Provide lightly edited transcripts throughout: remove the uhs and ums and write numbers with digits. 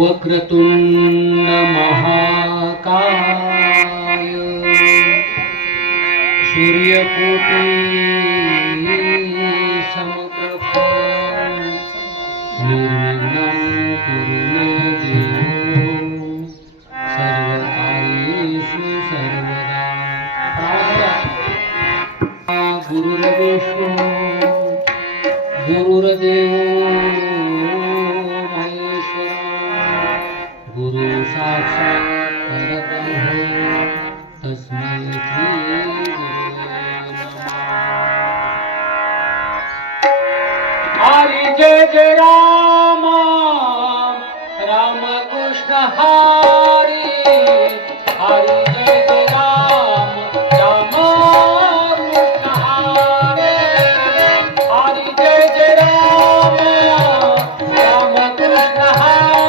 वक्रतुंड महाकाय सूर्यकोटी समप्रभ निर्विघ्नं कुरु मे देव सर्वकार्येषु सर्वदा। गुरुर्विष्णु गुरुर्देवो गुरु साक्षात् परब्रह्म तस्मै श्री गुरवे नमः। हरि जय जय राम राम कृष्ण हरि हरि जय जय राम राम कृष्ण हरि हरि जय जय राम राम कृष्ण हरि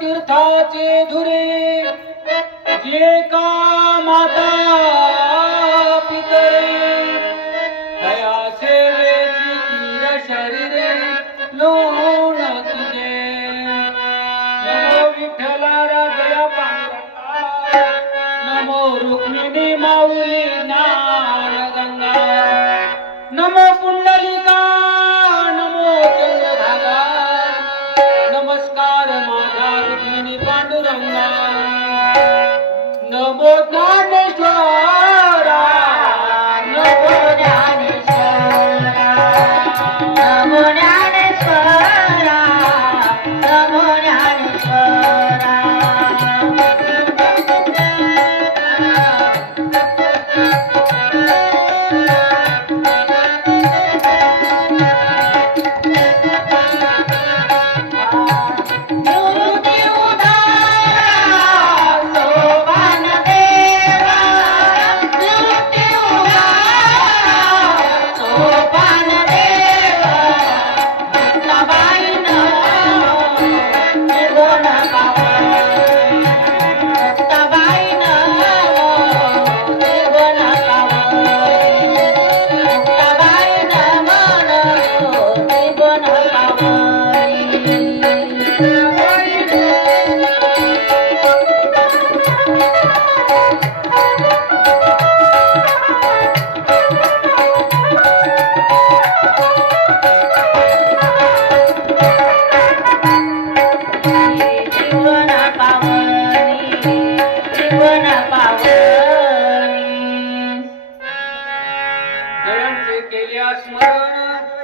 तीर्थाचे धुरे जे का माता पितरे दया सेवेची तीर शरीरे लोण तुझे। नमो विठ्ठला राजया पांडुरंगा नमो रुक्मिणी माऊली ज्ञानगंगा नमो पुंडलिका नमो चंद्रभागा नमस्कार माझा रुक्मिणी पांडुरंगा नमो ज्ञानेश्वरा नमो ज्ञानेश्वरा नमो ज्ञानेश्वरा नमो ज्ञानेश्वरा।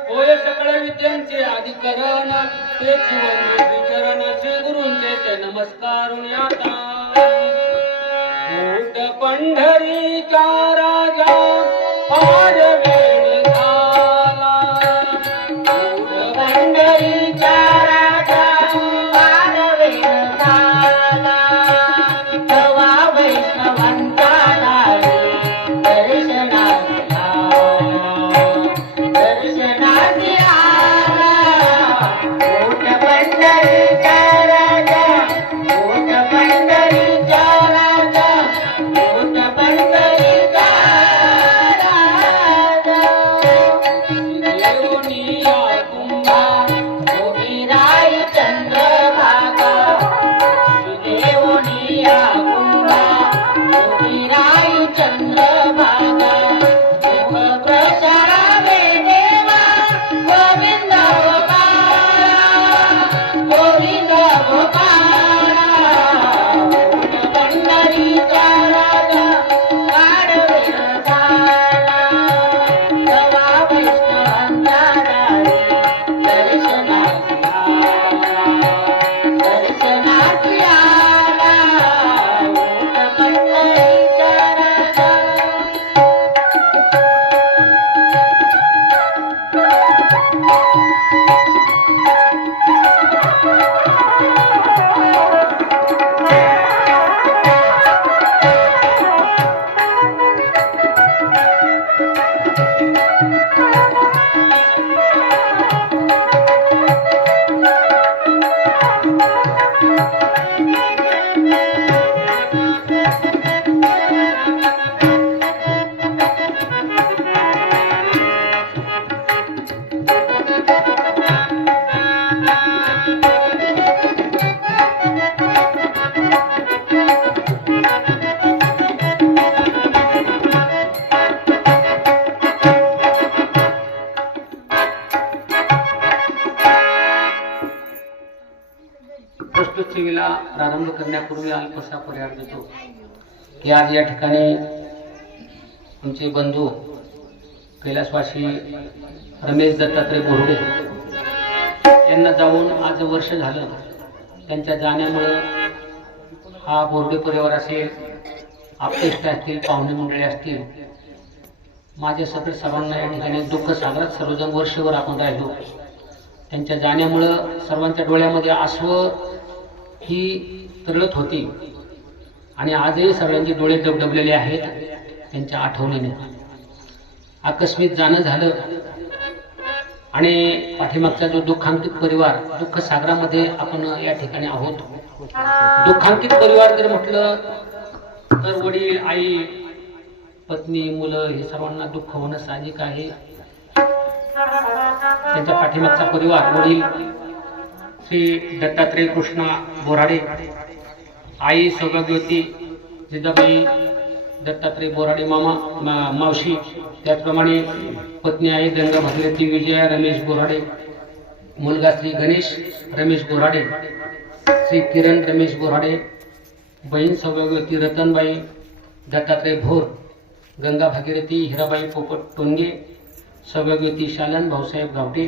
होय सकळ विद्यांचे अधिकरण ते जीवन श्रीचरण श्री गुरूंचे ते नमस्कारून आता। कोट पंढरीचा राजा आज वेळ झाला कोट पंढरीचा राजा आज वेळ झाला तवा वैष्णवांचा दर्शनाला प्रस्तुत सेवेला प्रारंभ करण्यापूर्वी अल्पसा पर्याय देतो की आज या ठिकाणी आमचे बंधू कैलासवासी रमेश दत्तात्रय बोर्डे यांना जाऊन आज वर्ष झालं. त्यांच्या जाण्यामुळं हा बोर्डे परिवार असेल, आपतेष्ट असतील, पाहुणे मंडळी असतील, माझ्या सगळ्या सर्वांना या ठिकाणी दुःख सागरात सर्वजण वर्षभर आपण राहिलो. त्यांच्या जाण्यामुळं सर्वांच्या डोळ्यामध्ये आसव ही तरळत होती आणि आजही सगळ्यांचे डोळे डबडबलेले आहेत त्यांच्या आठवणीने. आकस्मिक जाणं झालं आणि पाठीमागचा जो दुःखांकित परिवार, दुःख सागरामध्ये आपण या ठिकाणी आहोत. दुःखांकित परिवार जर म्हटलं तर वडील, आई, पत्नी, मुलं हे सर्वांना दुःख होणं साहजिक आहे. त्यांच्या पाठीमागचा परिवार, वडील श्री दत्तात्रय कृष्णा बोराडे, आई सौभाग्यवती जिजाबाई दत्तात्रय बोराडे मावशी, त्याचप्रमाणे पत्नी आहे गंगा भागीरथी विजया रमेश बोराडे, मुलगा श्री गणेश रमेश बोराडे, श्री किरण रमेश बोराडे, बहीण सौभाग्यवती रतनबाई दत्तात्रय भोर, गंगा भागीरथी हिराबाई पोपट टोंगे, सौभाग्यवती शालन भाऊसाहेब गावटे,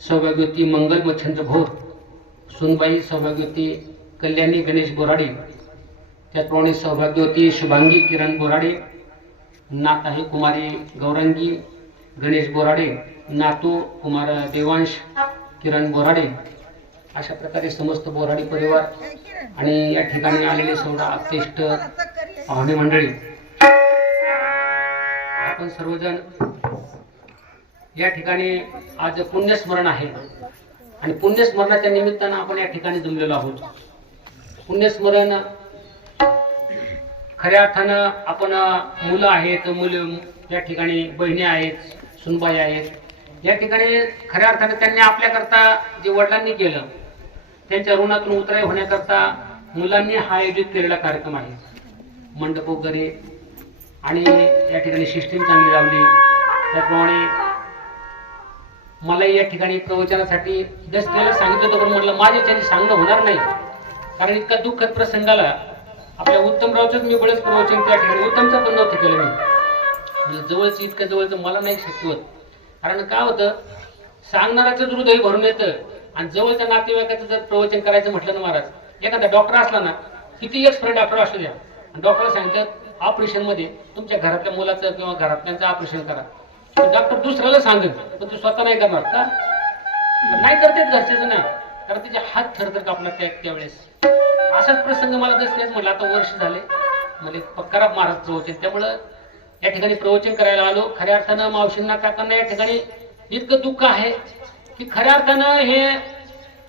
सौभाग्यवती मंगल मच्छंद्र भोर, सुनबाई सौभाग्यवती कल्याणी गणेश बोराडे, त्याचप्रमाणे सौभाग्यवती शुभांगी किरण बोराडे, नात आहे कुमारी गौरांगी गणेश बोराडे, नातू कुमार देवांश किरण बोराडे. अशा प्रकारे समस्त बोराडे परिवार आणि या ठिकाणी आलेले सर्व आपतेष्ट पाहुणे मंडळी, आपण सर्वजण या ठिकाणी आज पुण्यस्मरण आहे आणि पुण्यस्मरणाच्या निमित्तानं आपण या ठिकाणी जमलेलो आहोत. पुण्यस्मरण खऱ्या अर्थानं आपण मुलं आहेत, मुलं या ठिकाणी बहिणी आहेत, सुनबाई आहेत, या ठिकाणी खऱ्या अर्थानं त्यांनी आपल्याकरता जे वडिलांनी केलं त्यांच्या ऋणातून उतराई होण्याकरता मुलांनी हा आयोजित केलेला कार्यक्रम आहे. मंडप वगैरे आणि या ठिकाणी सिस्टीम चांगली लावली. त्याप्रमाणे मला या ठिकाणी प्रवचनासाठी दसऱ्याला सांगितलं होतं, पण म्हटलं माझ्याच्याने सांगणं होणार नाही, कारण इतका दुःखद प्रसंगाला आपल्या उत्तमरावचंच मी बरेच प्रवचन त्या ठिकाणी, उत्तमचं पण नव्हतं केलं मी. जवळचं इतकं जवळचं मला नाही शक्य होत, कारण काय होतं सांगणाराचंच हृदय भरून येतं आणि जवळच्या नातेवाईकाचं जर प्रवचन करायचं म्हटलं ना महाराज, एखादा डॉक्टर असला ना, किती एक्सपर्ट डॉक्टर असू द्या, डॉक्टरला सांगितलं ऑपरेशन मध्ये तुमच्या घरातल्या मुलाचं किंवा घरातल्यांचं ऑपरेशन करा, डॉक्टर दुसऱ्याला सांगेल पण तू स्वतः नाही करणार का? नाही करतेच घरच्याच ना, कारण त्याचे हात थरथर कापणार त्यावेळेस. असाच प्रसंग मला दसऱ्याच म्हटलं, आता वर्ष झाले मला करा महाराज प्रवचन. त्यामुळं या ठिकाणी प्रवचन करायला आलो. खऱ्या अर्थानं मावशींना काकांना या ठिकाणी इतकं दुःख आहे की खऱ्या अर्थानं हे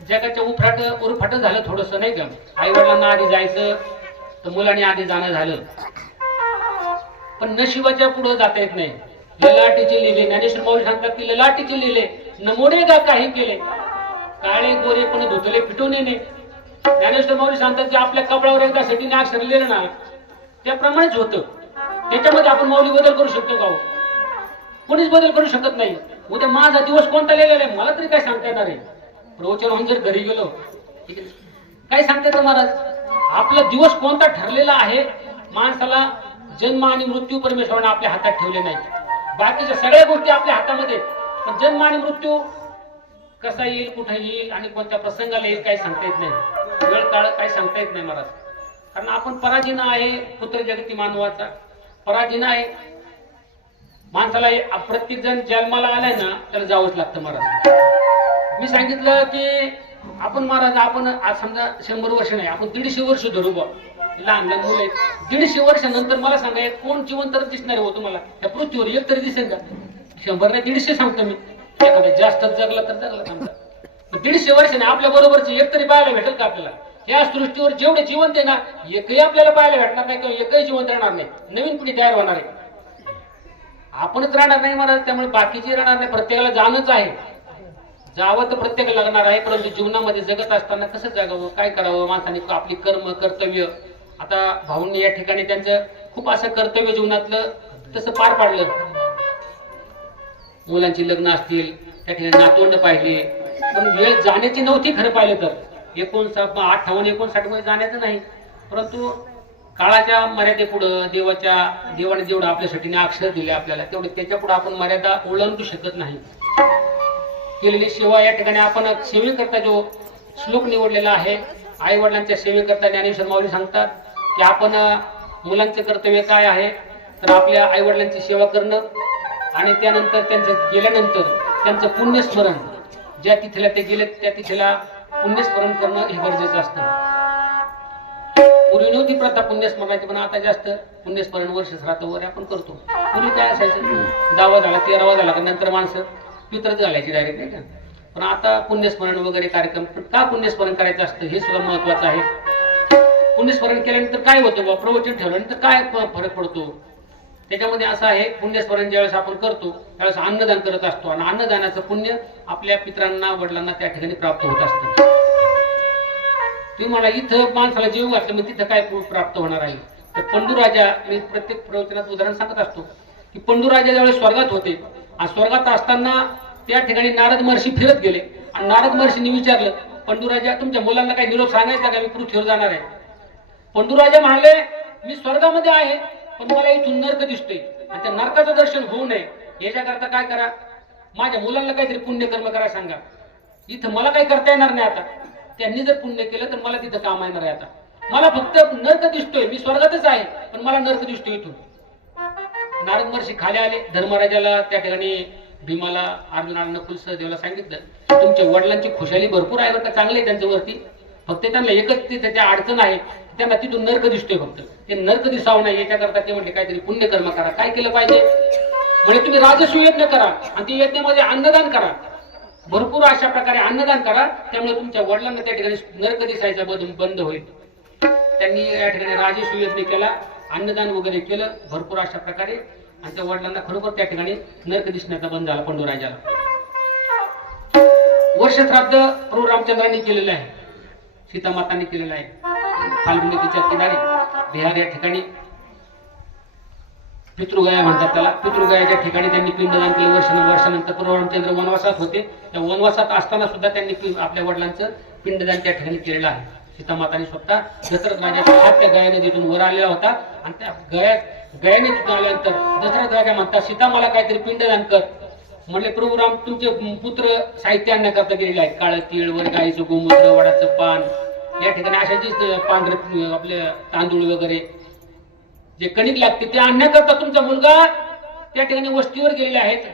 जगाच्या उरफाट झालं थोडंसं, नाही का? आई वडिलांना आधी जायचं तर मुलांनी आधी जाणं झालं, पण नशिबाच्या पुढे जाता येत नाही. ललाटीचे लिहिले, ज्ञानेश्वर माऊली सांगतात की ललाटीचे लिहिले नमोडे गा काही केले, काळे गोरे पण धुतले फिटून येणे. ज्ञानेश्वर माऊली सांगतात की आपल्या कपड्यावर एकदा सटीने अक्षर लिहिलं ना त्याप्रमाणेच होतं. त्याच्यामध्ये आपण माऊली बदल करू शकतो का? कोणीच बदल करू शकत नाही. उद्या माझा दिवस कोणता लिहिलेला आहे मला तरी काय सांगता येणार आहे? प्रवचन होऊन जर घरी गेलो काय सांगता येतं महाराज? आपला दिवस कोणता ठरलेला आहे. माणसाला जन्म आणि मृत्यू परमेश्वराने आपल्या हातात ठेवले नाही. बाकीच्या सगळ्या गोष्टी आपल्या हातामध्ये, पण जन्म आणि मृत्यू कसा येईल, कुठे येईल आणि कोणत्या प्रसंगाला येईल काही सांगता येत नाही. वेळ काळ काही सांगता येत नाही महाराज, कारण आपण पराधीन आहे. पुत्र जगती मानवाचा पराधीन आहे. माणसाला प्रत्येक जण जन्माला आलाय ना त्याला जावंच लागतं महाराज. मी सांगितलं की आपण महाराज आपण आज समजा 100 वर्ष नाही, आपण 150 वर्ष धरू बा. लहान लहान मुलं आहेत, 150 वर्षानंतर मला सांगा कोण जिवंत दिसणार हो तुम्हाला त्या पृथ्वीवर? एक तरी दिसेल का? 100 नाही 150 सांगतो मी. एखादा जास्त जगला तर जगला समजा, 150 वर्षाने आपल्या बरोबरचे एक तरी पाहायला भेटेल का आपल्याला? या सृष्टीवर जेवढे जिवंत आहे ना एकही आपल्याला पाहायला भेटणार नाही किंवा एकही जिवंत राहणार नाही. नवीन पिढी तयार होणार आहे, आपणच राहणार नाही महाराज. त्यामुळे बाकीचे राहणार नाही. प्रत्येकाला जाणंच आहे, जावं तर प्रत्येकाला लागणार आहे. परंतु जीवनामध्ये जगत असताना कसं जगावं, काय करावं, माणसाने आपली कर्म कर्तव्य. आता भाऊंनी या ठिकाणी त्यांचं खूप असं कर्तव्य जीवनातलं तसं पार पाडलं. मुलांची लग्न असतील, त्या ठिकाणी नातवंड पाहिले, पण वेळ जाण्याची नव्हती खरं पाहिलं तर. 58-59 मध्ये जाण्याचं नाही, परंतु काळाच्या मर्यादेपुढं देवाने जेवढं आपल्यासाठी अक्षर दिले आपल्याला तेवढे त्याच्या पुढे आपण मर्यादा ओलांडू शकत नाही. केलेली सेवा या ठिकाणी आपण सेवेकरता जो श्लोक निवडलेला आहे, आई वडिलांच्या सेवेकरता ज्ञानेश्वर माऊली सांगतात की आपण मुलांचं कर्तव्य काय आहे तर आपल्या आई वडिलांची सेवा करणं आणि त्यानंतर त्यांचं गेल्यानंतर त्यांचं पुण्यस्मरण, ज्या तिथीला ते गेले त्या तिथीला पुण्यस्मरण करणं हे गरजेचं असतं. पूर्वी नव्हती प्रथा पुण्यस्मरणाची, पण आता जास्त पुण्यस्मरण वर्ष श्राद्धावर आपण करतो. पूर्वी काय असायचं, 10वा झाला 13वा झाला का नंतर माणसं पितरच घालायची डायरेक्ट, नाही का. पण आता पुण्यस्मरण वगैरे कार्यक्रम, का पुण्यस्मरण करायचं असतं हे सुद्धा महत्वाचं आहे. पुण्यस्मरण केल्यानंतर काय होतं, प्रवचन ठेवल्यानंतर काय फरक पडतो त्याच्यामध्ये असं आहे. पुण्यस्मरण ज्यावेळेस आपण करतो त्यावेळेस अन्नदान करत असतो आणि अन्नदानाचं पुण्य आपल्या पितरांना वडिलांना त्या ठिकाणी प्राप्त होत असतं. तुम्ही मला इथं माणसाला जेव घातलं मग तिथं काय प्राप्त होणार आहे. तर पंडूराजा, मी प्रत्येक प्रवचनात उदाहरण सांगत असतो की पंडूराजा ज्यावेळेस स्वर्गात होते आणि स्वर्गात असताना त्या ठिकाणी नारद महर्षी फिरत गेले आणि नारद महर्षींनी विचारलं, पंडूराजा तुमच्या मुलांना काही निरोप सांगायचा का, मी पृथ्वीवर जाणार आहे. पंडूराजा म्हणाले, मी स्वर्गामध्ये आहे पण मला इथून नरक दिसतोय आणि त्या नरकाचं दर्शन होऊ नये याच्याकरता काय करा, माझ्या मुलांना काहीतरी पुण्यकर्म करा सांगा. इथं मला काही करता येणार नाही आता, त्यांनी जर पुण्य केलं तर मला तिथं काम येणार आहे. आता मला फक्त नरक दिसतोय, मी स्वर्गातच आहे पण मला नरक दिसतोय इथून. नारद महर्षी खाली आले, धर्मराजाला त्या ठिकाणी भीमाला अर्जुनाला नकुल सहदेवाला सांगितलं तुमच्या वडिलांची खुशाली भरपूर आहे बरं का, चांगले आहे त्यांच्या वरती, फक्त त्यांना एकच त्या अडचण आहे, त्यांना तिथून नरक दिसतोय, फक्त ते नरक दिसावं नाही याच्याकरता ते म्हणले काहीतरी पुण्यकर्म करा. काय केलं पाहिजे म्हणजे तुम्ही राजसूय यज्ञ करा आणि त्या यज्ञामध्ये अन्नदान करा, भरपूर अशा प्रकारे अन्नदान करा, त्यामुळे तुमच्या वडिलांना त्या ठिकाणी नरक दिसायचा बंद होईल. त्यांनी या ठिकाणी राजसूय यज्ञ केला, अन्नदान वगैरे केलं भरपूर अशा प्रकारे आणि त्या वडिलांना खरोखर त्या ठिकाणी नरक दिसण्याचा बंद झाला पंडूराजाला. वर्ष श्राद्ध प्रभू रामचंद्रांनी केलेलं आहे, सीतामातांनी केलेलं आहे. फाल्गुनी नदीच्या किनारी बिहार या ठिकाणी पितृगया म्हणतात त्याला, पितृगयाच्या ठिकाणी त्यांनी पिंडदान केलं. वर्षानंतर प्रभू रामचंद्र वनवासात होते, त्या वनवासात असताना सुद्धा त्यांनी आपल्या वडिलांचं पिंडदान त्या ठिकाणी केलेलं आहे. सीतामाताने स्वतः दशरथ राजाचा हात त्या गया नदीतून वर आलेला होता आणि त्या गया नदीतून आल्यानंतर दशरथ राजा म्हणतात सीता मला काहीतरी पिंडदान कर. म्हणले प्रभू राम तुमचे पुत्र साहित्य आणण्याकरता गेलेले आहेत, काळं तीळ वर गाईचं गोमूत्र वडाचं पान या ठिकाणी अशाची पांढरे आपले तांदूळ वगैरे जे कणिक लागते ते आणण्याकरता तुमचा मुलगा त्या ठिकाणी वस्तीवर गेलेले आहेत.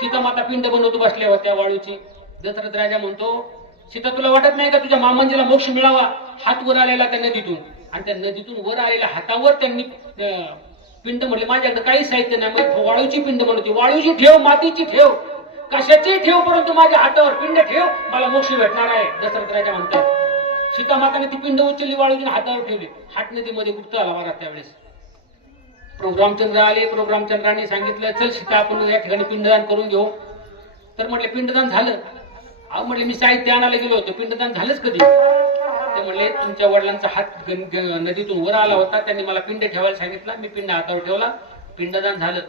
सीतामाता पिंड बनवतो बसल्या होत्या वाळूची. दशरथ राजा म्हणतो सीता तुला वाटत नाही का तुझ्या मामांजीला मोक्ष मिळावा, हात वर आलेला त्या नदीतून आणि त्या नदीतून वर आलेल्या हातावर त्यांनी पिंड म्हणले माझ्याकडे काही साहित्य नाही, मग वाळूची पिंड बनवते, वाळूची ठेव मातीची ठेव कशाची ठेव परंतु माझ्या हातावर पिंड ठेव मला मोक्ष भेटणार आहे. दशरथ राजा म्हणतात. सीतामाताने ती पिंड उचलली वाळूची हातावर ठेवली, हात नदीमध्ये गुप्त आला महाराज. त्यावेळेस प्रभू रामचंद्र आले, प्रभू रामचंद्रांनी सांगितलं चल सीता आपण या ठिकाणी पिंडदान करून घेऊ. तर म्हटले पिंडदान झालं. अहो म्हटले मी साहित्य आणायला गेलो होतो, पिंडदान झालंच कधी. ते म्हणले तुमच्या वडिलांचा हात नदीतून वर आला होता, त्यांनी मला पिंड ठेवायला सांगितलं, मी पिंड हातावर ठेवला, पिंडदान झालं.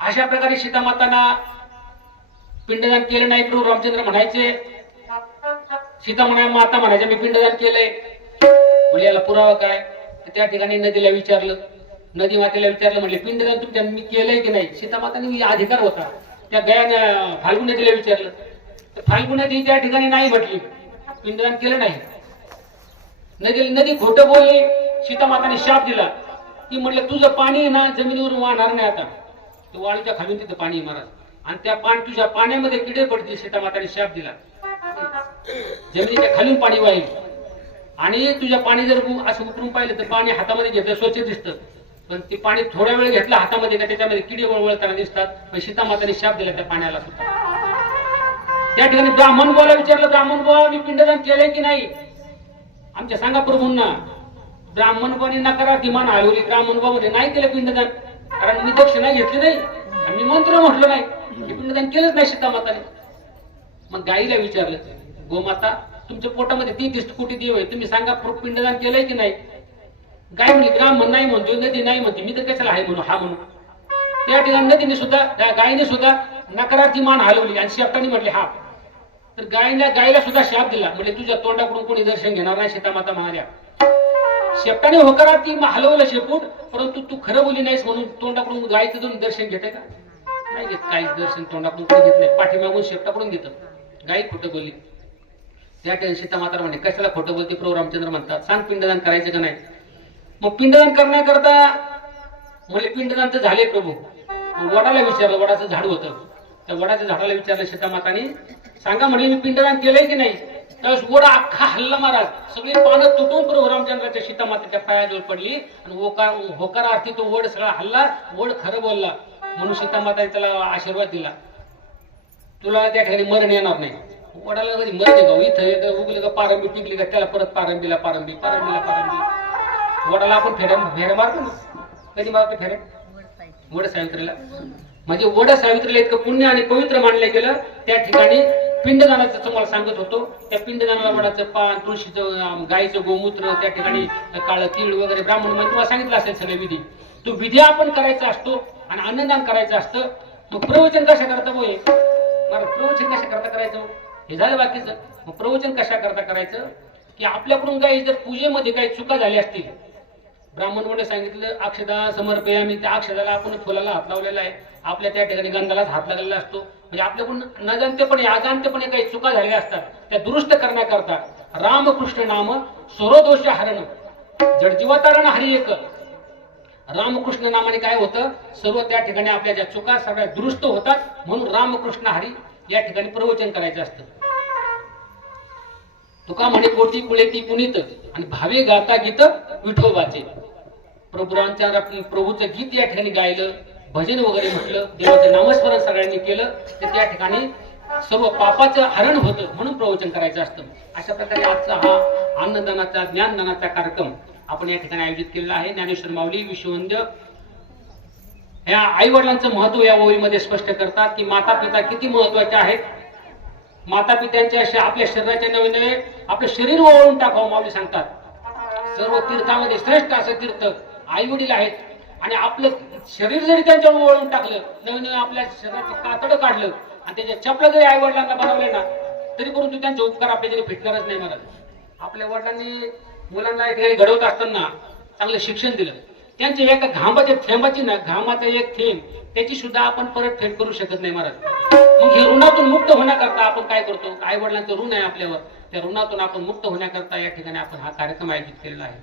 अशा प्रकारे सीतामातांना पिंडदान केलं नाही. प्रभू रामचंद्र म्हणायचे, सीता माता म्हणायच्या मी पिंडदान केलंय. म्हणजे याला पुरावा काय. त्या ठिकाणी नदीला विचारलं, नदी मातेला विचारलं, म्हणले पिंडदान तुमच्या मी केलंय की नाही. सीतामाताने अधिकार होता, त्या गया फाल्गुन नदीला विचारलं, फाल्गुन नदी त्या ठिकाणी नाही म्हटली, पिंडदान केलं नाही. नदी खोटं बोलली. सीतामाताने शाप दिला, ती म्हणले तुझं पाणी ना जमिनीवर वाहणार नाही, आता वाळूच्या खालून तिथं पाणी महाराज आणि त्या तुझ्या पाण्यामध्ये किडे पडतील. सीतामाताने शाप दिला, जमिनीच्या खालून पाणी वाहील आणि तुझ्या पाणी जर असं उतरून पाहिलं तर पाणी हातामध्ये घेतलं स्वच्छ दिसतं, पण ते पाणी थोड्या वेळ घेतलं हातामध्ये का त्याच्यामध्ये किडे वळवळताना दिसतात. पण सीतामाताने शाप दिला त्या पाण्याला सुद्धा. त्या ठिकाणी ब्राह्मण बुवाला विचारलं, ब्राह्मण बुवा मी पिंडदान केलंय की नाही आमच्या सांगा प्रभूंना. ब्राह्मण बुवाने नकारार्थी मान हलवली. ब्राह्मण बुवा म्हणजे नाही केलं पिंडदान, कारण मी दक्षिणा घेतली नाही आणि मी मंत्र म्हटलं नाही, पिंडदान केलंच नाही सीतामाताने. मग गाईला विचारलं, गोमाता तुमच्या पोटामध्ये 33 कोटी देव आहे, तुम्ही सांगा पिंडदान केलंय की नाही. गाय म्हणली ब्राह्मण नाही म्हणतो, नदी नाही म्हणते, मी तर कशाला आहे म्हणू हा म्हणू. त्या ठिकाणी नदीने सुद्धा गायीने सुद्धा नकारार्थी मान हलवली आणि शेपटाने म्हटले हा. तर गायला सुद्धा शाप दिला, म्हणजे तुझ्या तोंडाकडून कोणी दर्शन घेणार नाही. सीतामाता म्हणाल्या शेपटाने होकारात ती हलवलं शेपूट, परंतु तू खरं बोली नाहीस म्हणून तोंडाकडून गायचं दर्शन घेते का? नाही घेत. काहीच दर्शन तोंडाकडून कोणी घेत नाही, पाठीमागून शेपटाकडून घेतं. गाय खोटं बोलली. त्या ठिकाणी सीतामाता म्हणे कशाला खोटं बोलते? प्रभू रामचंद्र म्हणतात सांग पिंडदान करायचं का नाही? मग पिंडदान करण्याकरता म्हणजे पिंडदान तर झाले प्रभू. वडाला विचारलं, वडाचं झाड होतं, त्या वडाच्या झाडाला विचारलं सीतामाताने सांगा म्हणजे मी पिंडदान केलंय की नाही? त्यावेळेस वडा अख्खा हल्ला महाराज, सगळी पानं तुटून प्रभू रामचंद्राच्या सीतामातेच्या पायाजवळ पडली आणि होकारार्थी तो वड सगळा हल्ला. वड खरं बोलला म्हणून सीतामाताने त्याला आशीर्वाद दिला, तुला त्या ठिकाणी मरण येणार नाही. वडाला कधी मरण आहे का? इथं उगली का पारंबी टिकली का त्याला परत पारंबीला पारंबी. वडाला आपण फेऱ्या मारतो ना, कधी मारतो फेऱ्या? वड सावित्रीला. म्हणजे वड सावित्रीला इतकं पुण्य आणि पवित्र मानलं गेलं. त्या ठिकाणी पिंडदानाचं तुम्हाला सांगत होतो, त्या पिंडदानाला वडाचं पान, तुळशीचं, गायचं गोमूत्र, त्या ठिकाणी काळं तीळ वगैरे ब्राह्मण म्हणजे तुम्हाला सांगितलं असेल सगळे विधी. तो विधी आपण करायचा असतो आणि अन्नदान करायचं असतं. मग प्रवचन कशा करता बोय मला? प्रवचन कशा करता करायचं हे झालं बाकीचं. मग प्रवचन कशा करता करायचं की आपल्याकडून काही जर पूजेमध्ये काही चुका झाल्या असतील, ब्राह्मण म्हणून सांगितलं अक्षदा समर्पयामी, त्या अक्षदाला आपण फुलाला हात लावलेला आहे, आपल्या त्या ठिकाणी गंधालाच हात लागलेला असतो. म्हणजे आपल्याकडून न जाणतेपणे अजाणतेपणे काही चुका झालेल्या असतात, त्या दुरुस्त करण्याकरता रामकृष्ण नाम सर्वदोष हरण जडजीवतारण हरी एक. रामकृष्ण नामाने काय होतं? सर्व त्या ठिकाणी आपल्या ज्या चुका सगळ्या दुरुस्त होतात. म्हणून रामकृष्ण हरी या ठिकाणी प्रवचन करायचं असतं. तुका म्हणे कोटी कुळेती पुनीत आणि भावे गाता गीत विठोबाचे. प्रभूचं गीत या ठिकाणी गायलं, भजन वगैरे म्हटलं, देवाचं नामस्मरण सगळ्यांनी केलं, तर त्या ठिकाणी सर्व पापाचं हरण होतं. म्हणून प्रवचन करायचं असतं. अशा प्रकारे आजचा हा अन्नदानाचा ज्ञानदानाचा कार्यक्रम आपण या ठिकाणी आयोजित केलेला आहे. ज्ञानेश्वर माऊली विश्ववंद्य या आई वडिलांचं महत्व या ओळीमध्ये स्पष्ट करतात की माता पिता किती महत्वाचे आहेत. माता पित्यांच्या आपल्या शरीराच्या नवे आपलं शरीर ओळून टाकावं माऊली सांगतात. सर्व तीर्थामध्ये श्रेष्ठ असं तीर्थ आई वडील आहेत. आणि आपलं शरीर जरी त्यांच्यावर ओळून टाकलं, नवीन आपल्या शरीराचं कातडं काढलं आणि त्याच्या चपला जरी आई वडिलांना बनवले ना, तरी परंतु त्यांचे उपकार आपल्या जरी फिटणारच नाही महाराज. आपल्या वडिलांनी मुलांना एक घडवत असताना चांगलं शिक्षण दिलं. त्यांच्या एका घामाच्या थेंबाची ना, घामाचा एक थेंब त्याची सुद्धा आपण परत फेड करू शकत नाही महाराज. मग हे ऋणातून मुक्त होण्याकरता आपण काय करतो? आई वडिलांचं ऋण आहे आपल्यावर, त्या ऋणातून आपण मुक्त होण्याकरता या ठिकाणी आपण हा कार्यक्रम आयोजित केलेला आहे.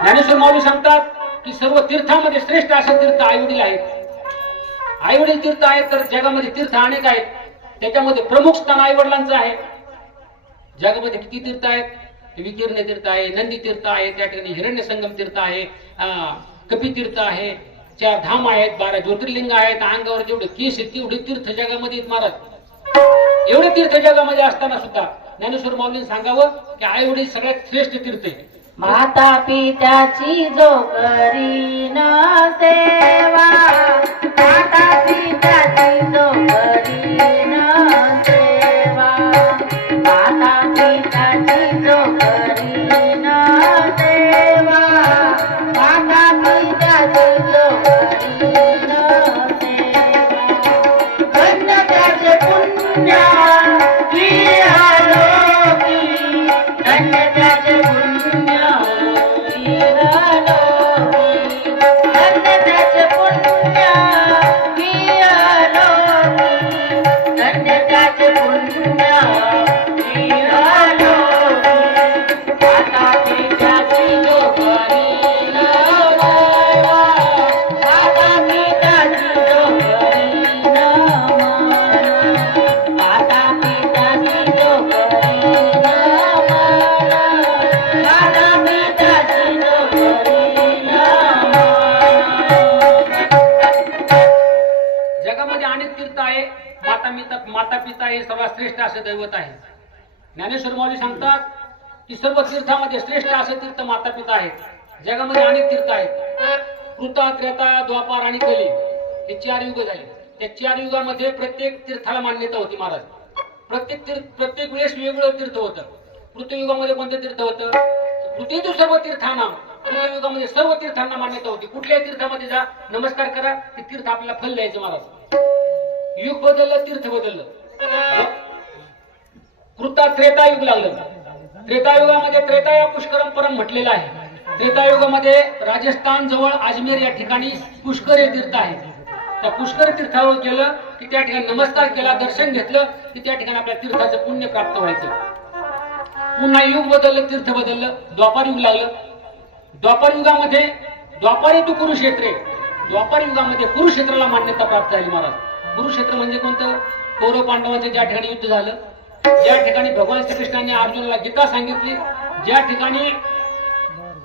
ज्ञानेश्वर माऊली सांगतात की सर्व तीर्थामध्ये श्रेष्ठ असे तीर्थ आई वडील आहेत. आई वडील तीर्थ आहेत तर जगामध्ये तीर्थ अनेक आहेत. त्याच्यामध्ये प्रमुख स्थान आई वडिलांचं आहे. जगामध्ये किती तीर्थ आहेत? विकीर्ण तीर्थ आहे, नंदी तीर्थ आहे, त्या ठिकाणी हिरण्य संगम तीर्थ आहे, कपी तीर्थ आहे, 4 धाम आहेत, 12 ज्योतिर्लिंग आहेत. अंगावर जेवढे केस आहेत तेवढे तीर्थ जगामध्ये आहेत महाराज. एवढे तीर्थ जगामध्ये असताना सुद्धा ज्ञानेश्वर माऊलींनी सांगावं की आई वडील सगळ्यात श्रेष्ठ तीर्थ आहे. माता पित्याची जो करीन सेवा, माता पित्याची जो करीन सेवा, माता पित्याची जो करीन सेवा, माता पित्याची जो करीन सेवा, धन्य त्याचे पुण्य इहलोकी, धन्य त्याचे पुण्य माता पिता हे सर्वात श्रेष्ठ असे दैवत आहे. ज्ञानेश्वर माऊली सांगतात की सर्व तीर्थामध्ये श्रेष्ठ असे तीर्थ माता पिता आहेत. जगामध्ये अनेक तीर्थ आहेत. कृता, त्रेता, द्वापार आणि कली हे 4 युग झाले. त्या 4 युगामध्ये प्रत्येक तीर्थाला मान्यता होती महाराज. प्रत्येक वेळेस वेगवेगळं तीर्थ होतं. कृतयुगामध्ये कोणतं तीर्थ होतं? कृतीतू सर्व तीर्थांना, कृतयुगामध्ये सर्व तीर्थांना मान्यता होती. कुठल्याही तीर्थामध्ये जा, नमस्कार करा, ते तीर्थ आपल्याला फल द्यायचं महाराज. युग बदललं, तीर्थ बदललं. कृता त्रेतायुग लागलं. त्रेतायुगामध्ये त्रेताया पुष्करम परम म्हटलेलं आहे. त्रेतायुगामध्ये राजस्थान जवळ अजमेर या ठिकाणी पुष्कर हे तीर्थ आहे. त्या पुष्कर तीर्थावर गेलं की त्या ठिकाणी नमस्कार केला, दर्शन घेतलं की त्या ठिकाणी आपल्या तीर्थाचं पुण्य प्राप्त व्हायचं. पुन्हा युग बदललं, तीर्थ बदललं, द्वापार युग लागलं. द्वापार युगामध्ये द्वापारी तू कुरुक्षेत्र, द्वापार युगामध्ये कुरुक्षेत्राला मान्यता प्राप्त झाली महाराज. कुरुक्षेत्र म्हणजे कोणतं? कौरव पांडवांचं ज्या ठिकाणी युद्ध झालं, ज्या ठिकाणी भगवान श्रीकृष्णांनी अर्जुनाला गीता सांगितली, ज्या ठिकाणी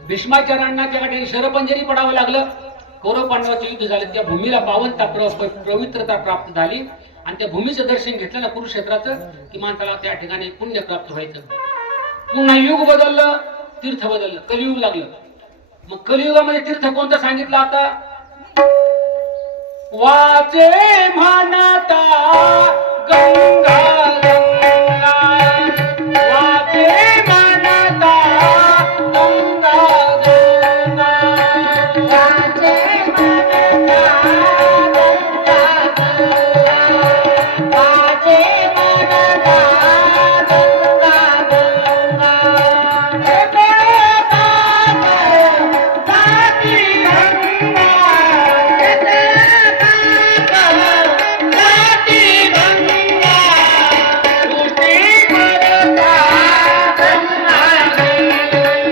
भीष्माचार्यांना त्या ठिकाणी शरपंजरी पडावं लागलं, कौरव पांडवाचं युद्ध झालं, त्या भूमीला पावनता पवित्रता प्राप्त झाली. आणि त्या भूमीचं दर्शन घेतलं ना कुरुक्षेत्राचं की माणसाला त्या ठिकाणी पुण्य प्राप्त व्हायचं. पुन्हा युग बदललं, तीर्थ बदललं, कलियुग लागलं. मग कलियुगामध्ये तीर्थ कोणतं सांगितलं आता? वाचे म्हणता गंगा गंगा, वाचे म्हणता गंगा गंगा, वाचे म्हणता गंगा गंगा, वाचे म्हणता गंगा गंगा. साती गंगा, साती गंगा, सृष्टी करता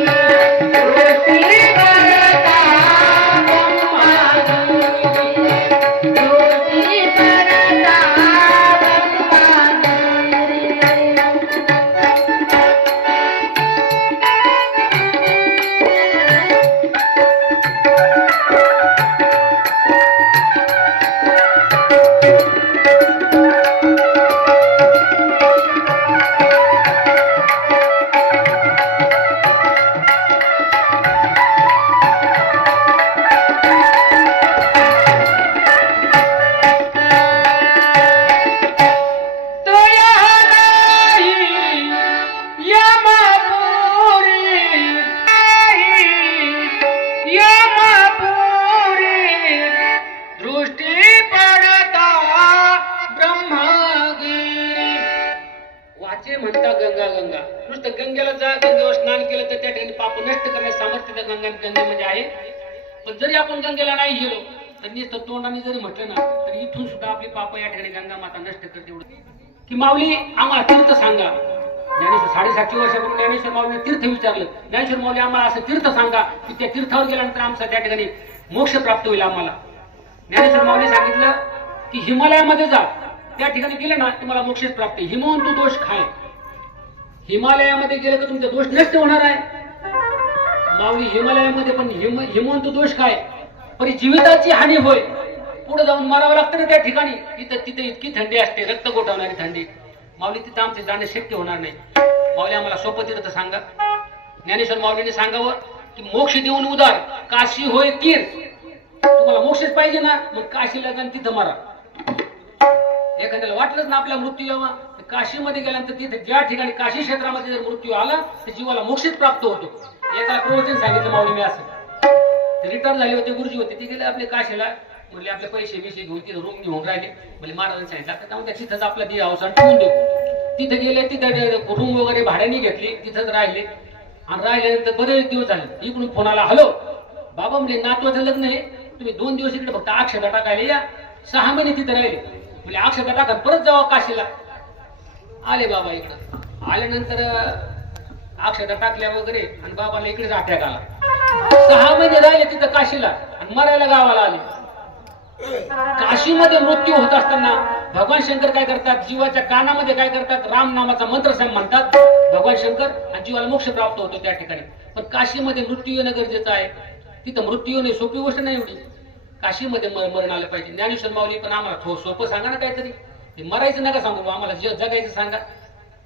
गंगा गंगा, सृष्टी करता गंगा गंगा, सृष्टी करता वाचे म्हणता गंगा गंगा. नुसतं गंगेला जा, गंगेवर स्नान केलं तर त्या ठिकाणी पाप नष्ट करण्याचं सामर्थ्य त्या गंगेमध्ये आहे. पण जरी आपण गंगेला नाही गेलो तर नुसतं तोंडाने जरी म्हटलं ना तर इथून सुद्धा आपली पाप या ठिकाणी गंगा माता नष्ट करते. एवढं की माऊली आम्हाला तीर्थ सांगा. ज्ञानेश्वर 750 वर्षापूर्वी ज्ञानेश्वर माऊलीने तीर्थ विचारलं. ज्ञानेश्वर माऊली आम्हाला असं तीर्थ सांगा की त्या तीर्थावर गेल्यानंतर आमचा त्या ठिकाणी मोक्ष प्राप्त होईल आम्हाला. ज्ञानेश्वर माऊली सांगितलं की हिमालयामध्ये जा, त्या ठिकाणी गेले ना तुम्हाला मोक्ष प्राप्त. हिमवंत दोष खाय, हिमालयामध्ये गेलं तर तुमचे दोष नष्ट होणार आहे. माऊली हिमालयामध्ये पण हिमवंत दोष काय, परी जीविताची हानी होय. पुढे जाऊन मारावं लागतं ना त्या ठिकाणी. तिथे इतकी थंडी असते, रक्त गोठवणारी थंडी. माऊली तिथं आमचे जाणे शक्य होणार नाही. माऊली आम्हाला सोपं तीर्थ सांगा. ज्ञानेश्वर माऊलीने सांगावं की मोक्ष देऊन उदार काशी होय तीर. तुम्हाला मोक्षच पाहिजे ना, मग काशीला जाऊन तिथं मारा. एखाद्याला वाटलंच ना आपला मृत्यू यावा, काशीमध्ये गेल्यानंतर तिथे ज्या ठिकाणी काशी क्षेत्रामध्ये जर मृत्यू आला तर जीवाला मोक्षच प्राप्त होतो. एकाला प्रवचन सांगितलं माऊली मी असं. रिटायर झाले होते, गुरुजी होते, ते गेले आपल्या काशीला. म्हणजे आपले पैसे घेऊन तिथे रूम घेऊन राहिले. म्हणजे महाराजांनी सांगितलं तर तिथंच आपला देह अवसान ठेवून देऊ. तिथे गेले, तिथे रूम वगैरे भाड्याने घेतली, तिथंच राहिले. आणि राहिल्यानंतर बरेच दिवस झाले. इकडून फोन आला, हॅलो बाबा म्हणजे नातवाचं लग्न आहे, तुम्ही 2 दिवस इकडे फक्त अक्षता टाकायला या. 6 महिने तिथे राहिले. म्हणजे अक्षता टाका परत जावा काशीला. आले बाबा इकडं. आल्यानंतर अक्षता टाकल्या वगैरे आणि बाबाला इकडेच अटॅक आला. 6 महिने राहिले तिथं काशीला आणि मरायला गावाला आले. काशीमध्ये मृत्यू होत असताना भगवान शंकर काय करतात, जीवाच्या कानामध्ये काय करतात, राम नामाचा मंत्र म्हणतात भगवान शंकर, आणि जीवाला मोक्ष प्राप्त होतो त्या ठिकाणी. पण काशीमध्ये मृत्यू येणं गरजेचं आहे. तिथं मृत्यू येणे सोपी गोष्ट नाही एवढी. काशीमध्ये मरण आलं पाहिजे. ज्ञानेश्वर माऊली पण आम्हाला सोपं सांगा ना काहीतरी. मरायचं नका सांगू, आम्हाला जगायचं सांगा.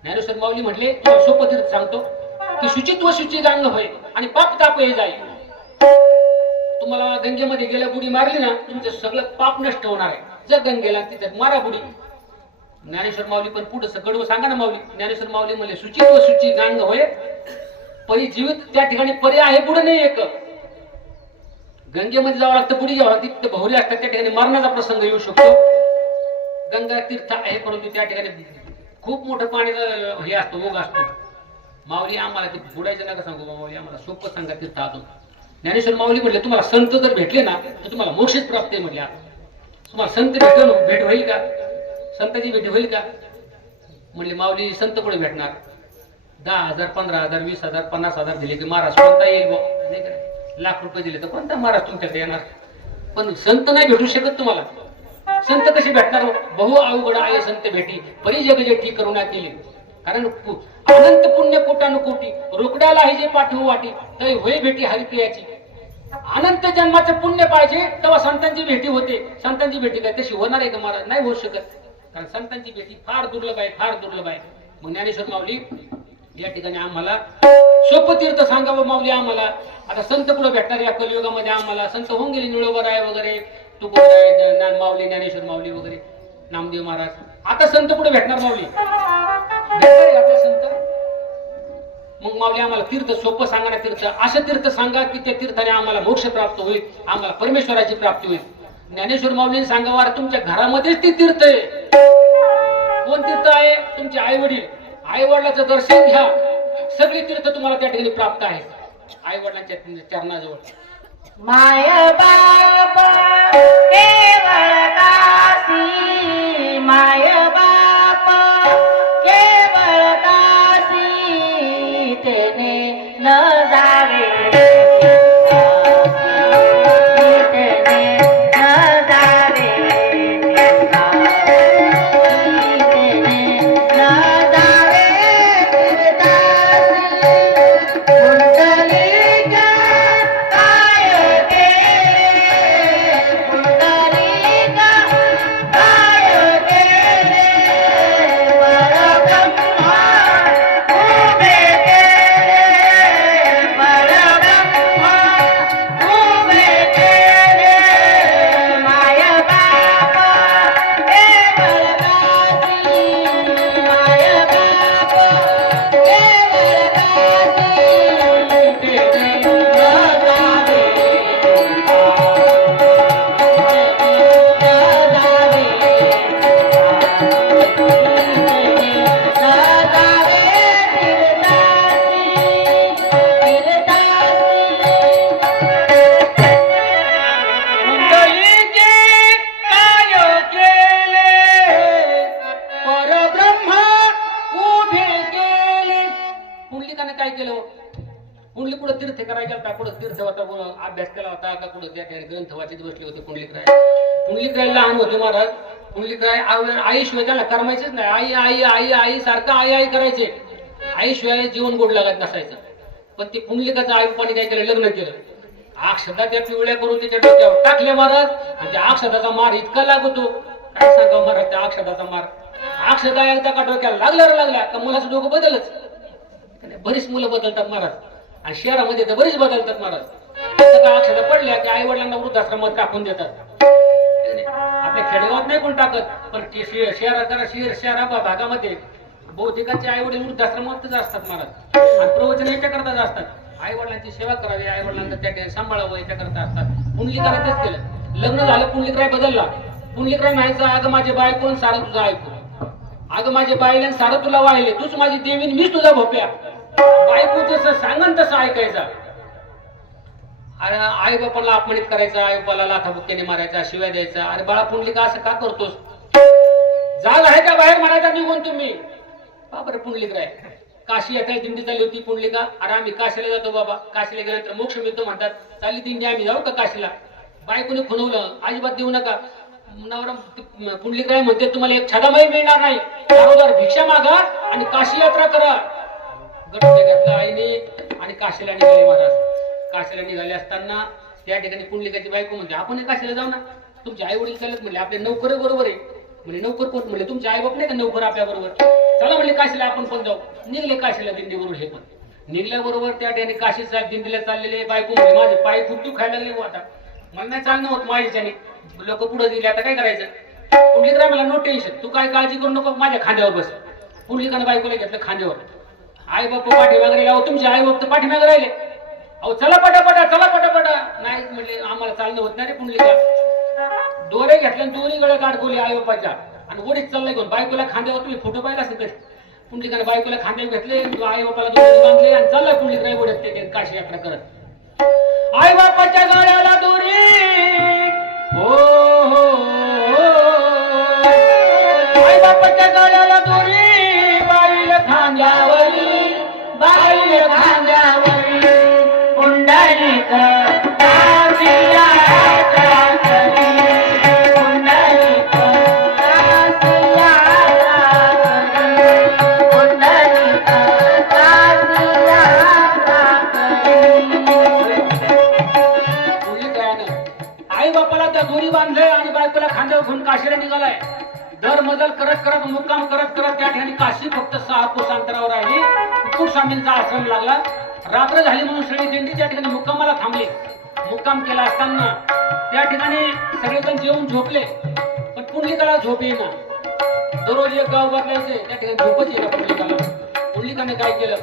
ज्ञानेश्वर माऊली म्हटले तुम्हाला सोपं तीर्थ सांगतो की शुचित्व शुचिगांग होय आणि पाप ताप हे जाईल. तुम्हाला गंगेमध्ये गेल्या बुडी मारली ना तुमचं सगळं पाप नष्ट होणार आहे. जर गंगेला तिथे मारा बुडी. ज्ञानेश्वर माऊली पण पुढे कडवं सांगा ना माऊली. ज्ञानेश्वर माऊली म्हणले शुचित्व शुचिगांग होय परी जीवित त्या ठिकाणी पर्याय आहे पुढे नाही एक. गंगेमध्ये जावं लागतं, पुढे जावं लागतं. तिथे बहुरे असतात, त्या ठिकाणी मरणाचा प्रसंग येऊ शकतो. गंगा तीर्थ आहे परंतु त्या ठिकाणी खूप मोठं पाण्याचं हे असतो, ओघ असतो. माऊली आम्हाला ते बुडायचं नका सांगू माऊली, आम्हाला सोपं सांगा तीर्थ आतून. ज्ञानेश्वर माऊली म्हटले तुम्हाला संत जर भेटले ना तर तुम्हाला मोक्षच प्राप्त आहे म्हटले. तुम्हाला संत भेट होईल का? संतांची भेट होईल का? म्हणले माऊली संत कुठे भेटणार? 10,000 15,000 20,000 50,000 दिले की महाराज कोणता येईल बा? नाही का? लाख रुपये दिले तर कोणता महाराज तुमच्याकडे येणार? पण संत नाही भेटू शकत तुम्हाला. संत कसे भेटणार? बहु अवघड आहे संत भेटी, परी जग जेठी करुणा केली. कारण अनंत पुण्य कोटानुकोटी रोकड्याला हे जे पाठवू वाटी तरी होय भेटी हरिप्रियाची. अनंत जन्माचं पुण्य पाहिजे तेव्हा संतांची भेटी होते. संतांची भेटी काय तशी होणार आहे का महाराज? नाही होऊ शकत. कारण संतांची भेटी फार दुर्लभ आहे, फार दुर्लभ आहे. मग ज्ञानेश्वर माऊली या ठिकाणी आम्हाला सोपं तीर्थ सांगावं माऊली आम्हाला. आता संत कुठं भेटणार या कलियुगामध्ये? आम्हाला संत होऊन गेले, निळोबराय वगैरे, तुकोबराय, माऊली, ज्ञानेश्वर माऊली वगैरे, नामदेव महाराज. आता संत कुठे भेटणार माऊली? भेटणार आपले संत? मग माऊली आम्हाला तीर्थ सोपं सांगा ना. तीर्थ असं तीर्थ सांगा की त्या तीर्थाने आम्हाला मोक्ष प्राप्त होईल, आम्हाला परमेश्वराची प्राप्ती होईल. ज्ञानेश्वर माऊलीने सांगावा तुमच्या घरामध्येच ती तीर्थ आहे. कोण तीर्थ आहे? तुमचे आई वडील. आई वडिलांचं दर्शन घ्या, सगळी तीर्थ तुम्हाला त्या ठिकाणी प्राप्त आहे आई वडिलांच्या चरणाजवळ. माय बाप केवळ काशी, माय बाप केवळ काशी, तेने न जावे अभ्यास केला होता का कुठं त्या ग्रंथ वाचित बसले होते पुंडलिकराय. पुंडलिकराय लहान होते महाराज. पुंडलिकराय आईशिवाय त्याला करमायचेच नाही. आई आई आई आई सारखं आई आई करायचे. आईशिवाय जीवन गोड लागत नसायचं. पण ते पुंडलिकाचं आईपाने काय केलं? लग्न केलं. अक्षता त्या पिवळ्या करून त्याच्या डोक्यावर टाकले महाराज. आणि त्या अक्षताचा मार इतका लागतो काय सांगा महाराज. त्या अक्षताचा मार, अक्षता एकदा का डोक्याला लागल्या का मुलाचं डोकं बदलच. बरीच मुलं बदलतात महाराज, आणि शहरामध्ये तर बरीच बदलतात महाराज. अक्षता पडल्या की आई वडिलांना वृद्धाश्रमात टाकून देतात. आपल्या खेडेगावात नाही कोण टाकत, पण शहरा भागामध्ये बहुतेकांचे आई वडील वृद्धाश्रमातच असतात महाराज. आणि प्रवचन याच्याकरताच असतात. आई वडिलांची सेवा करावी, आई वडिलांना त्या ठिकाणी सांभाळावं याच्याकरता असतात. पुंडलिकाने तेच केलं. लग्न झालं, पुंडलिकराय बदलला. पुंडलिकराय म्हणायचं अगं माझे बाय कोण सारं तुझं ऐकू, अगं माझे बाईला सारं तुला वाहिले, तूच माझी देवीन मीच तुझा भोप्या. बायको जसं सांगन तसं ऐकायचा. अरे आई बापाला अपमानित करायचा, आई बापाला लाथाबुक्क्याने मारायचा, शिव्या द्यायचा. अरे बाळा पुंडलिका असं का करतोस? जाग आहे का बाहेर म्हणायचा निघून तुम्ही? बाबा पुंडलिकराय काशी येता दिंडी चालली होती पुंडलिका. अरे आम्ही काशीला जातो बाबा, काशीला गेल्यानंतर मोक्ष मिळतो म्हणतात. चालली दिंडी, आम्ही जाऊ का काशीला? बायकोने खुनवलं, अजिबात देऊ नका. नवरा पुंडलिकराय म्हणते तुम्हाला एक छदामाई मिळणार नाही, बरोबर भिक्षा मागा आणि काशी यात्रा करा. गटने घातला आईने आणि काशीला निघाले महाराज. काशीला निघाले असताना त्या ठिकाणी पुंडलिकाची बायको म्हणते आपण काशीला जाऊ ना, तुमचे आई वडील चालत म्हणले, आपले नोकर बरोबर आहे म्हणजे. नोकर कोण म्हणले? तुमचे आई बाप नाही का नोकर आपल्या बरोबर? चला म्हणले काशीला आपण पण जाऊ. निघले काशीला दिंडी बरोबर. हे पण निघल्याबरोबर त्या ठिकाणी काशीचा दिंडीला चाललेले बायको म्हणले माझे पाय खूप दुखायला लागले आता, मला नाही चालणं होत माझ्याने. लोक पुढे दिले, आता काय करायचं? पुंडलिकराय मला नो टेन्शन, तू काय काळजी करू नको, माझ्या खांद्यावर बस. पुंडलिकानं बायकोला घेतलं खांद्यावर. आई बाप पाठीमागे राहिले. तुमचे आई बाप तर पाठीमागे राहिले. अहो चला पटापटा, चला पटापटा. नाही म्हणले आम्हाला चालणं होत नाही रे पुंडलिका. दोरे घेतल्या, दोन्ही गळे अडकवले आई बापाच्या. आणि आणि वडीत चाललंय घेऊन बायकोला खांद्यावर, तुम्ही फोटो पाहिला असेल तर पुंडलिकाने बायकोला खांद्यावर घेतले, आई बापाला दोरी बांधले आणि चाललाय पुंडलिकराय वडीत ते काशी यात्रा करत. आई बापाच्या गळ्याला दोरी, हो हो आई बापाच्या गळ्याला दोरी, बाईला खांद्यावरी, बाई खांद्यावरी पुंडलिक दासिया करी, पुंडलिक दासिया करी, पुंडलिक दासिया पुंडलिकायानं आई बापाला त्या दोरी बांधले आणि बायकोला खांद्यावर घेऊन काशीला निघालाय. दर मजल करत करत मुक्काम करत करत त्या ठिकाणी काशी फक्त 6 कोस अंतरावर राहिली. कुकुट स्वामींचा आश्रम लागला. रात्र झाली म्हणून सगळी दिंडी त्या ठिकाणी मुक्कामाला थांबली. मुक्काम केला असताना त्या ठिकाणी सगळेजण जेवून झोपले, पण पुंडलिकाला झोप येईना. दररोज एक गाव बदलायचे, त्या ठिकाणी झोपच येईना पुंडलिकाला. पुंडलिकाने काय केलं,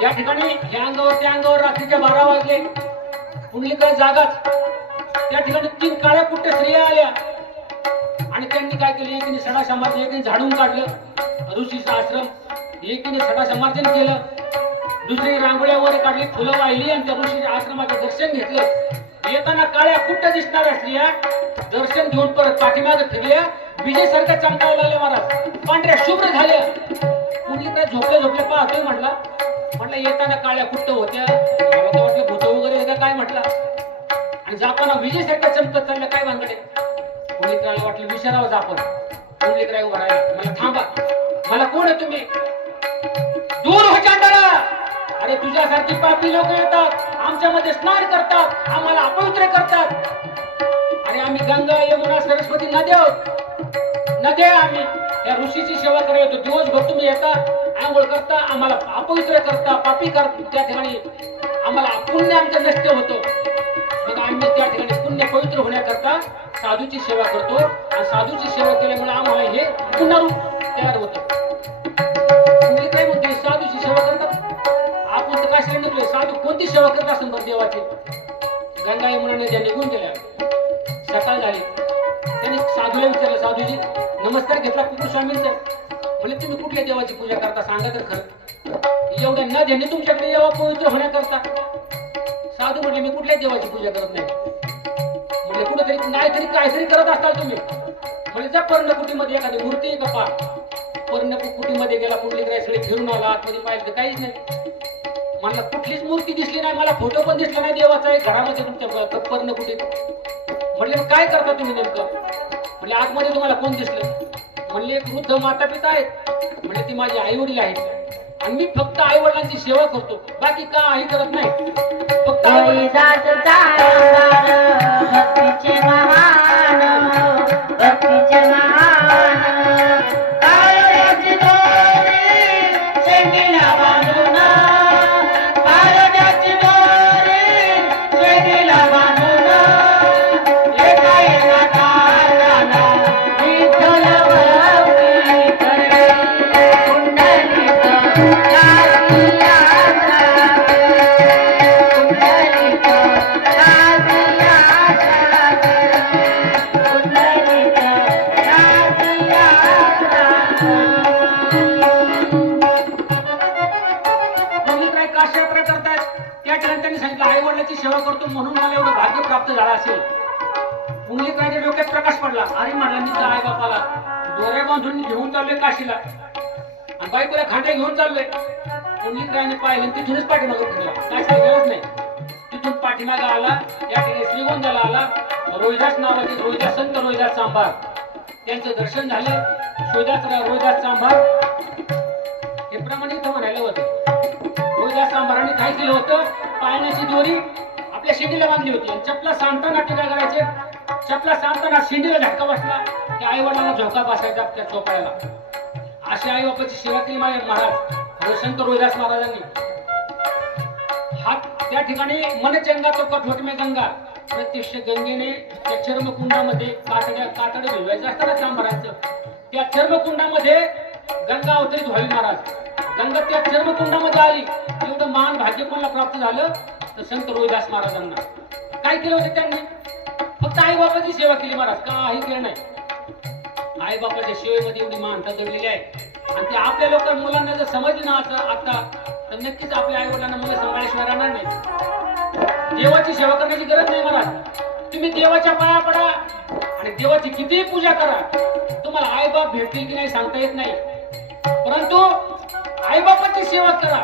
त्या ठिकाणी ह्या अंगावर त्या अंगावर रात्रीच्या 12 वाजले. पुंडलिका जागाच. त्या ठिकाणी 3 काळ्या कुट्ट स्त्रिया आल्या आणि त्यांनी काय केलं, एकीने सडा समार्जन, एकीने झाडून काढलं ऋषीचा आश्रम, एकीने सडा समार्जन केलं, दुसरी रांगोळ्या वर काढली, फुलं वाहिली आणि त्या ऋषीच्या आश्रमाचं दर्शन घेतलं. येताना काळ्या कुट्ट दिसणाऱ्या स्त्रिया दर्शन घेऊन परत पाठीमागे फिरल्या, विजेसारख्या चमकायला लागल्या महाराज, पांढऱ्या शुभ्र झाल्या. पुंडलिक झोपले झोपले पाहतोय म्हटलं येताना काळ्या कुट्ट होत्या, मला तर वाटलं भूत वगैरे काय म्हटलं, आणि जाताना विजेसारख्या चमकत चालल्या, काय भानगडे. पुंडलिकराला वाटलं विचारावंच आपण. पुंडलिकराय उभा राहिला, मला थांबा, मला कोण आहे तुम्ही, दूर हो चांडाळा. अरे तुझ्यासारखी पापी लोक येतात, आमच्यामध्ये स्नान करतात, आम्हाला अपवित्र करतात. अरे आम्ही गंगा यमुना सरस्वती नद्या आहोत, नद्या आम्ही या ऋषीची सेवा करायला येतो. दिवसभर तुम्ही येता, आंघोळ करता, आम्हाला अपवित्र करता, पापी करता, त्या ठिकाणी आम्हाला पुण्य आमचं नष्ट होतं. मग आम्ही त्या ठिकाणी पुण्य पवित्र होण्याकरता साधूची सेवा करतो, आणि साधूची सेवा केल्यामुळे आम्हाला हे पुनरूप तयार होतं. तुम्ही काय म्हणते, साधूची सेवा करतात, आपण तर काशीला निघलोय, साधू कोणती सेवा करत असेल बरं देवाची. गंगा यमुना नद्या निघून गेल्या, सकाळ झाली. त्यांनी साधूला विचारलं, साधूजी नमस्कार घेतला कुकुट स्वामींचा, म्हणजे तुम्ही कुठल्या देवाची पूजा करता सांगा तर खरं, एवढ्या नद्यांनी तुमच्याकडे यावा पवित्र होण्याकरता. साधू म्हटले मी कुठल्याच देवाची पूजा करत नाही. म्हणजे कुठेतरी नाहीतरी काहीतरी करत असताल तुम्ही. म्हणजे त्या पर्णकुटीमध्ये एखादी मूर्ती का पाठ, पर्णकुटीमध्ये गेला पुंडलिकराय सगळे फिरून आला, आतमध्ये पाहिलं तर काहीच नाही. मला कुठलीच मूर्ती दिसली नाही, मला फोटो पण दिसला नाही देवाचा आहे घरामध्ये तुमच्या पर्णकुटीत. म्हणले काय करता तुम्ही नेमकं, म्हणजे आतमध्ये तुम्हाला कोण दिसलं. म्हणले एक वृद्ध माता पिता आहेत, म्हणजे ती माझी आई वडील आहेत, आणि मी फक्त आई वडिलांची सेवा करतो, बाकी काही करत नाही. फक्त भक्तीचे महान, भक्तीचे महान, काळजाची दोरी शेंडीला बांधून, काळजाची दोरी शेंडीला बांधून, एका एका तालाला विठ्ठल भक्ती करे, पुंडलिक दासिया पुंडलिक दासिया पुंडलिक दासिया. पुंडलिकराय काशी यात्रा करतायत, त्या ठिकाणी त्यांनी सांगितलं आई वडिलांची सेवा करतो म्हणून मला एवढं भाग्य प्राप्त झालं असेल. पुंडलिकरायच्या डोक्यात प्रकाश पडला. अरे म्हटलं मी तर आई बापाला दोऱ्या बांधून घेऊन चाललोय काशीला, आणि बायकोला खांद्या घेऊन चाललोय. पुंडलिकरायाने पाहिलं, तिथूनच पाठीमागं फिरला, काशीला गेलाच नाही. तिथून पाठीमागं आला, या ठिकाणी श्रीगोंद्याला आला. रोहिदास नावाचे संत रोहिदास चांभार, त्यांचं दर्शन झालं. रोहिदास चांभार हे प्रमाणे इथं म्हणायला होतं. रोहिदास चांभारांनी काय केलं होतं, पाळण्याची दोरी आपल्या शेंडीला बांधली होती, आणि चपला सांडताना ते काय करायचे, चपला सांडताना शेंडीला झटका बसला की आई वडिलांना झोका बसायचा त्या चोपड्याला. अशी आई बापाची सेवा केली महाराज संत रोहिदास महाराजांनी. हात त्या ठिकाणी मनचंगा तो कठोटमे गंगा, प्रत्यक्ष गंगेने त्या चर्मकुंडामध्ये कातडे भिजवायचं असतं ना चांभारांचं, त्या चर्मकुंडामध्ये गंगा अवतरित व्हावी महाराज. गंगा त्या चर्मकुंडामध्ये आली. एवढं महान भाग्य कोणाला प्राप्त झालं तर संत रोहिदास महाराजांना. काय केलं होतं त्यांनी, फक्त आई बापाची सेवा केली महाराज, काही केलं नाही. आई बापाच्या सेवेमध्ये एवढी मानता दडलेली आहे आणि ते आपल्या लोक मुलांना जर समजलं ना आता तर नक्कीच आपल्या आई वडिलांना मुलं सांभाळल्याशिवाय राहणार नाही. देवाची सेवा करण्याची गरज नाही महाराज. तुम्ही देवाच्या पाया पडा आणि देवाची कितीही पूजा करा, तुम्हाला आई बाप भेटतील की नाही सांगता येत नाही, परंतु आई बापाची सेवा करा.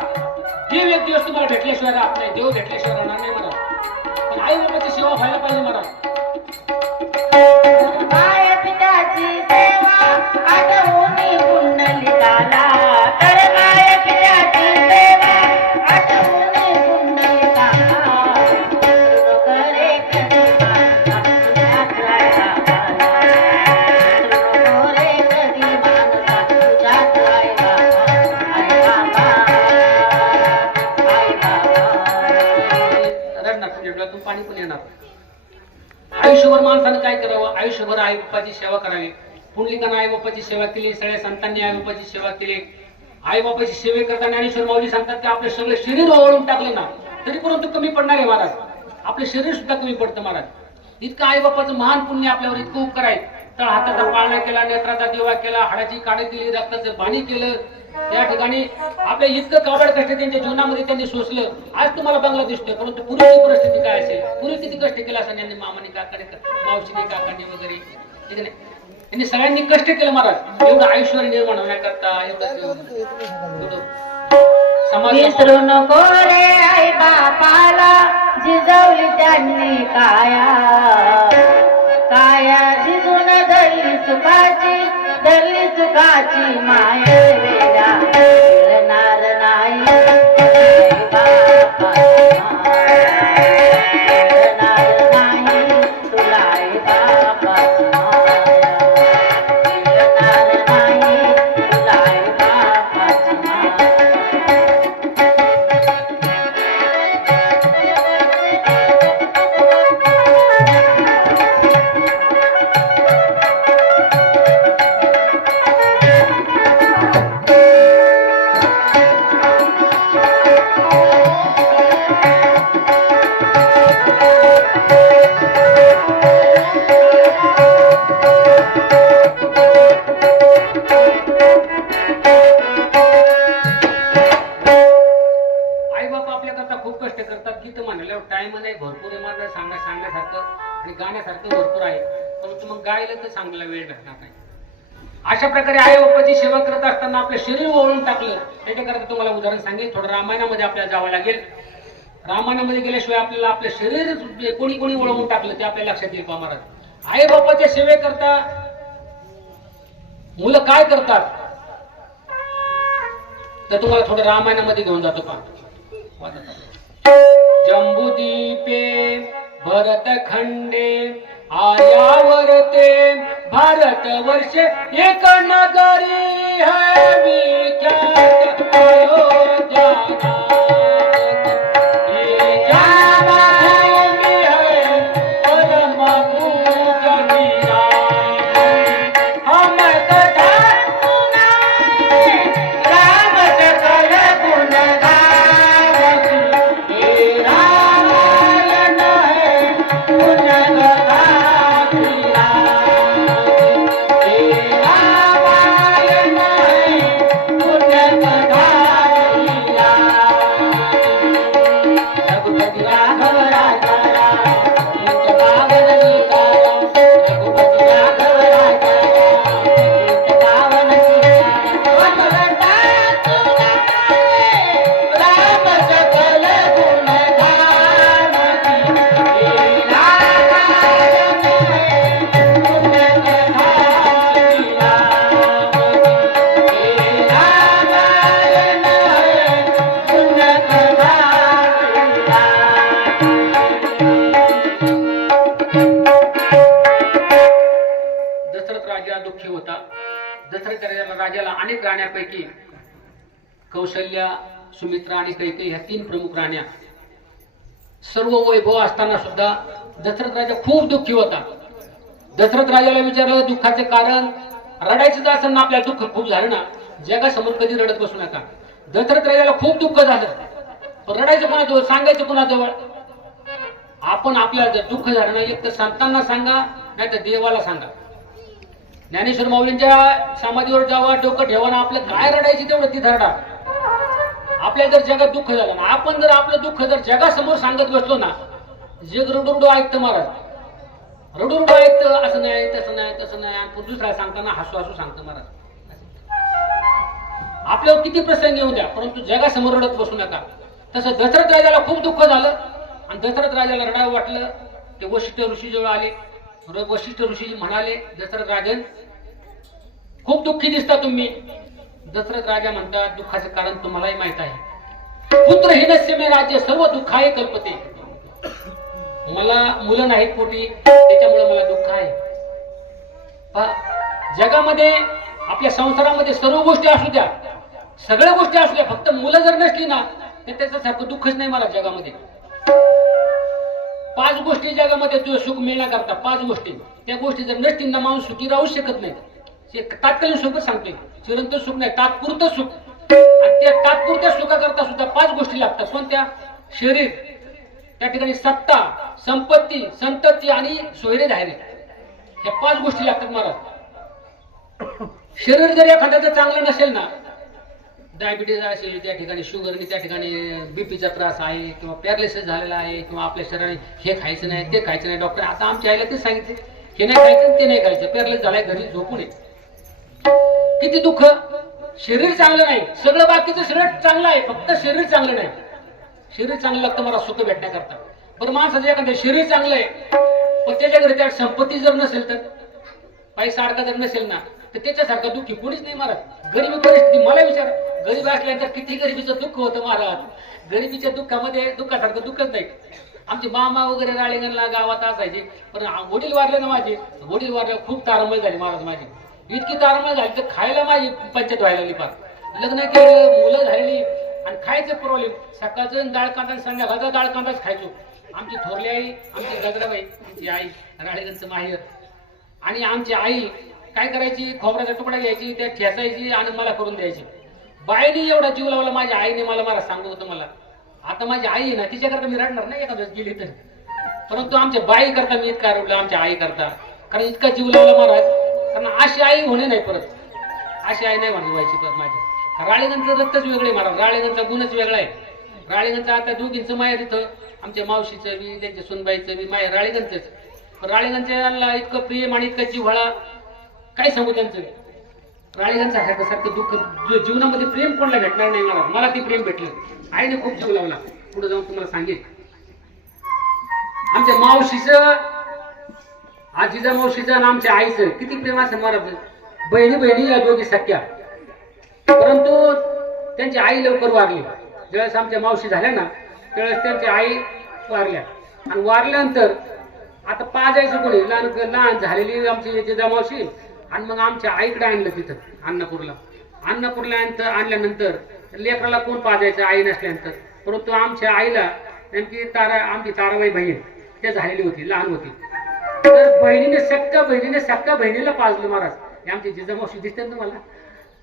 देव एक दिवस तुम्हाला भेटल्याशिवाय राहत नाही, देव भेटल्याशिवाय राहणार नाही महाराज. पण आई बापाची सेवा व्हायला पाहिजे महाराज. माय पित्याची सेवा आठवणी पुंडलिकाला कर, माय पित्याची सेवा आठवणी पुंडलिकाला करे कधी मानता तुझ्याच रायला रे कधी मानता तुझ्याच रायला. आई बाबा आई बाबा रडणार, तुझ्या डोळ्यातून पाणी पण येणार. आयुष्यभर माणसानं काय करावं, आयुष्यभर आई बाप्पाची सेवा करावी. पुंडलिकानं आई बाप्पाची सेवा केली, सगळ्या संतांनी आई बाप्पाची सेवा केली. आई बाप्पाची सेवे करताना ज्ञानेश्वर माऊली सांगतात की आपलं सगळं शरीर ओवाळून टाकलं ना तरी परंतु कमी पडणार आहे महाराज. आपलं शरीर सुद्धा कमी पडतं महाराज. इतकं आई बाप्पाचं महान पुण्य आपल्यावर, इतकं उपकार आहे. तर हाताचा पाळणा केला, नेत्राचा दिवा केला, हाडाची काढी केली, रक्ताचं पाणी केलं. त्या ठिकाणी आपल्या इतकं काबड कष्ट त्यांच्या जीवनामध्ये त्यांनी सोसलं. आज तुम्हाला बंगला दिसतोय, परंतु पूर्वीची परिस्थिती काय असेल, पूर्वी किती कष्ट केलं असेल यांनी, मामाने काकाने मावशीने काकांनी वगैरे, ठीक आहे. यांनी सगळ्यांनी कष्ट केलं महाराज एवढं आयुष्य निर्माण होण्याकरता, एवढं समाज. विसरू नको रे आई बापाला जिजवली त्यांनी काया, काया झिजून धरली सुखाची माया वेड्या फिरणार नाही आई बापाची माया, फिरणार नाही तुला आई बापाची माया, फिरणार नाही तुला आई बापाची माया. गाण्यासारखं भरपूर आहे, परंतु मग गायला तर चांगला वेळ भेटणार नाही. अशा प्रकारे आई बाप्पाची सेवा करत असताना आपलं शरीर ओळून टाकलं. त्याच्याकरता तुम्हाला उदाहरण सांगेल, थोडं रामायणामध्ये आपल्याला जावं लागेल. रामायणामध्ये गेल्याशिवाय आपल्याला आपलं शरीर कोणी कोणी ओळखून टाकलं ते आपल्या लक्षात येईल. महाराज आई बाप्पाच्या सेवेकरता मुलं काय करतात तर तुम्हाला थोडं रामायणामध्ये घेऊन जातो. पहा, जम्बूदीपे भरत खंडे आर्यावर ते भारत वर्ष एक नगरी है विख्यात अयोध्या राजाला अनेक राण्यांपैकी कौशल्या, सुमित्रा आणि कैकेयी ह्या तीन प्रमुख राण्या. सर्व वैभव असताना सुद्धा दशरथ राजा खूप दुःखी होता. दशरथ राजाला विचारलं दुःखाचे कारण. रडायचं जर असेल ना, आपल्याला दुःख खूप झालं ना, जगासमोर कधी रडत बसू नका. दशरथ राजाला खूप दुःख झालं, पण रडायचं कोणाजवळ, सांगायचं कोणाजवळ? आपण आपल्याला जर दुःख झालं ना, एक तर संतांना सांगा, नाही तर देवाला सांगा. ज्ञानेश्वर माऊलींच्या समाधीवर जावा, डोकं ठेवा ना, आपलं काय रडायची तेवढं ती रडा. आपल्या जर जगात दुःख झालं ना, आपण जर आपलं दुःख जर जगासमोर सांगत बसलो ना, जग रडू ऐकतं महाराज, रडू ऐकतं. असं नाही, तसं नाही, तसं नाही. आणि दुसऱ्या सांगताना हसू सांगतं महाराज. आपल्यावर किती प्रसंग येऊ द्या, परंतु जगासमोर रडत बसू नका. तसं दशरथ राजाला खूप दुःख झालं आणि दशरथ राजाला रडावं वाटलं. ते वशिष्ठ ऋषी जवळ आले. वशिष्ठ ऋषी म्हणाले, दशरथ राजन खूप दुःखी दिसता तुम्ही. दशरथ राजा म्हणतात, दुःखाचं कारण तुम्हालाही माहित आहे. पुत्रहीनस्य मे राज्य सर्व दुःखाय कल्पते. मला मुलं नाहीत पोटी, त्याच्यामुळे मला दुःख आहे. जगामध्ये आपल्या संसारामध्ये सर्व गोष्टी असू द्या, सगळ्या गोष्टी असू द्या, फक्त मुलं जर नसली ना तर त्याच्यासारखं दुःखच नाही मला जगामध्ये. 5 गोष्टी जगामध्ये तुझं सुख मिळण्याकरता, 5 गोष्टी, त्या गोष्टी जर नसतील ना माणूस सुखी राहू शकत नाही. तात्कालीन सुख सांगतोय, चिरंतन सुख नाही, तात्पुरतं सुख. आणि त्या तात्पुरत्या सुखाकरता सुद्धा 5 गोष्टी लागतात. कोणत्या? शरीर, त्या ठिकाणी सत्ता, संपत्ती, संतती आणि सोयरे धायरे, ह्या 5 गोष्टी लागतात महाराज. शरीर जर एखाद्याचं चांगलं नसेल ना, डायबिटीज असेल, त्या ठिकाणी शुगरनी, त्या ठिकाणी बीपीचा त्रास आहे, किंवा पॅरालिसिस झालेला आहे, किंवा आपल्या शरीराने हे खायचं नाही, ते खायचं नाही. डॉक्टर आता आमच्या आईला ते सांगितले, हे नाही खायचं, ते नाही खायचं, पॅरालिसिस झालाय, घरी झोपून आहे. किती दुःख. शरीर चांगलं नाही, सगळं बाकीचं सगळं चांगलं आहे, फक्त शरीर चांगलं नाही. शरीर चांगलं लागतं मला सुख भेटण्याकरता. बरं, माणसाचं एखादं शरीर चांगलं आहे, पण त्याच्याकडे त्या संपत्ती जर नसेल, तर पैसा अडका जर नसेल ना, तर त्याच्यासारखं दुःखी कोणीच नाही महाराज. गरीबी परिस्थिती मला विचार, गरीब असल्यानंतर किती गरिबीचं दुःख होतं महाराज. गरिबीच्या दुःखामध्ये दुःखासारखं दुःखच नाही. आमचे मामा वगैरे राळेगणला गावात असायचे, पण वडील वारले ना माझे, वडील वारल्यावर खूप तारांबळ झाली महाराज माझी. इतकी तारांबळ झाली तर खायला माझी पंचायत व्हायला लागली. फार लग्न केलं, मुलं झाली आणि खायचं प्रॉब्लेम. सकाळचं डाळ कांदा, संध्याकाळचा डाळ कांदाच खायचो. आमची थोरली आई, आमची गजराबाई, आमची आई, राळेगणचं माहेर, आणि आमची आई काय करायची, खोबऱ्याचा तुकडा घ्यायची, त्या ठेचायची आणि मला करून द्यायची. बाईने एवढा जीव लावला माझ्या आईने, मला सांगत होतं मला. आता माझी आई आहे ना, तिच्याकरता मी रडणार नाही एखाद्या गेली तर, परंतु आमच्या बाई करता मी इतका रडलो, आमच्या आई करता, कारण इतका जीव लावला महाराज. कारण अशी आई होणे नाही परत, अशी आई नाही व्हायची परत माझी. राळेगणचं रक्तच वेगळं आहे महाराज, राळेगणचा गुणच वेगळा आहे. राळेगणचं आता दोघींचं माहेर इथं, आमच्या मावशीचं बी, त्यांच्या सुनबाईचं बी माहेर राळेगणचंच. पण राळेगणच्या इतकं प्रेम आणि इतका जिव्हाळा काय सांगू त्यांचं. राळेगणचं सारखं दुःख जीवनामध्ये प्रेम कोणाला भेटणार नाही मला ते प्रेम भेटलं. आईने खूप जीव लावला. पुढे जाऊन तुम्हाला सांगेल. आमच्या मावशीचं, आजीच्या मावशीचं आणि आमच्या आईचं किती प्रेम असेल महाराज. बहिणी या दोघी सख्या, परंतु त्यांची आई लवकर वारली. ज्यावेळेस आमच्या मावशी झाल्या ना, त्यावेळेस त्यांच्या आई वारल्या. आणि वारल्यानंतर आता पाजायचं कोणी, लहान झालेली आमची जिजा मावशी, आणि मग आमच्या आईकडे आणलं तिथं अन्नपूरला आणल्यानंतर लेकराला कोण पाजायचं आई नसल्यानंतर. परंतु आमच्या आईला नेमकी आमची ताराबाई बहीण त्या झालेली होती, लहान होती. तर बहिणीने सख्या बहिणीला पाजलं महाराज. हे आमची जिजा मावशी दिसते ना मला,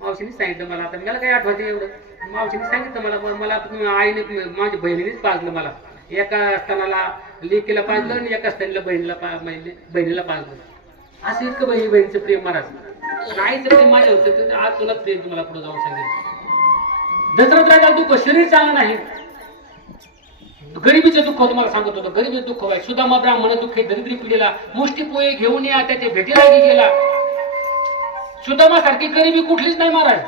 मावशीने सांगितलं मला. आता मला काही आठवते एवढं, मावशीने सांगितलं मला आईने, माझ्या बहिणीनेच पाजलं मला. एका स्तनाला लेकीला पाजलं आणि एका स्तनाला बहिणीला पाजलं. असं इतकं बहिणीचं प्रेम महाराज. आईचं प्रेम माझ्या होतं, तर आज तुला प्रेम तुम्हाला पुढे जाऊन सांगेल. दशरथ राजा दुःख, शरीर चांगलं नाही, गरिबीचं दुःख तुम्हाला सांगत होतं. गरिबीचं दुःख आहे. सुदामा ब्राह्मण दुःख दरिद्री पिढीला, मुष्टी पोहे घेऊन या त्याच्या भेटीला गेला. सुदामा सारखी गरिबी कुठलीच नाही महाराज.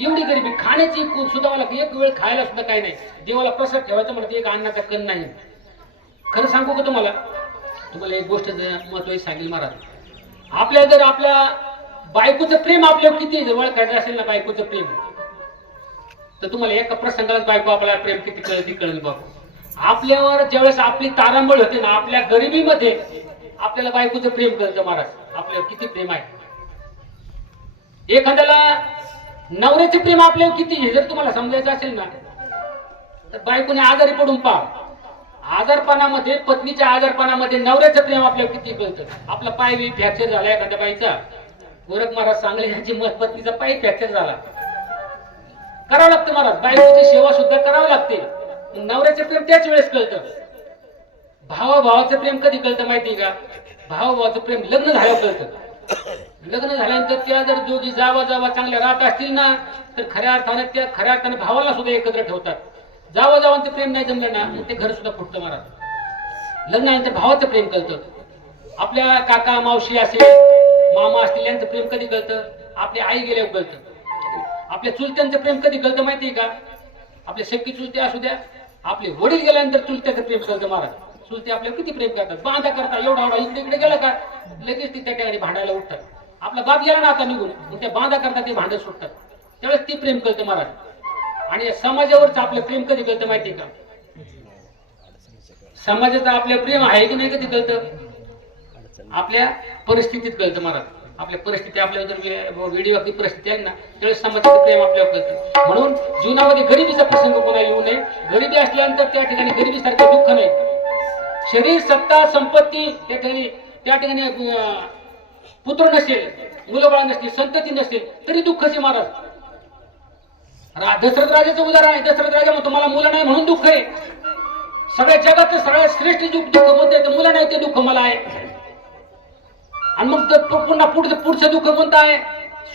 एवढी गरिबी, खाण्याची सुदामाला एक वेळ खायला सुद्धा काही नाही. देवाला प्रसाद ठेवायचं म्हणत एक अन्नाचा कण नाही. खरं सांगू का तुम्हाला एक गोष्ट महत्वाची सांगेल महाराज. आपल्या जर आपल्या बायकोचं प्रेम आपल्यावर किती जवळ काढलं असेल ना, बायकोचं प्रेम, तर तुम्हाला एका प्रसंगालाच बायको आपल्याला प्रेम किती कळेल बाबा. आपल्यावर ज्यावेळेस आपली तारांबळ होते ना, आपल्या गरिबीमध्ये आपल्याला बायकोचं प्रेम कळतं महाराज, आपल्यावर किती प्रेम आहे. एखाद्याला नवऱ्याचे प्रेम आपल्यावर किती हे जर तुम्हाला समजायचं असेल ना, तर बायकोने आजारी पडून पहा. आजारपणामध्ये, पत्नीच्या आजारपणामध्ये नवऱ्याचं प्रेम आपल्याला किती कळतं. आपला पाय बी फ्रॅक्चर झाला एखाद्या बाईचा, गोरख महाराज चांगले यांची पत्नीचा पाय फ्रॅक्चर झाला, करावं लागतं महाराज. बायकोची सेवा सुद्धा करावं लागते. नवऱ्याचं प्रेम त्याच वेळेस कळतं. भावाचं प्रेम कधी कळतं माहिती का? भावाचं प्रेम लग्न झाल्यावर कळतं. लग्न झाल्यानंतर त्या जर जोगी जावा जावा चांगल्या राहत असतील ना, तर खऱ्या अर्थाने भावाला सुद्धा एकत्र ठेवतात. जावा जावांचं प्रेम नाही जमलं ना, मग ते घर सुद्धा फुटतं महाराज. लग्नानंतर भावाचं प्रेम कळतं. आपल्या काका मावशी असेल, मामा असतील, यांचं प्रेम कधी कळतं? आपली आई गेल्यावर कळतं. आपल्या चुलत्यांचं प्रेम कधी कळतं माहितीये का? आपले सख्खी चुलते असू द्या, आपले वडील गेल्यानंतर चुलत्याचं प्रेम कळतं महाराज. चुलते आपल्याला किती प्रेम करतात, बांधा करतात, एवढा इकडे इकडे गेला का लगेच ती त्या ठिकाणी भांडायला उठतात. आपला बाप गेला ना आता निघून, मग त्या बांधा करतात, ते भांडण सुटतात. त्यावेळेस ती प्रेम कळतं महाराज. आणि समाजावरच आपलं प्रेम कधी कळतं माहितीये का? समाजाचं आपलं प्रेम आहे की नाही कधी कळतं? आपल्या परिस्थितीत कळतं महाराज. आपल्या परिस्थिती, आपल्या जर वेळी परिस्थिती आहे ना, त्यावेळेस समाजाचं प्रेम आपल्यावर कळतं. म्हणून जीवनामध्ये गरिबीचा प्रसंग कोणा येऊ नये. गरिबी असल्यानंतर त्या ठिकाणी गरिबीसारखं दुःख नाही. शरीर, सत्ता, संपत्ती, त्या ठिकाणी पुत्र नसेल, मुलं बाळ नसतील, संतती नसेल, तरी दुःखच आहे महाराज. दशरथ राजाचं उदाहरण आहे. दशरथ राजा म्हणतो मला मुलं नाही म्हणून दुःख आहे. सगळ्या जगात सगळ्यात श्रेष्ठ दुःख कोणतं? मुलं नाही ते दुःख मला आहे. आणि मग पुन्हा पुढचं दुःख कोणतं आहे?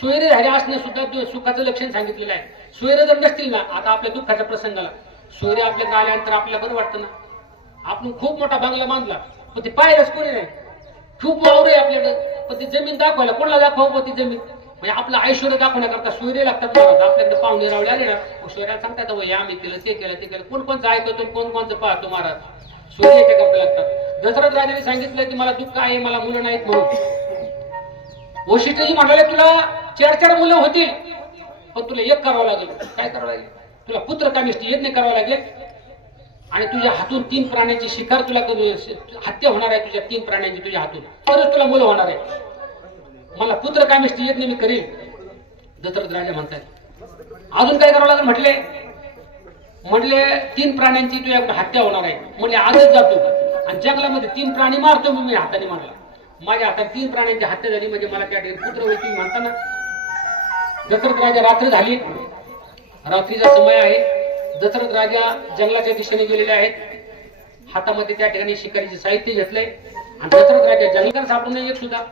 सोयरे झाले असणे सुद्धा सुखाचं लक्षण सांगितलेलं आहे. सोयरे जर नसतील ना, आता आपल्या दुःखाच्या प्रसंगाला सोयरे आपल्याला आल्यानंतर आपल्याला बरं वाटतं ना. आपण खूप मोठा बंगला बांधला, पण ते पाहिलंच कोणी नाही. खूप वावर आहे आपल्याकडे, पण ती जमीन दाखवायला कोणाला दाखवावं? ती जमीन म्हणजे आपलं ऐश्वर्य दाखवण्याकरता सोयरे लागतात महाराज. आपल्याकडे पाहुणे रावळे आले ना, सोयऱ्याला सांगतात हे आम्ही केलं, ते केलं, ते केलं. कोण कोणचं ऐकतो, कोण कोणचं पाहतो महाराज. सोयरे याच्या कपडे लागतात. दशरथ राजाने सांगितलं की मला दुःख आहे, मला मुलं नाहीत म्हणून. वशिष्ठजी म्हणाले तुला 4 मुलं होतील, पण तुला एक करावं लागेल. काय करावं लागेल? तुला पुत्र कामिष्ठी यज्ञ करावं लागेल, आणि तुझ्या हातून 3 प्राण्यांची शिकार, तुला हत्या होणार आहे तुझ्या 3 प्राण्यांची तुझ्या हातून, तरच तुला मुलं होणार आहे. मला पुत्र कामिष्ठी यज्ञ मी करील. दशरथ राजा म्हणतात अजून काय करावं लागेल? म्हटले 3 प्राण्यांची तुझ्या हत्या होणार आहे. म्हणजे आजच जातो आणि जंगलामध्ये 3 प्राणी मारतो मी हाताने. म्हणला माझ्या हातात 3 प्राण्यांची हत्या झाली म्हणजे मला त्या ठिकाणी पुत्र होईल म्हणताना. दशरथ राजा रात्र झाली, रात्रीचा समय आहे. दशरथ राजा जंगलाच्या दिशेने गेलेले आहेत. हातामध्ये त्या ठिकाणी शिकारीचे साहित्य घेतलंय आणि दशरथ राजा जंगलात सापडून नाही एक सुद्धा.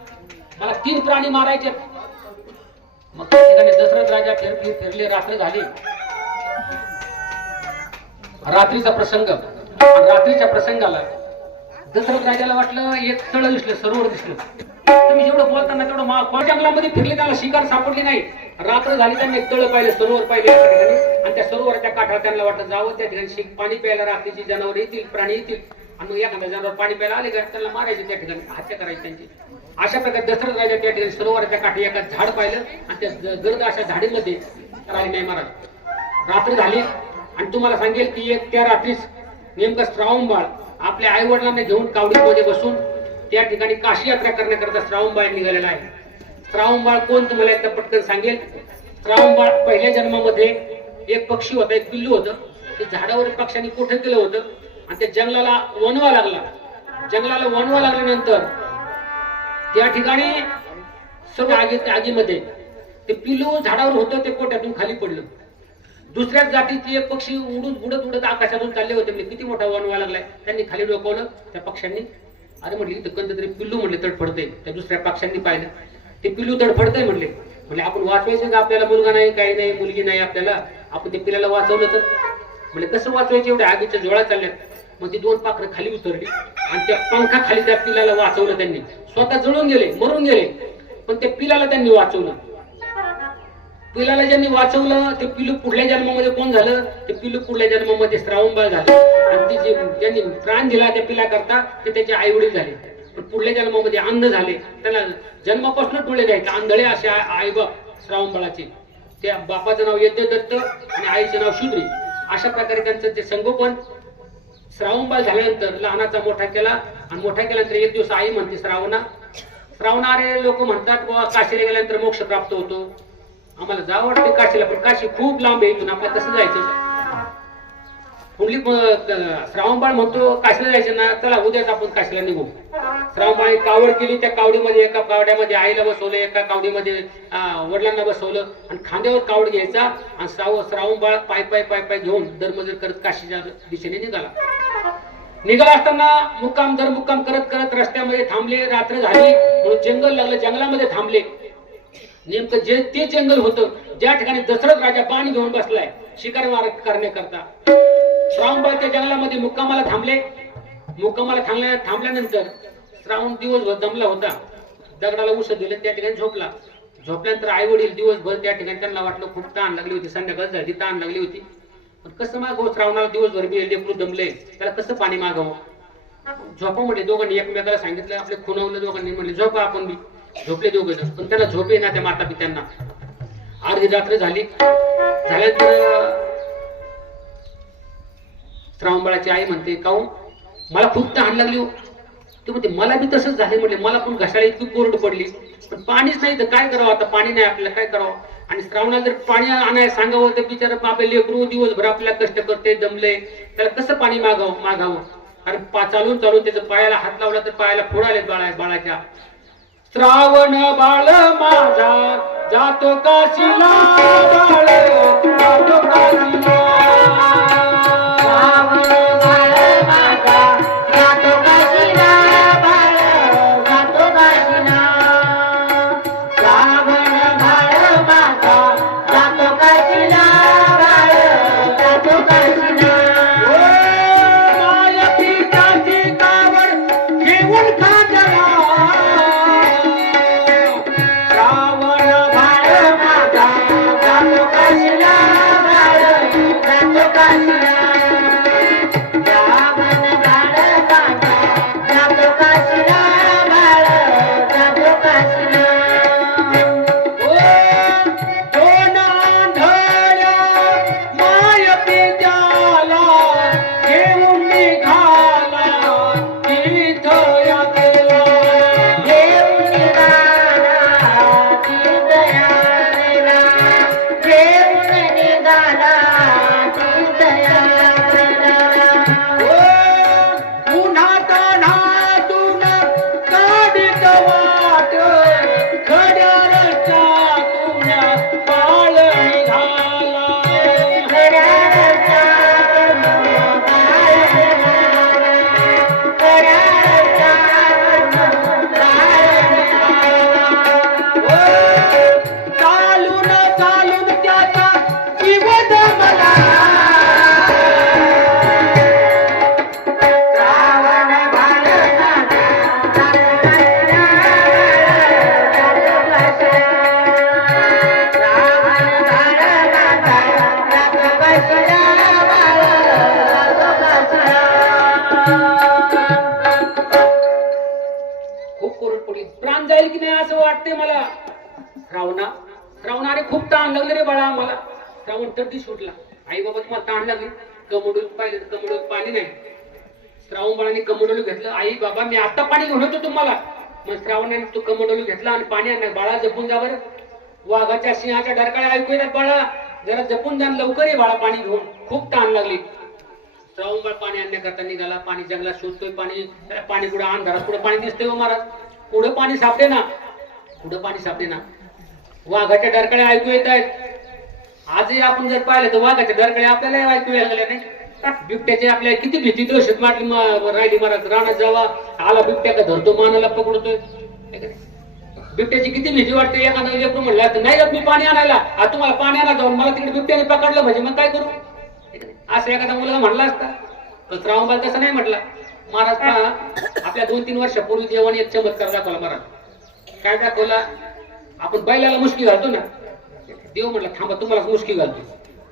मला 3 प्राणी मारायचे. मग त्या ठिकाणी दशरथ राजा फिरले. रात्र झाली, रात्रीचा प्रसंग. रात्रीच्या प्रसंगाला दशरथ राजाला वाटलं एक तळ दिसलं, सरोवर दिसलं. तुम्ही जेवढं बोलताना तेवढं जंगलामध्ये फिरले, त्याला शिकार सापडली नाही. रात्र झाली, त्यांनी एक तळ पाहिलं, सरोवर पाहिले आणि त्या सरोवराच्या काठावर त्यांना वाटलं जावं. त्या ठिकाणी पाणी प्यायला रात्रीची जनावर येतील, प्राणी येतील, आणि एखादा जनावर पाणी प्यायला आले का त्याला मारायचे, त्या ठिकाणी हत्या करायची त्यांची. अशा प्रकारे दशरथ राजा त्या ठिकाणी सरोवराच्या काठी एका झाड पाहिलं आणि त्या गर्द अशा झाडीमध्ये राहिली नाही महाराज. रात्र झाली आणि तुम्हाला सांगेल की त्या रात्रीच नेमकं श्रावणबाळ आपल्या आई वडिलांना घेऊन कावडीमध्ये बसून त्या ठिकाणी काशी यात्रा करण्याकरता श्रावणबाळ निघालेला आहे. श्रावणबाळ कोण तुम्हाला एकदा पटकन सांगेल. श्रावणबाळ पहिल्या जन्मामध्ये एक पक्षी होता, एक पिल्लू होतं. ते झाडावर पक्ष्यांनी कोठे केलं होतं आणि त्या जंगलाला वणवा लागला. जंगलाला वणवा लागल्यानंतर त्या ठिकाणी सर्व आगीमध्ये ते पिल्लू झाडावर होतं, ते कोट्यातून खाली पडलं. दुसऱ्याच जातीचे एक पक्षी उडत आकाशातून चालले होते. म्हणजे किती मोठा वणवा लागलाय. त्यांनी खाली डोकावलं त्या पक्ष्यांनी. अरे म्हटले इथं तरी पिल्लू म्हटले तडफडतंय. त्या दुसऱ्या पक्ष्यांनी पाहिलं ते पिल्लू तडफडतंय. म्हटले आपण वाचवायचं का? आपल्याला मुलगा नाही, काही नाही, मुलगी नाही आपल्याला, आपण ते पिल्लाला वाचवलं तर? म्हणजे कसं वाचवायचं? एवढ्या आगीच्या ज्वाळा चालल्यात. मग ती 2 पाखरं खाली उतरली आणि त्या पंखा खाली त्या पिल्लाला वाचवलं त्यांनी. स्वतः जळून गेले, मरून गेले, पण त्या पिल्लाला त्यांनी वाचवलं. पिल्लाला ज्यांनी वाचवलं ते पिल्लू पुढल्या जन्मामध्ये कोण झालं? ते पिल्लू पुढल्या जन्मामध्ये श्रावणबाळ झालं. आणि ते ज्यांनी प्राण दिला त्या पिल्ला करता ते त्याचे आई वडील झाले. पण पुढल्या जन्मामध्ये अंध झाले. त्याला जन्मापासून डोळे द्यायचे. आंधळे असे आई बाप श्रावणबाळाचे. त्या बापाचं नाव यज्ञदत्त आणि आईचं नाव शूद्री. अशा प्रकारे त्यांचं ते संगोपन. श्रावणबाळ झाल्यानंतर लहानाचा मोठा केला आणि मोठा केल्यानंतर एक दिवस आई म्हणते श्रावणारे लोक म्हणतात बाबा काशीला गेल्यानंतर मोक्ष प्राप्त होतो. आम्हाला जावं वाटते काशीला, पण काशी खूप लांब आहे इथून, आपल्याला कसं जायचं? कुठली श्रावणबाळ म्हणतो काशीला जायचं ना, चला उद्याच आपण काशीला निघू. श्रावणबाळी कावड केली. त्या कावडीमध्ये एका कावड्यामध्ये आईला बसवलं, एका कावडीमध्ये वडिलांना बसवलं आणि खांद्यावर कावड घ्यायचा आणि श्रावणबाळ पाय पाय घेऊन दरमजर करत काशीच्या दिशेने निघाला असताना मुक्काम दर मुक्काम करत करत रस्त्यामध्ये थांबले. रात्र झाली म्हणून जंगल लागलं, जंगलामध्ये थांबले. नेमकं जे ते जंगल होतं ज्या ठिकाणी दशरथ राजा बाण घेऊन बसलाय शिकार करण्याकरता. श्रावणबाळ त्या जंगलामध्ये मुक्कामाला थांबले. मुक्कामाला थांबल्यानंतर श्रावण दिवसभर दमला होता. दगडाला उसळ दिलं, त्या ठिकाणी झोपला. झोपल्यानंतर आई वडील दिवसभर त्या ठिकाणी त्यांना वाटलं खूप ताण लागली होती, संध्याकाळ झाली ताण लागली होती. पण कसं मागावं श्रावणाला दिवसभर बी लेकरू दमले, त्याला कसं पाणी मागावं. झोपा म्हणजे दोघांनी एकमेकाला सांगितलं, आपले खुणावलं दोघांनी, म्हणले झोपा आपण बी. झोपले दोघे जण, पण त्याला झोपे ना त्या माता पित्यांना. अर्धी रात्र झाल्यानंतर श्रावणबाळाची आई म्हणते, काऊ मला खूप तहान लागली हो. ते म्हणते मला बी तसंच झाले, म्हणले मला पण घशाला इतकी कोरड पडली, पण पाणीच नाही तर काय करावं आता, पाणी नाही आपल्याला काय करावं. आणि श्रावणाला जर पाणी आणायला सांगावं तर बिचारा आपले लेकरू दिवसभर आपल्याला कष्ट करते दमले, त्याला कसं पाणी मागावं. अरे चालून त्याच्या पायाला हात लावला तर पायाला फोड आले बाळाच्या. श्रावण बाळ माझा जातो काशीला, बाळ जातो काशीला. प्राण जाईल की नाही असं वाटतंय मला. श्रावण अरे खूप ताण लागले रे बाळा मला. श्रावण तटी सुटला. आई बाबा तुम्हाला ताण लागली, कमोडून पाहिजे, कमोडून पाणी नाही. श्रावण बाळाने कमोडोलू घेतलं. आई बाबा मी आता पाणी घेऊन होतो तुम्हाला. मग श्रावणाने तो कमोडोलू घेतला आणि पाणी आणलं. बाळा जपून जा बरं, वाघाच्या सिंहाच्या डरकाळ्या ऐकू येतात बाळा, जरा जपून जा, लवकर ये बाळा पाणी घेऊन, खूप ताण लागली. श्रावण बाळ पाणी आणण्याकरता निघाला. पाणी जंगलात शोधतोय पाणी कुठं अंधारात कुठं पाणी दिसतंय हो महाराज, पुढं पाणी सापडे ना, पुढं पाणी सापडे ना. वाघाच्या डरकाळ्या ऐकू येत आहेत. आजही आपण जर पाहिलं तर वाघाच्या डरकाळ्या आपल्याला ऐकू यायला लागल्या नाही. बिबट्याची आपल्याला किती भीती दहशत राहिली महाराज. रानात जावा, आला बिबट्या का धरतो, मानाला पकडतोय. बिबट्याची किती भीती वाटते. एखादा लेकरू म्हणला तर नाही जात मी पाणी आणायला, तुम्हाला पाणी आणा जाऊन, मला तिकडे बिबट्याने पकडलं म्हणजे मग काय करू, असं एखादा मुलगा म्हणला असता. पण श्रावणबाळ तसं नाही म्हटला. महाराज पहा, आपल्या 2-3 वर्षापूर्वी देवाने एक चमत्कार दाखवला महाराज. काय दाखवला, आपण बैलाला मुसकी घालतो ना, देव म्हटला थांबा तुम्हालाच मुसकी घालतो.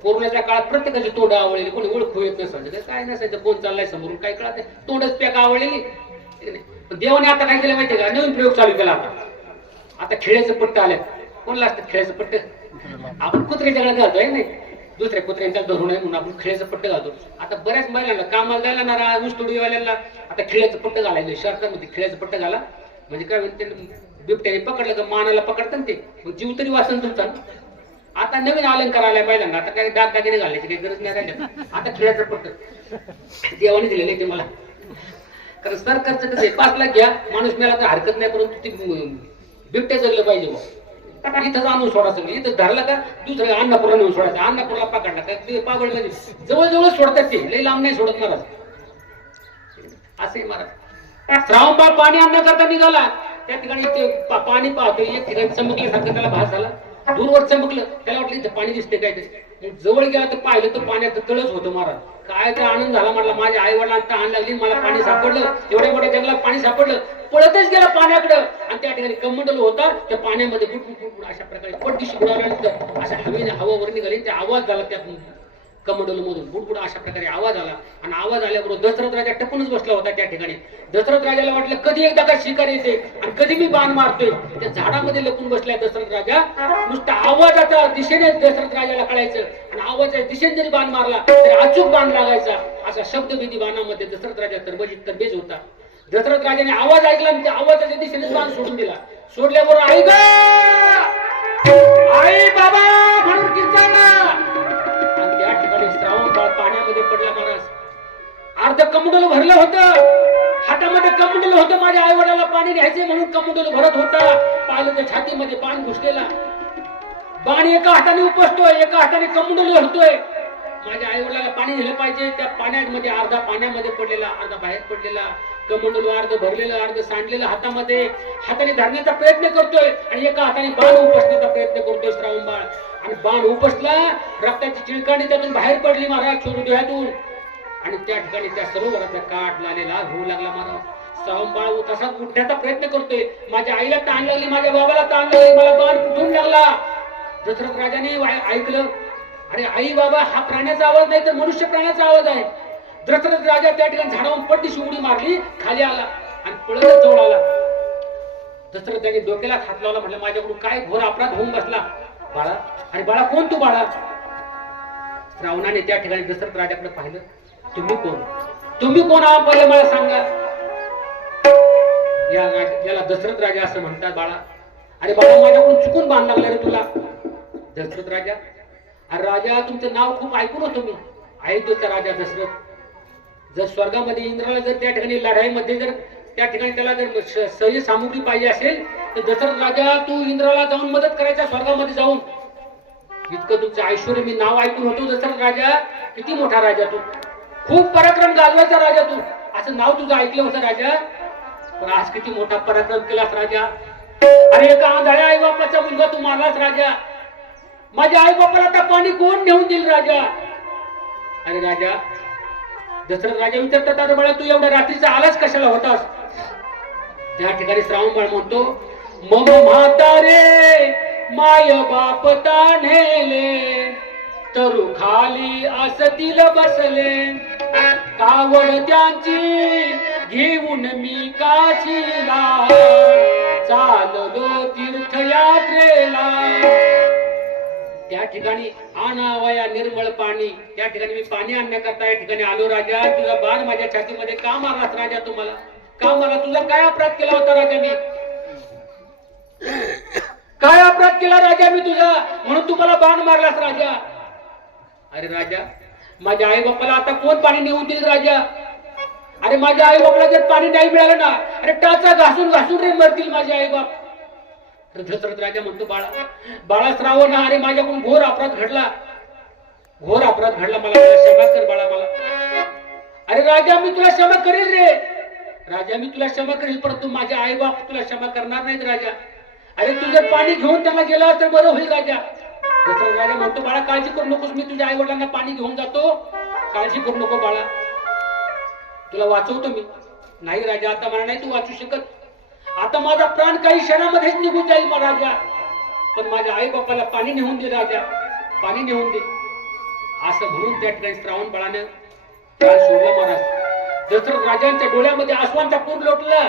कोरोनाच्या काळात प्रत्येकाची तोंड आवळलेली, कोणी ओळखू येत नसायचं, काय नसायचं, कोण चाललाय समोरून काय कळत, तोंडच पॅक आवळलेली. पण देवाने आता काय केलं माहितीये का, नवीन प्रयोग चालू केला. आता खेळ्याचं पट्ट आले. कोणला असतं खेळ्याचं पट्ट, आपण कुत्र्याच्या गळ्यात घालतोय नाही, दुसऱ्या कुत्र्यांच्या धरून आहे म्हणून आपण खेळ्याचं पट्ट घालतो. आता बऱ्याच महिलांना कामाला जायला ना, ऊसतोडीवाल्यांना आता खेळ्याचं पट्ट घालायचं. शर्टामध्ये खेळ्याचं पट्ट घाला म्हणजे काय म्हणते, बिबट्याने पकडलं का मानाला पकडतात ते, मग जीव तरी वाचन तुमचा. आता नवीन अलंकार आलाय महिलांना, आता काय दागदागिने घालायची काही गरज नाही राहिली. आता खेळाचं पट्ट देवाने दिलेलं ते मला. कारण सरकारचं कसं आहे, 5 लाख घ्या, माणूस मेला तर हरकत नाही, परंतु ते बिबट्या जगलं पाहिजे. इथंच आणून सोडायचं, इथं धरला का दुसऱ्या अन्नपूरला नेऊन सोडायचं. अन्नपूरला पकडला का ते पागळ म्हणजे जवळ सोडतात, ते लई लांब नाही सोडत महाराज. असे महाराज. श्रावणबाळ पाणी आणण्याकरता निघाला. त्या ठिकाणी ते पाणी पाहतोय, एक ठिकाणी चमकल्यासारखं त्याला भास झाला, दूरवर चमकलं, त्याला वाटलं इथं पाणी दिसते काय ते. मग जवळ गेला तर पाहिलं तर पाण्यात तळच होतं महाराज. काय तर आनंद झाला म्हटलं, माझ्या आई वडिलांना तहान लागली, मला पाणी सापडलं, एवढ्या मोठ्या जंगलात पाणी सापडलं. पळतच गेला पाण्याकडं आणि त्या ठिकाणी कमंडल होता, त्या पाण्यामध्ये बुडबुड अशा प्रकारे पटदिशी बुडाल्यानंतर अशा हवेने हवा वर निघाली, त्या आवाज झाला त्या कमंडल मधून बुडबुड अशा प्रकारे आवाज आला. आणि आवाज आल्याबरोबर दशरथ राजा टपूनच बसला होता त्या ठिकाणी. दशरथ राजाला वाटलं कधी एकदा का शिकार येते आणि कधी मी बाण मारतोय. त्या झाडामध्ये लपून बसलाय दशरथ राजा. नुसता आवाजाच्या दिशेने दशरथ राजाला कळायचं आणि आवाजाच्या दिशेने जरी बाण मारला तरी अचूक बाण लागायचा. असा शब्दविधी बाणामध्ये दशरथ राजा तरबेज होता. दशरथ राजाने आवाज ऐकला आणि त्या आवाजाच्या दिशेने बाण सोडून दिला. सोडल्याबरोबर आई ग आई बाबा म्हणून किंचाळला. त्या ठिकाणी श्रावण बाळ पाण्यामध्ये पडला महाराज. अर्ध कमंडल भरलं होतं, हातामध्ये कमंडल होतं. माझ्या आई वडिलांना पाणी घ्यायचे म्हणून कमंडल भरत होता. पाहिलं तर छातीमध्ये बाण घुसलेला. बाण एका हाताने उपसतोय, एका हाताने कमंडल धरतोय. माझ्या आई वडिलांना पाणी दिलं पाहिजे. त्या पाण्यामध्ये अर्धा पाण्यामध्ये पडलेला, अर्धा बाहेर पडलेला. कमंडल अर्ध भरलेलं, अर्ध सांडलेलं हातामध्ये. हाताने धरण्याचा प्रयत्न करतोय आणि एका हाताने बाण उपसण्याचा प्रयत्न करतोय श्रावण बाळ. आणि बाण उपसला, रक्ताची चिळकांडी त्यातून बाहेर पडली महाराज चोरडोह्यातून. आणि त्या ठिकाणी त्या सरोवराचा काठ लालेला होऊ लागला महाराज. श्रावण बाळ तसाच उठण्याचा प्रयत्न करतोय. माझ्या आईला ताण लागली, माझ्या बाबाला ताण लागली, मला बाण कुठून लागला. दशरथ राजाने ऐकलं, अरे आई बाबा हा प्राण्याचा आवाज नाही तर मनुष्य प्राण्याचा आवाज आहे. दशरथ राजा त्या ठिकाणी झाडावरून पट्टीशी उडी मारली, खाली आला आणि पळतच जवळ आला. दशरथ राजाने डोक्याला हात लावला, म्हटलं माझ्याकडून काय घोर अपराध होऊन बसला बाळा. आणि बाळा कोण तू बाळा. श्रावणाने त्या ठिकाणी दशरथ राजाकडे पाहिलं. तुम्ही कोण, तुम्ही कोण आहात पहिले मला सांगा. याला दशरथ राजा असं म्हणतात बाळा. अरे बाळा माझ्याकडून चुकून बाण लागला रे तुला. दशरथ राजा, अरे राजा तुमचं नाव खूप ऐकून होतो मी. अयोध्येचा राजा दशरथ. जर स्वर्गामध्ये इंद्राला जर त्या ठिकाणी लढाईमध्ये जर त्या ठिकाणी त्याला जर सैन्य सामुग्री पाहिजे असेल तर दशरथ राजा तू इंद्राला जाऊन मदत करायचा स्वर्गामध्ये जाऊन. इतकं तुमचं ऐश्वर मी नाव ऐकून होतो दशरथ राजा. किती मोठा राजा तू, खूप पराक्रम गाजवायचा राजा तू, असं नाव तुझं ऐकलं होतं राजा. पण आज किती मोठा पराक्रम केलास राजा. अरे एका आंधळ्या आई बापाचा मुलगा तू मारलास राजा. माझ्या आई बापाला आता पाणी कोण नेऊन देईल राजा. अरे राजा, दशरथ राजा विचारतात, अरे बाळा तू एवढ्या रात्रीचा आलाच कशाला होतास. त्या ठिकाणी श्रावण बाळ म्हणतो, मम म्हातारे माय बाप तान्हेले तरु खाली असतील बसले. कावड त्यांची घेऊन मी काशीला चाललो तीर्थयात्रेला. त्या ठिकाणी आणावया निर्मळ पाणी. त्या ठिकाणी मी पाणी आणण्याकरता या ठिकाणी आलो राजा. तुझा बाण माझ्या छातीमध्ये का मारलास राजा. तुम्हाला का मारला. तुझा काय अपराध केला होता राजा मी. काय अपराध केला राजा मी तुझा म्हणून तुम्हाला बाण मारलास राजा. अरे राजा माझ्या आई बापाला आता कोण पाणी नेऊन देईल राजा. अरे माझ्या आई बापाला जर पाणी नाही मिळालं ना, अरे टाचा घासून घासून रे मरतील माझे आई बाप. दशरथ राजा म्हणतो, बाळा बाळा श्रावण, अरे माझ्याकडून घोर अपराध घडला, घोर अपराध घडला, मला क्षमा कर बाळा मला. अरे राजा मी तुला क्षमा करेल रे राजा, मी तुला क्षमा करेल, परंतु माझे आई बाप तुला क्षमा करणार नाहीत राजा. अरे तू जर पाणी घेऊन त्यांना गेला तर बरं होईल राजा. दशरथ राजा म्हणतो, बाळा काळजी करू नकोस, मी तुझ्या आई वडिलांना पाणी घेऊन जातो, काळजी करू नको बाळा, तुला वाचवतो मी. नाही राजा आता मला नाही तू वाचू शकत, आता माझा प्राण काही क्षणामध्येच निघून जाईल राजा, पण माझ्या आई बापाला पाणी नेऊन दे राजा, पाणी नेऊन दे. असं म्हणून त्या ठिकाणी श्रावण बाळानं प्राण सोडला महाराज. दशरथ राजांच्या डोळ्यामध्ये आसवांचा पूर लोटला.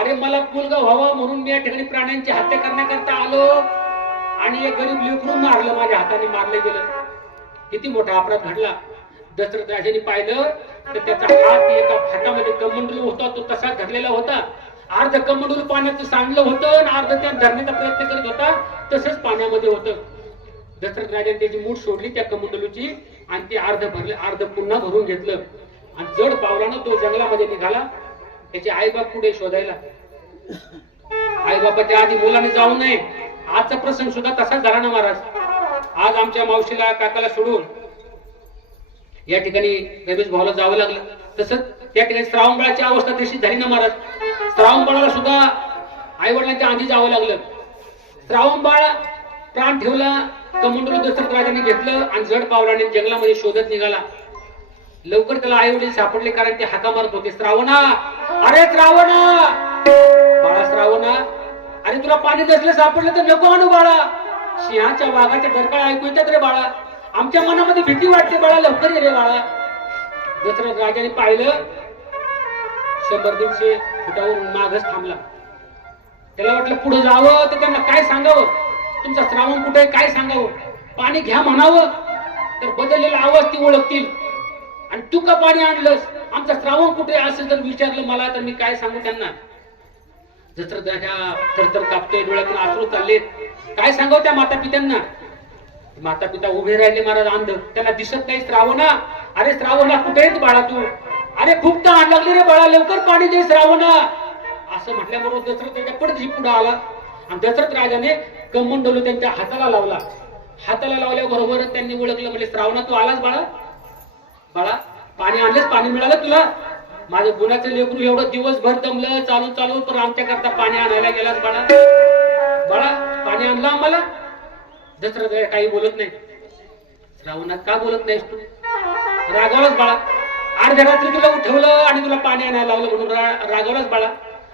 अरे मला मुलगा व्हावा म्हणून मी या ठिकाणी प्राण्यांची हत्या करण्याकरता आलो आणि एक गरीब लेकरू मारलं, माझ्या हाताने मारले गेलं. किती मोठा अपराध घडला. दशरथ राजाने पाहिलं तर त्याचा हात एका हातामध्ये कमंडल होता, तो तसा धरलेला होता. अर्ध कमंडल पाण्यात सांडलं होतं आणि अर्ध त्या धरण्याचा प्रयत्न करत होता, तसंच पाण्यामध्ये होतं. दशरथ राजाने त्याची मूठ सोडली त्या कमंडलूची आणि ते अर्ध भरले, अर्ध पुन्हा भरून घेतलं आणि जड पावलानं तो जंगलामध्ये निघाला त्याचे आईबाप पुढे शोधायला. आईबापाच्या आधी मुलाने जाऊ नये. आजचा प्रसंग सुद्धा तसाच झाला ना महाराज. आज आमच्या मावशीला काकाला सोडून या ठिकाणी रमेश भाऊला जावं लागलं. तसंच त्या ठिकाणी श्रावण बाळाची अवस्था तशी झाली ना महाराज. श्रावण बाळाला सुद्धा आई वडिलांच्या आधी जावं लागलं. श्रावण बाळ प्राण ठेवला. कमंडलू दशरथ राजाने घेतलं आणि जड पावलाने जंगलामध्ये शोधत निघाला. लवकर त्याला आई वडील सापडले, कारण ते हाका मारत होते. श्रावणा, अरे श्रावणा, बाळा श्रावणा, अरे तुला पाणी नसलं सापडलं तर नको आणू बाळा. सिंहाच्या वाघाच्या डरकाळ्या ऐकू येतात रे बाळा. आमच्या मनामध्ये भीती वाटते बाळा, लवकर ये रे बाळा. दशरथ राजाने पाहिलं 100-150 फुटावरून मागच थांबला. त्याला वाटलं पुढे जावं तर त्यांना काय सांगावं, तुमचा श्रावण कुठे काय सांगावं. पाणी घ्या म्हणावं तर बदललेला आवाज ती ओळखतील. आणि तू का पाणी आणलंस, आमचा श्रावण कुठे असं जर विचारलं मला तर मी काय सांगू त्यांना. दशरथ राजा थरथर कापतोय, डोळ्यातून अश्रू चाललेत. काय सांगावं त्या माता पित्यांना. माता पिता उभे राहिले महाराज अंध, त्यांना दिसत नाही. श्रावणा, अरे श्रावणा कुठे आहेस बाळा तू, अरे खूप तहान लागली रे बाळा, लवकर पाणी दे श्रावणा. असं म्हटल्याबरोबर दशरथ राजा पडत पुढे आला आणि दशरथ राजाने कमंडलू त्यांच्या हाताला लावला. हाताला लावल्याबरोबर त्यांनी ओळखलं, म्हणजे श्रावणा तू आलास बाळा. बाळा पाणी आणलेस, पाणी मिळालं तुला. माझं गुणाचं लेकरू एवढं दिवसभर दमलं चालून चालून, पण आमच्या करता पाणी आणायला गेलास बाळा. बाळा पाणी आणलं आम्हाला. दशरथ काही बोलत नाही. श्रावणात का बोलत नाहीस तू, रागावलाच बाळा. अर्ध्या रात्री तुला उठवलं आणि तुला पाणी आणायला लावलं म्हणून रागावलाच बाळा.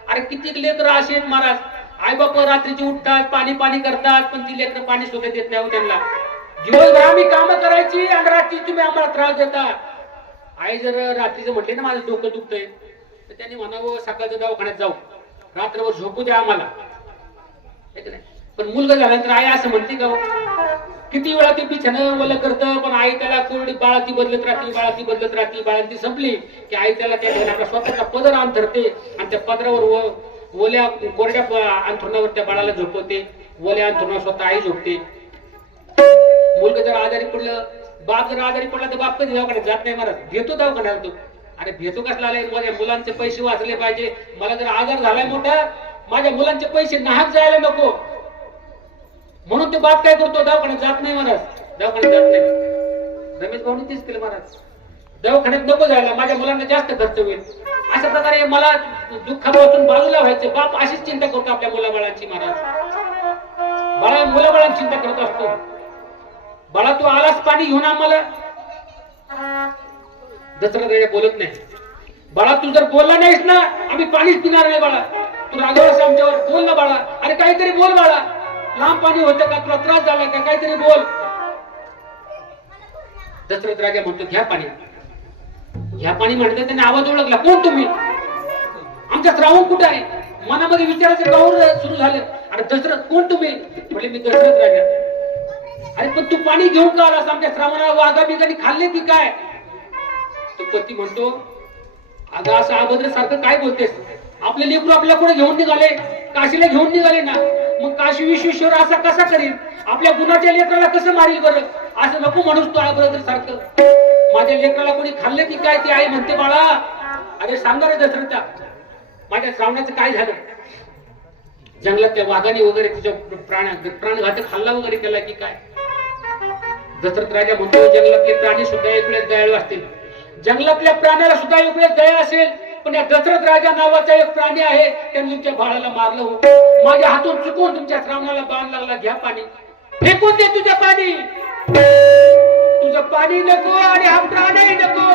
अरे किती लेकरं असे आहेत महाराज, आई बाप रात्रीची उठतात, पाणी पाणी करतात, पण ती लेकरं पाणी सुद्धा देत नाही त्यांना. दिवसभर आम्ही काम करायची आणि रात्री तुम्ही आम्हाला त्रास देता. आई जर रात्रीचं म्हटले ना माझं डोकं दुखतंय, तर त्यांनी म्हणावं सकाळच्या दवाखान्यात जाऊ, रात्रभर झोपू द्या आम्हाला. पण मुलगा झाल्यानंतर आई असं म्हणते का, किती वेळा ते बिछानं ओलं करतं, पण आई त्याला कोरडी बाळा ती बदलत राहते, बाळा ती बदलत राहते. बाळा ती संपली की आई त्याला त्या स्वतःचा पदर अंथरते आणि त्या पदरावर ओल्या कोरड्या अंथरुणावर त्या बाळाला झोपवते. ओल्या अंथरुणावर स्वतः आई झोपते. मुलगा जर आजारी पडलं, बाप जर आजारी पडला तर बाप कधी दवाखान्यात जात नाही महाराज, भेटतो दवाखान्यात तो. अरे भेटो कसला आलाय, माझ्या मुलांचे पैसे वाचले पाहिजे. मला जर आजार झालाय मोठा, माझ्या मुलांचे पैसे नाहक जायला नको, म्हणून ते बाप काय करतो, दवाखान्यात जात नाही महाराज, दवाखान्यात जात नाही. रमेश भाऊनी तेच केलं महाराज, दवाखान्यात नको जायला, माझ्या मुलांना जास्त खर्च होईल. अशा प्रकारे मला दुःखापासून बाजूला व्हायचं. बाप अशीच चिंता करतो आपल्या मुलाबाळांची महाराज. बाळा मुलाबाळांची चिंता करत असतो. बाळा तू आलास पाणी घेऊन आम्हाला. दशरथ राजा बोलत नाही. बाळा तू जर बोलला नाहीस ना, आम्ही पाणीच पिणार नाही बाळा. तू रागावलास आमच्यावर, बोल ना बाळा. अरे काहीतरी बोल बाळा, लांब पाणी होतं का, तुला त्रास झाला का, काहीतरी बोल. दशरथ राजा म्हणतो घ्या पाणी. घ्या पाणी म्हणतात, त्याने आवाज ओळखला. कोण तुम्ही, आमचा श्रावण कुठे आहे. मनामध्ये विचारायचं काऊर सुरू झालं. अरे दशरथ कोण तुम्ही, म्हटले मी दशरथ राजा. अरे पण तू पाणी घेऊन का आलास, आमच्या श्रावणाला वाघा बिगाने खाल्ले की काय. तो पती म्हणतो अगं असं अभद्र सारखं काय बोलतेस, आपले लेकरू आपल्या पुढे घेऊन निघाले, काशीला घेऊन निघाले ना, मग काशी विश्वेश्वर असा कसा करील, आपल्या गुणाच्या लेकराला कसं मारील बरं. असं नको म्हणूस तू अभद्र सारखं. माझ्या लेकराला कोणी खाल्ले की काय, ती आई म्हणते बाळा. अरे सांगा रे दशरथा, माझ्या श्रावणाचं काय झालं. जंगलात त्या वाघाने वगैरे तुझ्या प्राणघातक खाल्ला वगैरे त्याला की काय. दशरथ राजा म्हणतो जंगलातले प्राणी सुद्धा एक वेळेस दयाळू असतील, जंगलातल्या प्राण्याला सुद्धा एक वेळेस दया असेल, पण या दशरथ राजा नावाचा एक प्राणी आहे, त्यांनी तुमच्या बाळाला मारलं हो. माझ्या हातून चुकून तुमच्या श्रावणाला बाण लागला, घ्या पाणी, फेकून दे तुझं पाणी. तुझं पाणी नको आणि हा प्राणही नको.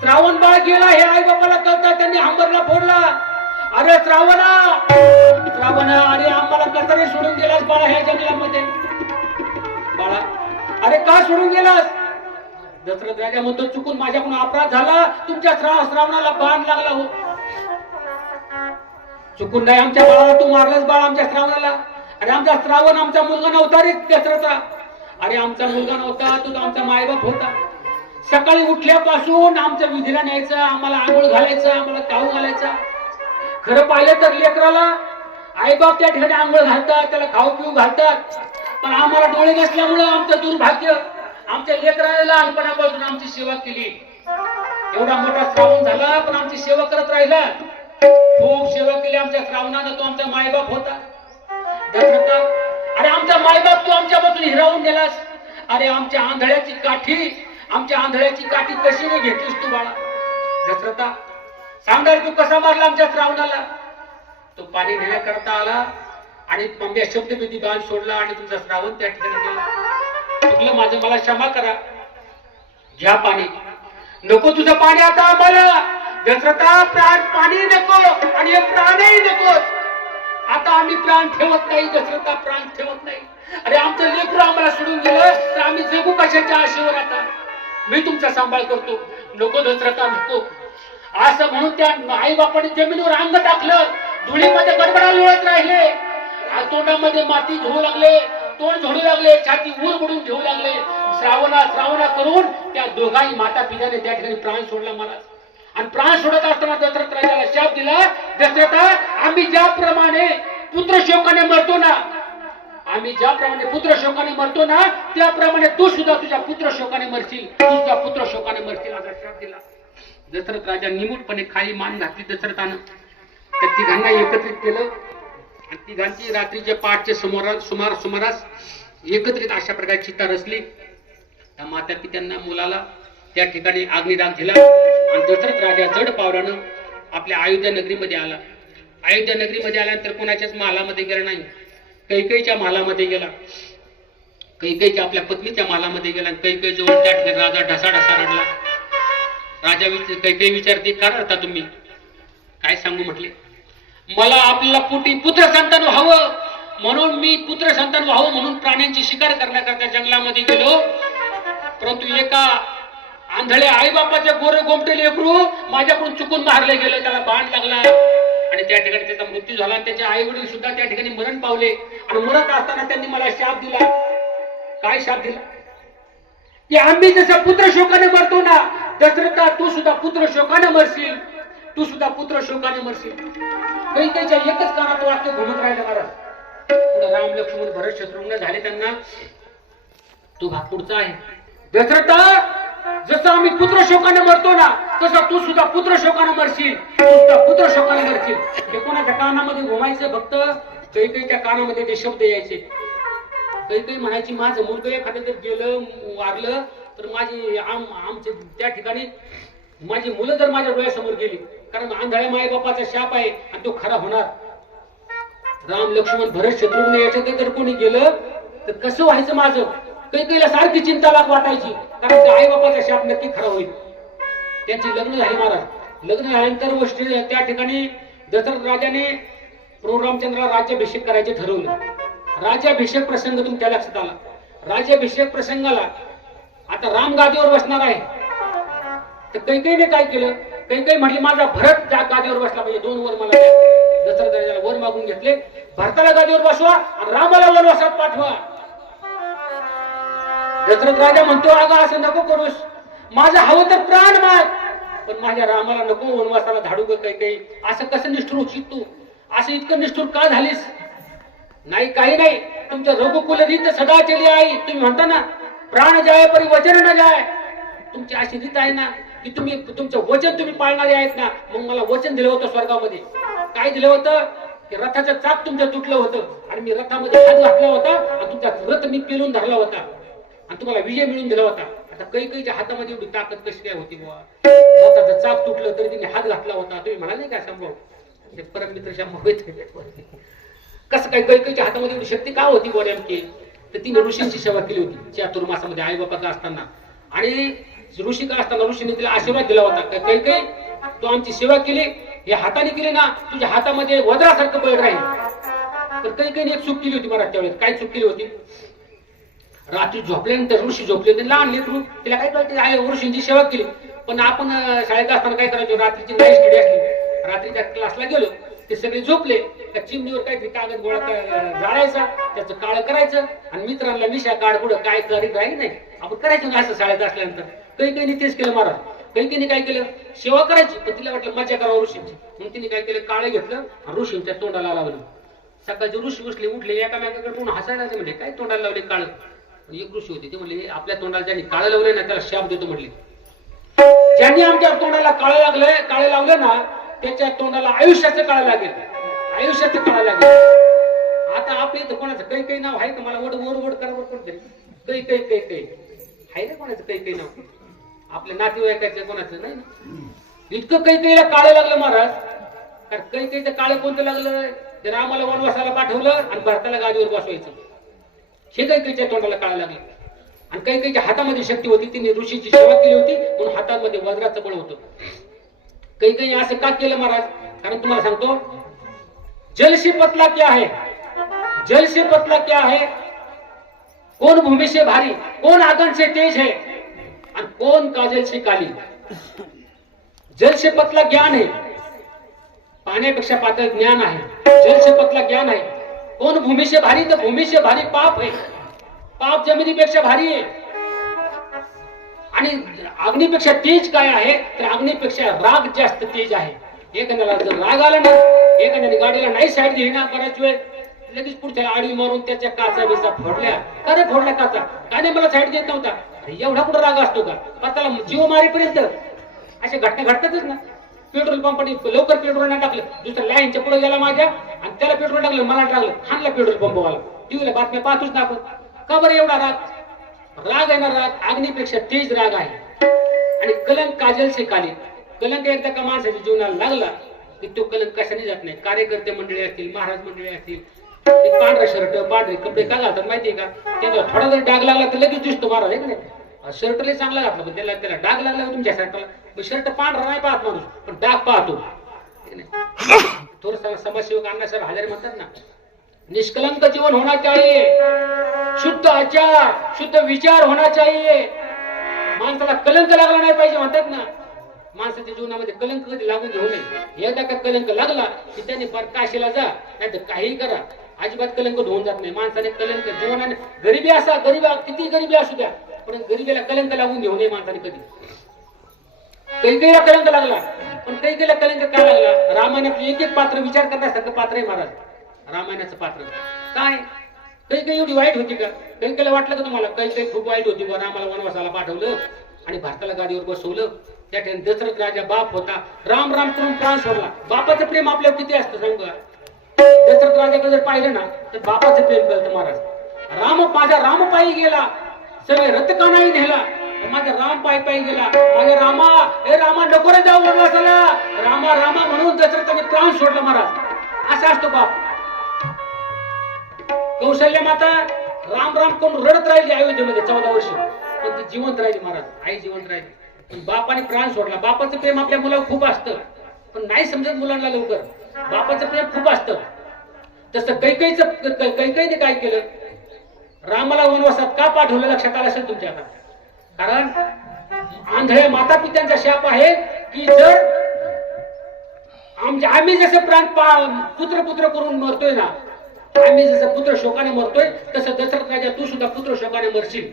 श्रावण बाळ गेला हे आई बापाला कळता, त्यांनी हंबरला फोडला. अरे श्रावणा, श्रावणा, अरे आम्हाला कसा सोडून गेलास बाळा ह्या जंगलामध्ये. बाळा अरे का सोडून गेलास. दशरथ राजा म्हणतो चुकून माझ्याकडून अपराध झाला, तुमच्या श्रावणाला बाण लागला हो. चुकून नाही, आमच्या बाळाला तू मारलास बाळा, आमच्या श्रावणाला. अरे आमचा श्रावण आमचा मुलगा नव्हता रे दशरथा. अरे आमचा मुलगा नव्हता, तो आमचा मायबाप होता. सकाळी उठल्यापासून आमच्या विधीला न्यायचा, आम्हाला आंघोळ घालायचा, आम्हाला खाऊ घालायचा. खरं पाहिलं तर लेकराला आईबाप त्या ठिकाणी आंघोळ घालतात, त्याला खाऊ पिऊ घालतात, पण आम्हाला डोळे नसल्यामुळं आमचं दुर्भाग्य, आमच्या लेकराला लहानपणापासून आमची सेवा केली. एवढा मोठा श्रावण झाला पण आमची सेवा करत राहिला. खूप सेवा केली आमच्या श्रावणानं, तो आमचा मायबाप होता. दशरथा अरे आमचा मायबाप तू आमच्यापासून हिरावून गेलास. अरे आमच्या आंधळ्याची काठी कशी नाही घेतलीस तू बाळा. दशरथा सांग तू कसा मारला आमच्या श्रावणाला. तो पाणी नेण्याकरता आला आणि पंब्या शब्दविधी बाण सोडला आणि तुमचा श्रावण त्या ठिकाणी गेला. चुकलं माझं, मला क्षमा करा. घ्या पाणी. नको तुझं पाणी आता आम्हाला. दशरथा प्राण पाणी नको आणि हे प्राणही नको. आता आम्ही प्राण ठेवत नाही. दशरथा प्राण ठेवत नाही. अरे आमचं लेकरू आम्हाला सोडून गेलं तर आम्ही जगू कशाच्या आशेवर? आता मी तुमचा सांभाळ करतो. नको दशरथा नको. असं म्हणून त्या आई बापाने जमिनीवर अंग टाकलं. धुळीमध्ये गडबडा लोळत राहिले. तोंडामध्ये माती झोडू लागले, तोंड झोडू लागले, छाती ऊर बुडून घेऊ लागले. श्रावणा करून त्या दोघाही माता पित्याने त्या ठिकाणी प्राण सोडला मला. आणि प्राण सोडत असताना दशरथ राजाला शाप दिला. दशरथा, आम्ही ज्याप्रमाणे पुत्र शोकाने मरतो ना, आम्ही ज्याप्रमाणे पुत्र शोकाने मरतो ना, त्याप्रमाणे तू सुद्धा तुझ्या पुत्र शोकाने मरशील. तू सुद्धा पुत्र शोकाने मरशील असा शाप दिला. दशरथ राजा निमूटपणे खाली मान घातली दशरथानं. त्या तिघांना एकत्रित केलं आणि तिघांची रात्रीच्या पहाटच्या सुमारास एकत्रित अशा प्रकारे चित्ता रचली. त्या माता पित्यांना मुलाला त्या ठिकाणी अग्निदान दिला आणि दशरथ राजा जड पावलानं आपल्या अयोध्या नगरीमध्ये आला. अयोध्या नगरीमध्ये आल्यानंतर कोणाच्याच महालामध्ये गेला नाही. कैकेयीच्या महालामध्ये गेला. कैकेयीच्या आपल्या पत्नीच्या महालामध्ये गेला. कैकेयी जवळ त्या ठिकाणी राजा ढसाढसा रडला. राजा कैकेयी विचारते, का रडता तुम्ही? काय सांगू म्हटले. मला आपल्याला पोटी पुत्र संतान व्हावं म्हणून, मी पुत्र संतान व्हावं म्हणून प्राण्यांची शिकार करण्याकरता जंगलामध्ये गेलो. परंतु एका आंधळ्या आई बापाचे गोरे गोमटे लेकरू माझ्याकडून चुकून मारले गेले. त्याला बाण लागला आणि त्या ठिकाणी त्याचा मृत्यू झाला. त्याचे आई वडील सुद्धा त्या ठिकाणी मरण पावले. आणि मरत असताना त्यांनी मला शाप दिला. काय शाप दिला? की आम्ही जसं पुत्र शोकाने मरतो ना, दशरथा तू सुद्धा पुत्र शोकाने मरशील. तू सुद्धा पुत्र शोकाने मरशील. कैकेयीच्या एकच कानात वाक्य घुमत राहिले महाराज. पुढे राम लक्ष्मण भरत शत्रुघ्न झाले. त्यांना तो भाग पुढचा आहे. दशरथा, जसं आम्ही पुत्र शोकाने मरतो ना, तसं तू सुद्धा पुत्र शोकाने मरशील. तू सुद्धा पुत्र शोकाने मरशील. हे कोणाच्या कानामध्ये घुमायचं? फक्त कैकेयीच्या कानामध्ये ते शब्द यायचे. कैकेयी म्हणायची, माझं मुलगा एखादं जर गेलं वारलं तर माझी आमचे त्या ठिकाणी माझी मुलं जर माझ्या डोळ्यासमोर गेली, कारण आंधळ्या माय बापाचा शाप आहे आणि तो खरा होणार. राम लक्ष्मण भरत शत्रुघ्न याच्यात जर कोणी गेलं तर कसं व्हायचं माझं? कैकेयीला सारखी चिंता वाटायची, कारण त्या आई बापाचा शाप नक्की खरा होईल. त्यांची लग्न झाली महाराज. लग्न झाल्यानंतर गोष्टी त्या ठिकाणी दशरथ राजाने प्रभू रामचंद्राला राज्याभिषेक करायचे ठरवलं. राज्याभिषेक प्रसंग तुमच्या लक्षात आला. राज्याभिषेक प्रसंगाला आता राम गादीवर बसणार आहे. तर कैकेयीने काय केलं? कैकेयी म्हटली, माझा भरत त्या गादीवर बसला पाहिजे, 2 वर मला द्या. दशरथ राजाला वर मागून घेतले. भरताला गादीवर बसवा आणि रामाला वनवासात पाठवा. दशरथ राजा म्हणतो, अगं असं नको करूस. माझं हवं तर प्राण माग, पण माझ्या रामाला नको वनवासाला धाडू ग. कैकेयी, असं कसं निष्ठुर होशील तू? असं इतकं निष्ठुर का झालीस? नाही, काही नाही. तुमचं रघुकुल रीत सदा केली आई. तुम्ही म्हणता ना, प्राण जाय परी वचन न जाय. तुमची अशी रीत आहे ना की तुम्ही तुमचं वचन तुम्ही पाळणारे आहेत ना. मग मला वचन दिलं होतं स्वर्गामध्ये. काय दिलं होतं? की रथाचं चाक तुमचं तुटलं होतं आणि मी रथामध्ये हात घातला होता आणि तुमचा रथ मी पेलून धरला होता आणि तुम्हाला विजय मिळून दिला होता. आता कैकेयीच्या हातामध्ये एवढी ताकद कशी काय होती बुवा? रथाचं चाक तुटलं तरी तिने हात घातला होता. तुम्ही म्हणाले काय संभव? परम मित्र संभव. कसं काय कैकेयीच्या हातामध्ये एवढी शक्ती का होती बुवा नेमकी? तर तिने ऋषींची सेवा केली होती चातुर्मासामध्ये आई बापाचा असताना. आणि ऋषी का असताना ऋषीने तिला आशीर्वाद दिला होता. कैकेयी, तू आमची सेवा केली, हे हाताने केली ना, तुझ्या हातामध्ये वज्रासारखं बळ राहील. तर कैकेयीने एक चूक केली होती महाराज त्यावेळेस. काय चूक केली होती? रात्री झोपल्यानंतर ऋषी झोपले, लहान लेकरू, तिला काय कळते? ऋषींची सेवा केली. पण आपण शाळेत असताना काय करायचो? रात्रीची नाईट स्टडी असली, रात्रीच्या क्लासला गेलो, ते सगळे झोपले, त्या चिमणीवर काहीतरी कागद गोळा जाळायचा, त्याचं काळ करायचं आणि मित्रांना मिशा काढ पुढं काय करीत राहील नाही आपण करायचं ना असं शाळेत असल्यानंतर. कैकेयीने तेच केलं महाराज. कैकेयीने काय केलं? सेवा करायची, पण तिला वाटलं मजा करावं ऋषींची. म्हणून तिने काय केलं? काळ घेतलं आणि ऋषींच्या तोंडाला लावलं. सकाळचे ऋषी बसले, उठले, एकामेकाकडे पुन्हा हसायला म्हणजे काय तोंडाला लावले काळ. एक ऋषी होते, ते म्हणले, आपल्या तोंडाला ज्यांनी काळ लावले ना त्याला शाप देतो म्हटले. ज्यांनी आमच्या तोंडाला काळे लावले ना त्याच्या तोंडाला आयुष्याचं काळ लागेल, आयुष्याचं काळ लागेल. आता आपल्या इथं कोणाचं कैकेयी नाव आहे का? मला वड करा कोणतरी. कैकेयी आहे ना कोणाचं कैकेयी नाव? आपल्या नातेवाईकाचं कोणाचं नाही. इतकं कैकेयीला काळ लागलं महाराज. कारण कैकेयीचं काळ कोणतं लागलं, ते रामाला वनवासाला पाठवलं आणि भरताला गादीवर बसवायचं, हे कैकेयीच्या तोंडाला काळ लागलं. आणि कैकेयीच्या हातामध्ये शक्ती होती, तिने ऋषीची सेवा केली होती म्हणून हातामध्ये वज्राचं बळ होतं. कैकेयी असं का केलं महाराज? कारण तुम्हाला सांगतो, जल से पतला क्या है, जल से पतला क्या है, कौन भूमि से भारी, कौन आगन से तेज है और कौन काजल से काली. जल से पतला ज्ञान है, पाण्यापेक्षा पातळ ज्ञान आहे. जल से पतला ज्ञान आहे. कोण भूमी से भारी, तर भूमी से भारी पाप आहे. पाप जमिनीपेक्षा भारी आहे. आणि अग्नीपेक्षा तेज काय आहे, तर अग्नीपेक्षा राग जास्त तेज आहे. एखाद्याला जर राग आला ना, एखाद्याने गाडीला नाही साईड दिली ना, बराच वेळ लगेच पुढच्या आडवी मारून त्याच्या काचा बिचा फोडल्या. का रे फोडल्या काचा? काय नाही, मला साईड देत नव्हता. एवढा कुठं राग असतो का? पण त्याला जीव मारेपर्यंत अशा घटना घडतातच ना. पेट्रोल पंपाने लवकर पेट्रोल नाही टाकलं, दुसऱ्या लाईनच्या पुढे गेला माझ्या आणि त्याला पेट्रोल टाकलं, मला टाकलं, हाणला पेट्रोल पंपवाला. टीव्हीला बातम्या पाहतोच ना आपण. का बरं एवढा राग? राग आहे ना, राग अग्नीपेक्षा तेज राग आहे. आणि कलंक काजल से काली. कलंक एकदा का माणसाच्या जीवनाला लागला की तो कलंक कशाने जात नाही. कार्यकर्ते मंडळी असतील, महाराज मंडळी असतील, ते पांढरा शर्ट पांढरे कपडे का घालतात माहितीये का? त्याला थोडा जर डाग लागला तर लगेच दिसतो महाराज, आहे की नाही? शर्ट लय चांगला घातला पण त्याला डाग लागला तुमच्या शर्टाला, शर्ट पांढरा नाही पाहत माणूस, पण डाग पाहतो. थोडं समाजसेवक अण्णासाहेब हजारे म्हणतात ना, निष्कलंक जीवन होना चाहिए, शुद्ध आचार शुद्ध विचार होना चाहिए. माणसाला कलंक लागला नाही पाहिजे म्हणतात ना. माणसाच्या जीवनामध्ये कलंक कधी लागून घेऊ नये. एकदा का कलंक लागला की त्याने काशीला जा, नाही तर काही करा, अजिबात कलंक होऊन जात नाही. माणसाने कलंक जीवनाने गरिबी असा, किती गरिबी असू द्या, पण गरिबीला कलंक लागून घेऊ नये माणसाने कधी. कैकेयीला कलंक लागला, पण कैकेयीला कलंक का लागला? रामायणातलं एक एक पात्र विचार करण्यासारखं पात्र आहे महाराज. रामायणाचं पात्र काय? कैकेयी एवढी वाईट होती का? कैकेयीला वाटलं का तुम्हाला कैकेयी खूप वाईट होती? रामाला वनवासाला पाठवलं आणि भारताला गादीवर बसवलं. त्या ठिकाणी दशरथ राजा बाप होता, राम राम करून प्राण सोडला. बापाचं प्रेम आपल्यावर किती असतं सांगू का? दशरथ राजाकडे जर पाहिलं ना तर बापाचं प्रेम कळतं महाराज. माझा राम पायी गेला, सगळे रथ का नाही नेला, माझा राम पायी गेला. माझ्या रामा, हे रामा नको रे जाऊ वनवासाला, रामा रामा म्हणून दशरथाने प्राण सोडला महाराज. असा असतो बाप. कौशल्य माता राम राम करून रडत राहिली अयोध्येमध्ये 14 वर्ष, पण ती जिवंत राहिली महाराज. आई जिवंत राहिली, पण बापाने प्राण सोडला. बापाचं प्रेम आपल्या मुलावर खूप असतं, पण नाही समजत मुलांना लवकर. बापाचं प्रेम खूप असतं. तसं कैकेयीने काय केलं? रामाला वनवासात का पाठवलं लक्षात आलं असेल तुमच्या आता. कारण आंधळ्या माता पित्यांचा शाप आहे की जर आम्ही जसं प्राण पुत्र करून मरतोय ना, आम्ही जसं पुत्र शोकाने मरतोय, तसं दशरथ राजा तू सुद्धा पुत्र शोकाने मरशील.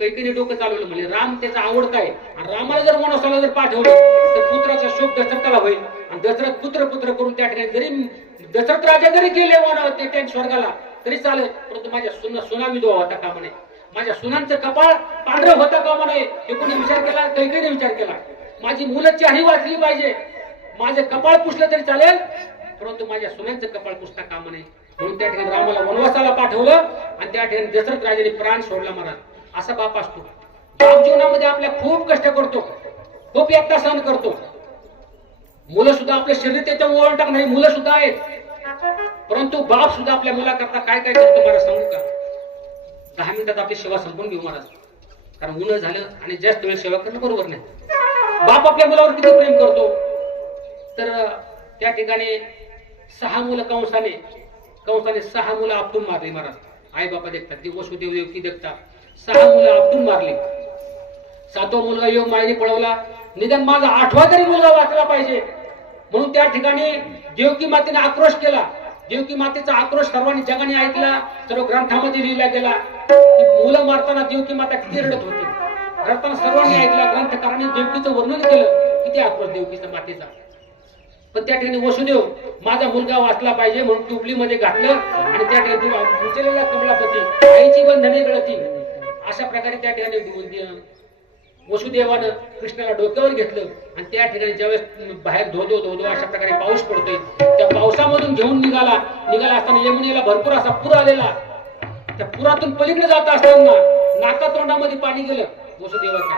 कैकेयीने डोकं चालवलं, म्हणजे राम त्याचा आवडता आहे आणि रामाला जर वनवासाला जर पाठवलं तर पुत्राचा शोक दशरथाला होईल. आणि दशरथ पुत्र करून त्या ठिकाणी जरी दशरथ राजा जरी गेले त्या स्वर्गाला तरी चालेल, परंतु माझ्या सुना विधवा होता कामा नये, माझ्या सुनांचं कपाळ पांढरं होता कामा नये. हे कोणी विचार केला? कैकेयीने विचार केला. माझी मुलं चाही वाचली पाहिजे, माझं कपाळ पुसलं तरी चालेल, परंतु माझ्या सुनांचं कपाळ पुसता कामा नये. म्हणून त्या ठिकाणी रामाला वनवासाला पाठवलं आणि त्या ठिकाणी दशरथ राजाने प्राण सोडला महाराज. असा बाप असतो. बाप जीवनामध्ये आपल्या खूप कष्ट करतो, खूप एकटा सहन करतो. मुलं सुद्धा आपलं शरीर त्याच्या ओळख टाकणारी मुलं सुद्धा आहेत, परंतु बाप सुद्धा आपल्या मुलाकरता काय काय करतो मला सांगू का? 10 मिनिटात आपली सेवा संपून घेऊ महाराज, कारण उन्ह झालं आणि जास्त वेळ सेवा करणं बरोबर नाही. बाप आपल्या मुलावर किती प्रेम करतो. तर त्या ठिकाणी 6 मुलं कंसाने 6 मुलं आपटून मारली महाराज. आई बापा देखतात, ती वसुदेव देवकी देखतात. 6 मुलं आपटून मारली. 7वा मुलगा योग मायने पळवला. निदान माझा 8वा तरी मुलगा वाचला पाहिजे म्हणून त्या ठिकाणी देवकी मातेने आक्रोश केला. देवकी मातेचा आक्रोश सर्वांनी जगाने ऐकला, सर्व ग्रंथामध्ये लिहिला गेला. मुलं मारताना देवकी माता किती रडत होती, रडताना सर्वांनी ऐकला. ग्रंथकारांनी देवकीचं वर्णन केलं, किती आक्रोश देवकीचा मातेचा. पण त्या ठिकाणी वसुदेव माझा मुलगा वाचला पाहिजे म्हणून टुबलीमध्ये घातलं आणि त्या ठिकाणी उचललेला कमलापती, आईची बंधने गळती, अशा प्रकारे त्या ठिकाणी वसुदेवानं कृष्णाला डोक्यावर घेतलं आणि त्या ठिकाणी ज्यावेळेस बाहेर धो अशा प्रकारे पाऊस पडतोय, त्या पावसामधून घेऊन निघाला असताना यमुनेला भरपूर असा पूर आलेला. त्या पुरातून पलीकडे जात असताना नाका तोंडामध्ये पाणी गेलं वसुदेवाच्या.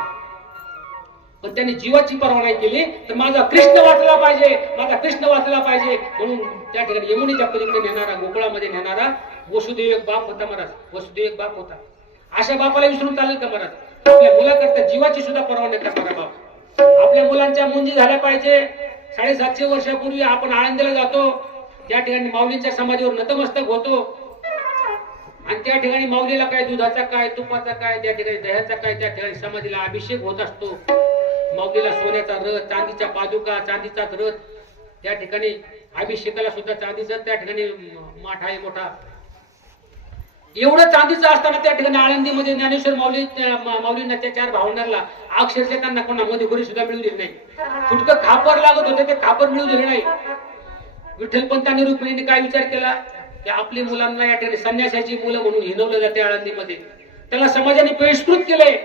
पण त्यांनी जीवाची पर्वा नाही केली. तर माझा कृष्ण वाचला पाहिजे, माझा कृष्ण वाचला पाहिजे म्हणून त्या ठिकाणी यमुनेच्या पलीकडे नेणारा, गोकुळामध्ये नेणारा वसुदेव एक बाप होता महाराज. वसुदेव एक बाप होता. अशा बापाला विसरून चालेल का महाराज? आपल्या मुलाकरता जीवाची सुद्धा पर्वा नाही करणारा बाप. आपल्या मुलांच्या मुंजी झाल्या पाहिजे. 750 वर्षापूर्वी आपण आळंदीला जातो, त्या ठिकाणी माऊलींच्या समाधीवर नतमस्तक होतो आणि त्या ठिकाणी माऊलीला काय दुधाचा काय, तुपाचा काय, त्या ठिकाणी दह्याचा काय, त्या ठिकाणी समाधीला अभिषेक होत असतो. माऊलीला सोन्याचा रथ, चांदीच्या पादुका, चांदीचाच रथ, त्या ठिकाणी अभिषेकाला सुद्धा चांदीचा, त्या ठिकाणी माठ आहे मोठा. एवढं चांदीचं असताना त्या ठिकाणी आळंदीमध्ये ज्ञानेश्वर माऊलींना त्या 4 भावंडांना अक्षरशः त्यांना कोणा मध्ये घरी सुद्धा मिळू दिले नाही. फुटकं खापर लागत होते, ते खापर मिळू दिले नाही. विठ्ठलपंतांनी रुक्मिणीने काय विचार केला की आपली मुलांना या ठिकाणी संन्यासाची मुलं म्हणून हिनवलं जाते आळंदीमध्ये, त्याला समाजाने बहिष्कृत केलंय.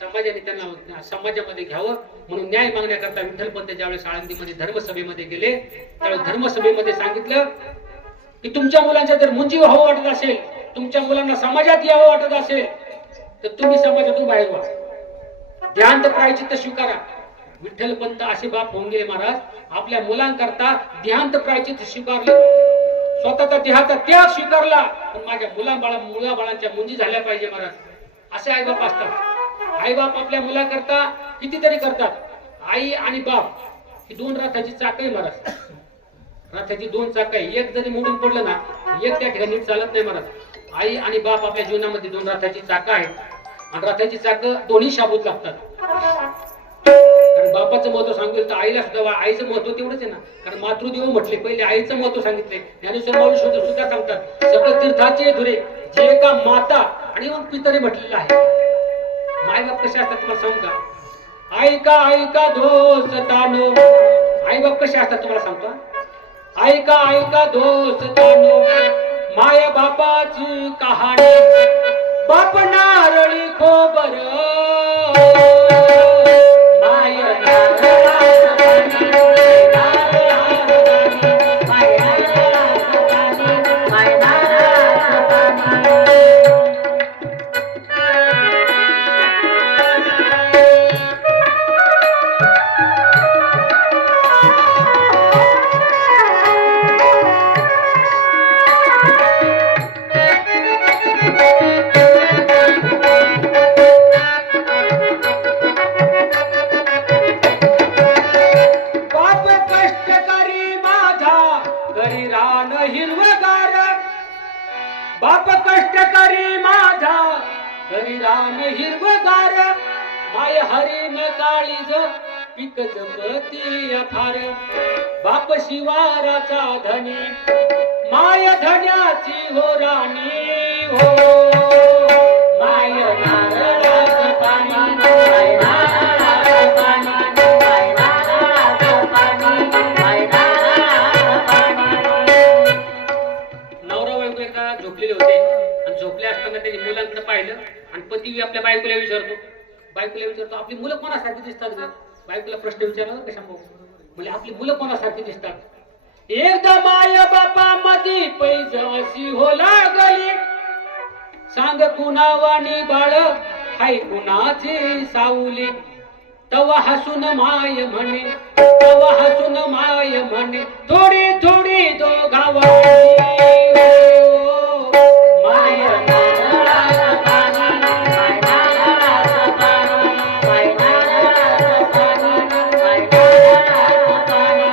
समाजाने त्यांना समाजामध्ये घ्यावं म्हणून न्याय मागण्याकरता विठ्ठलपंत ज्यावेळेस आळंदीमध्ये धर्मसभेमध्ये गेले, त्यावेळेस धर्मसभेमध्ये सांगितलं की तुमच्या मुलांच्या जर मुंजी व्हावं वाटत असेल, तुमच्या मुलांना समाजात यावं वाटत असेल तर तुम्ही समाजातून बाहेर व्हा, ध्यान प्रायचित्त स्वीकारा. विठ्ठलपंत असे बाप होऊन गेले महाराज. आपल्या मुलांकरता ध्यान प्रायचित्त स्वीकारले, स्वतःचा देहाचा त्याग स्वीकारला, पण माझ्या मुलाबाळांच्या मुंजी झाल्या पाहिजे महाराज. असे आईबाप असतात. आईबाप आपल्या मुलाकरता कितीतरी करतात. आई आणि बाप ही 2 रथाची चाक आहे महाराज. रथाची 2 चाक आहे. एक जरी मोडून पडलं ना, एक त्या ठिकाणी नीट चालत नाही महाराज. आई आणि बाप आपल्या जीवनामध्ये 2 रथाची चाक आहेत आणि रथाची चाक दोन्ही शाबूत लागतात. कारण बापाचं महत्व सांगितलं तर आईला सुद्धा आईचं महत्व तेवढंच आहे ना. कारण मातृदेव म्हटले, पहिले आईचं महत्व सांगितले. ज्ञानेश्वर माऊली सुद्धा सांगतात सगळं तीर्थाचे धुरे जे का माता आणि मग पितरे म्हटलेलं आहे. मायबाप कसे असतात तुम्हाला सांगू का? ऐका दोस्तानो, आईबाप कसे असतात तुम्हाला सांगतो. ऐका दोस्तानो, माय बापाची कहाणी, बाप नारळी खोबर, बाप कष्टकरी माझा हरिराम हिरवगार, माय हरिण काळीज पिक जपती अफार, बाप शिवाराचा धनी माय धन्याची हो राणी हो, माय नारळाचं पाणी, माय नारळाचं पाणी, माय नारळाचं पाणी, माय नारळाचं पाणी. नवरा बायको एकदा झोपलेले होते आणि झोपले असताना त्यांनी मुलांकडे पाहिलं आणि पती आपल्या बायकोला विचारतो आपली मुलं कोणासारखी दिसतात ग? बायकोला प्रश्न विचारला कशा म्हणजे आपली मुलं कोणासारखी दिसतात? एकदा माय बापा मधी पैज अशी हो लागली, सांग कुणावानी बाळ हाय कुणाची सावली, तवा हसून माय म्हणे थोडी थोडी दोघावानी, माय नारळाचं पाणी, माय नारळाचं पाणी, माय नारळाचं पाणी, माय नारळाचं पाणी.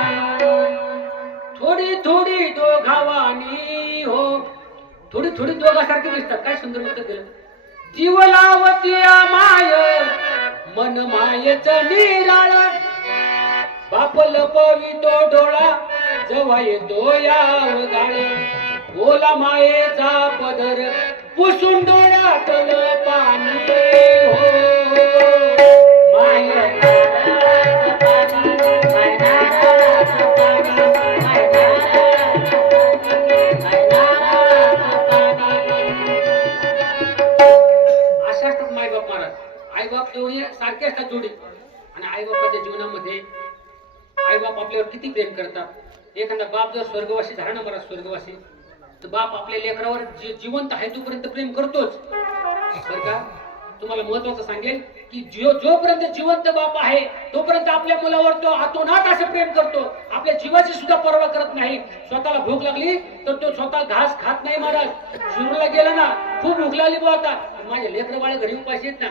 थोडी थोडी दोघावानी हो, थोडी थोडी दोघासारखी दिसतात. काय सुंदर उत्तर दिलं. जीव लावती माय मन मायेच निराळ, बाप लपवितो डोळा जवा येतो याव गाळ, ओला मायेचा पदर पुसून डोळ्यातलं पाणी हो, माय नारळाचं पाणी, माय नारळाचं पाणी, माय नारळाचं पाणी, माय नारळाचं पाणी. अशा असतात मायबाप महाराज. आईबाप जोडी सारखे असतात जोडी. आणि आईबापाच्या जीवनामध्ये आईबाप आपल्यावर किती प्रेम करतात. एखादा बाप जर स्वर्गवासी झाला ना महाराज, स्वर्गवासी, तर बाप आपल्या लेकरावर जिवंत आहे तोपर्यंत प्रेम करतोच बरं का. तुम्हाला महत्वाचं सांगेल की जोपर्यंत जिवंत बाप आहे तोपर्यंत आपल्या मुलावर तो आतोनात असं प्रेम करतो, आपल्या जीवाची सुद्धा पर्वा करत नाही. स्वतःला भूक लागली तर तो स्वतः घास खात नाही. महाराज शिरूरला गेला ना, खूप भूक लागली बा, आता माझे लेकरं बाळ घरी उपाशी आहेत ना,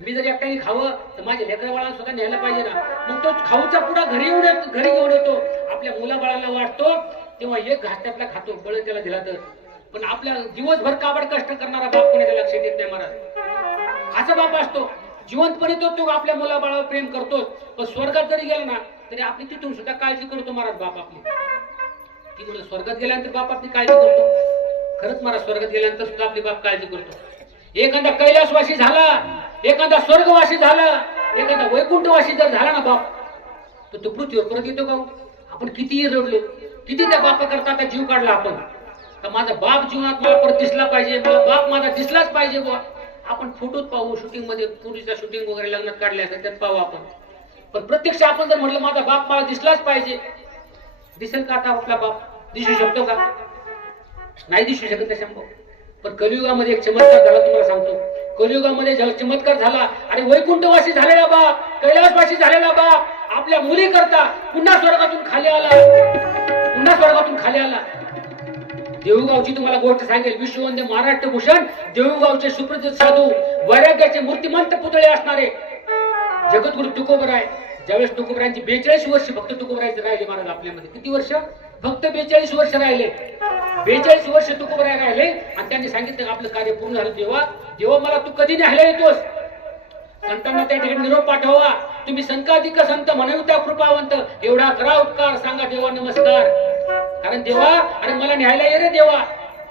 मी जर एकट्याने खावं तर माझ्या लेकरं बाळांना स्वतः न्यायला पाहिजे ना. मग तो खाऊचा पुढा घरी घेऊन येतो, आपल्या मुलाबाळांना वाटतो, तेव्हा एक घास त्यातला खातो, बळ त्याला दिला तर. पण आपल्या दिवसभर काबड कष्ट करणारा बाप कोणाच्या लक्षात येत नाही. महाराज असा बाप असतो जिवंतपणे तो आपल्या मुलाबाळावर प्रेम करतो. पण स्वर्गात जरी गेला ना तरी आपली तिथून सुद्धा काळजी करतो महाराज बाप आपली. ती म्हणलं स्वर्गात गेल्यानंतर बाप आपली काळजी करतो. खरंच महाराज स्वर्गात गेल्यानंतर सुद्धा आपली बाप काळजी करतो. एखादा कैलासवासी झाला, एखादा स्वर्गवासी झाला, एखादा वैकुंठवासी जर झाला ना बाप, तर तो पृथ्वीवर परत येतो का? आपण कितीही रडलो, किती त्या बापा करता आता जीव काढला आपण, तर माझा बाप जीवनात मला परत दिसला पाहिजे, मला बाप माझा दिसलाच पाहिजे बुवा. आपण फोटोत पाहू, शूटिंग मध्ये पूर्वीचा शूटिंग वगैरे लग्नात काढले असतात त्यात पाहू आपण. पण प्रत्यक्ष आपण जर म्हटलं माझा बाप मला दिसलाच पाहिजे, दिसेल का आता आपला बाप? दिसू शकतो का? नाही दिसू शकत शंभर. पण कलियुगामध्ये एक चमत्कार झाला, तुम्हाला सांगतो. कलियुगामध्ये चमत्कार झाला. आणि वैकुंठवासी झालेला बाप, कैलासवासी झालेला बाप आपल्या मुली करता पुन्हा स्वर्गातून खाली आला, पुन्हा स्वर्गातून खाली आला. देऊळगावची तुम्हाला गोष्ट सांगेल. विश्ववंद्य महाराष्ट्र भूषण देऊळगावचे सुप्रसिद्ध साधू, वैराग्याचे मूर्तिमंत पुतळे असणारे जगद्गुरु तुकोबराय. ज्यावेळेस तुकोबरायांची 42 वर्ष फक्त तुकोबरायचे राहिले महाराज आपल्यामध्ये. किती वर्ष? फक्त 42 वर्ष राहिले. 42 वर्ष तुकोबराय राहिले आणि त्यांनी सांगितलं आपलं कार्य पूर्ण झालं. देवा मला तू कधी न्यायला येतोस? संतांना त्या ठिकाणी निरोप पाठवा. तुम्ही संकाधिक संत म्हणविता कृपावंत, एवढा करा उपकार, सांगा देवा नमस्कार. कारण देवा अरे मला न्यायला ये रे देवा.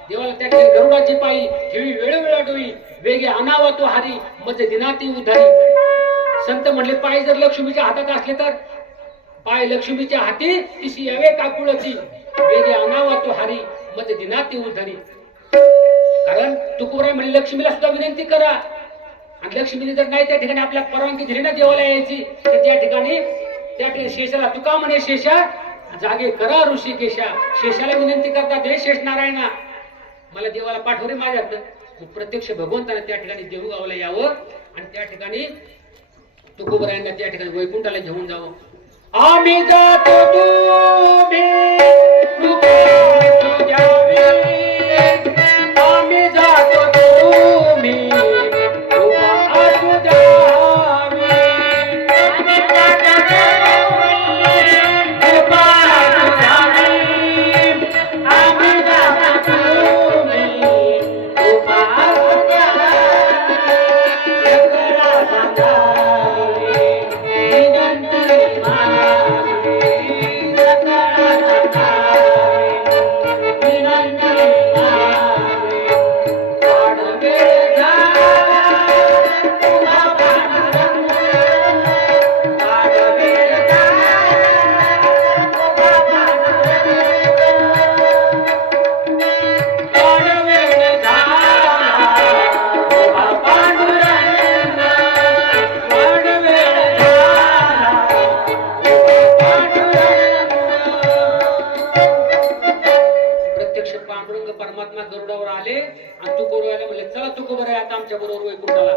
देवाला त्या ठिकाणी गरुडाची पायी ठेवी वेळोवेळा डोई, वेगे आणावा तो हारी, मज दिनाती उधारी. संत म्हणले पाय जर लक्ष्मीच्या हातात असले तर, पाय लक्ष्मीच्या हाती तिशी यावे काकुळती, वेगे आणावा तो हारी, मज दिनाती उधारी. कारण तुकोबराय म्हणले लक्ष्मीला सुद्धा विनंती करा. आणि लक्ष्मीने जर नाही त्या ठिकाणी आपल्या परवानगी दिली ना देवाला यायची, तर त्या ठिकाणी शेषाला तुका म्हणे शेषा जागे करा ऋषिकेशा. शेषाला विनंती करतात, हे शेष नारायणा मला देवाला पाठव रे माझ्याकडं. प्रत्यक्ष भगवंताने त्या ठिकाणी देऊळगावला यावं आणि त्या ठिकाणी तुकोबरायांना त्या ठिकाणी वैकुंठाला घेऊन जावं. आम्ही जातो तुम्ही कृपा द्यावी, आम्ही जातो तुम्ही कृपा असू द्यावी, आम्ही जातो कृपा असू द्यावी, आम्ही जातो तुम्ही कृपा असू द्यावी. सगळा सांगावे विनंती मानावी, सगळा सांगावे विनंती मानावी. वाढवेळ झाला तुला पांडुरंग, वाढवेळ झाला तुला पांडुरंग, वाढवेळ झाला तुला पांडुरंग, वाढवेळ झाला तुला पांडुरंग. प्रत्यक्ष पांडुरंग परमात्मा गरुडावर आले आणि तुकोबरायला म्हणले चला तुकोबराय आता आमच्या बरोबर वैकुंठाला.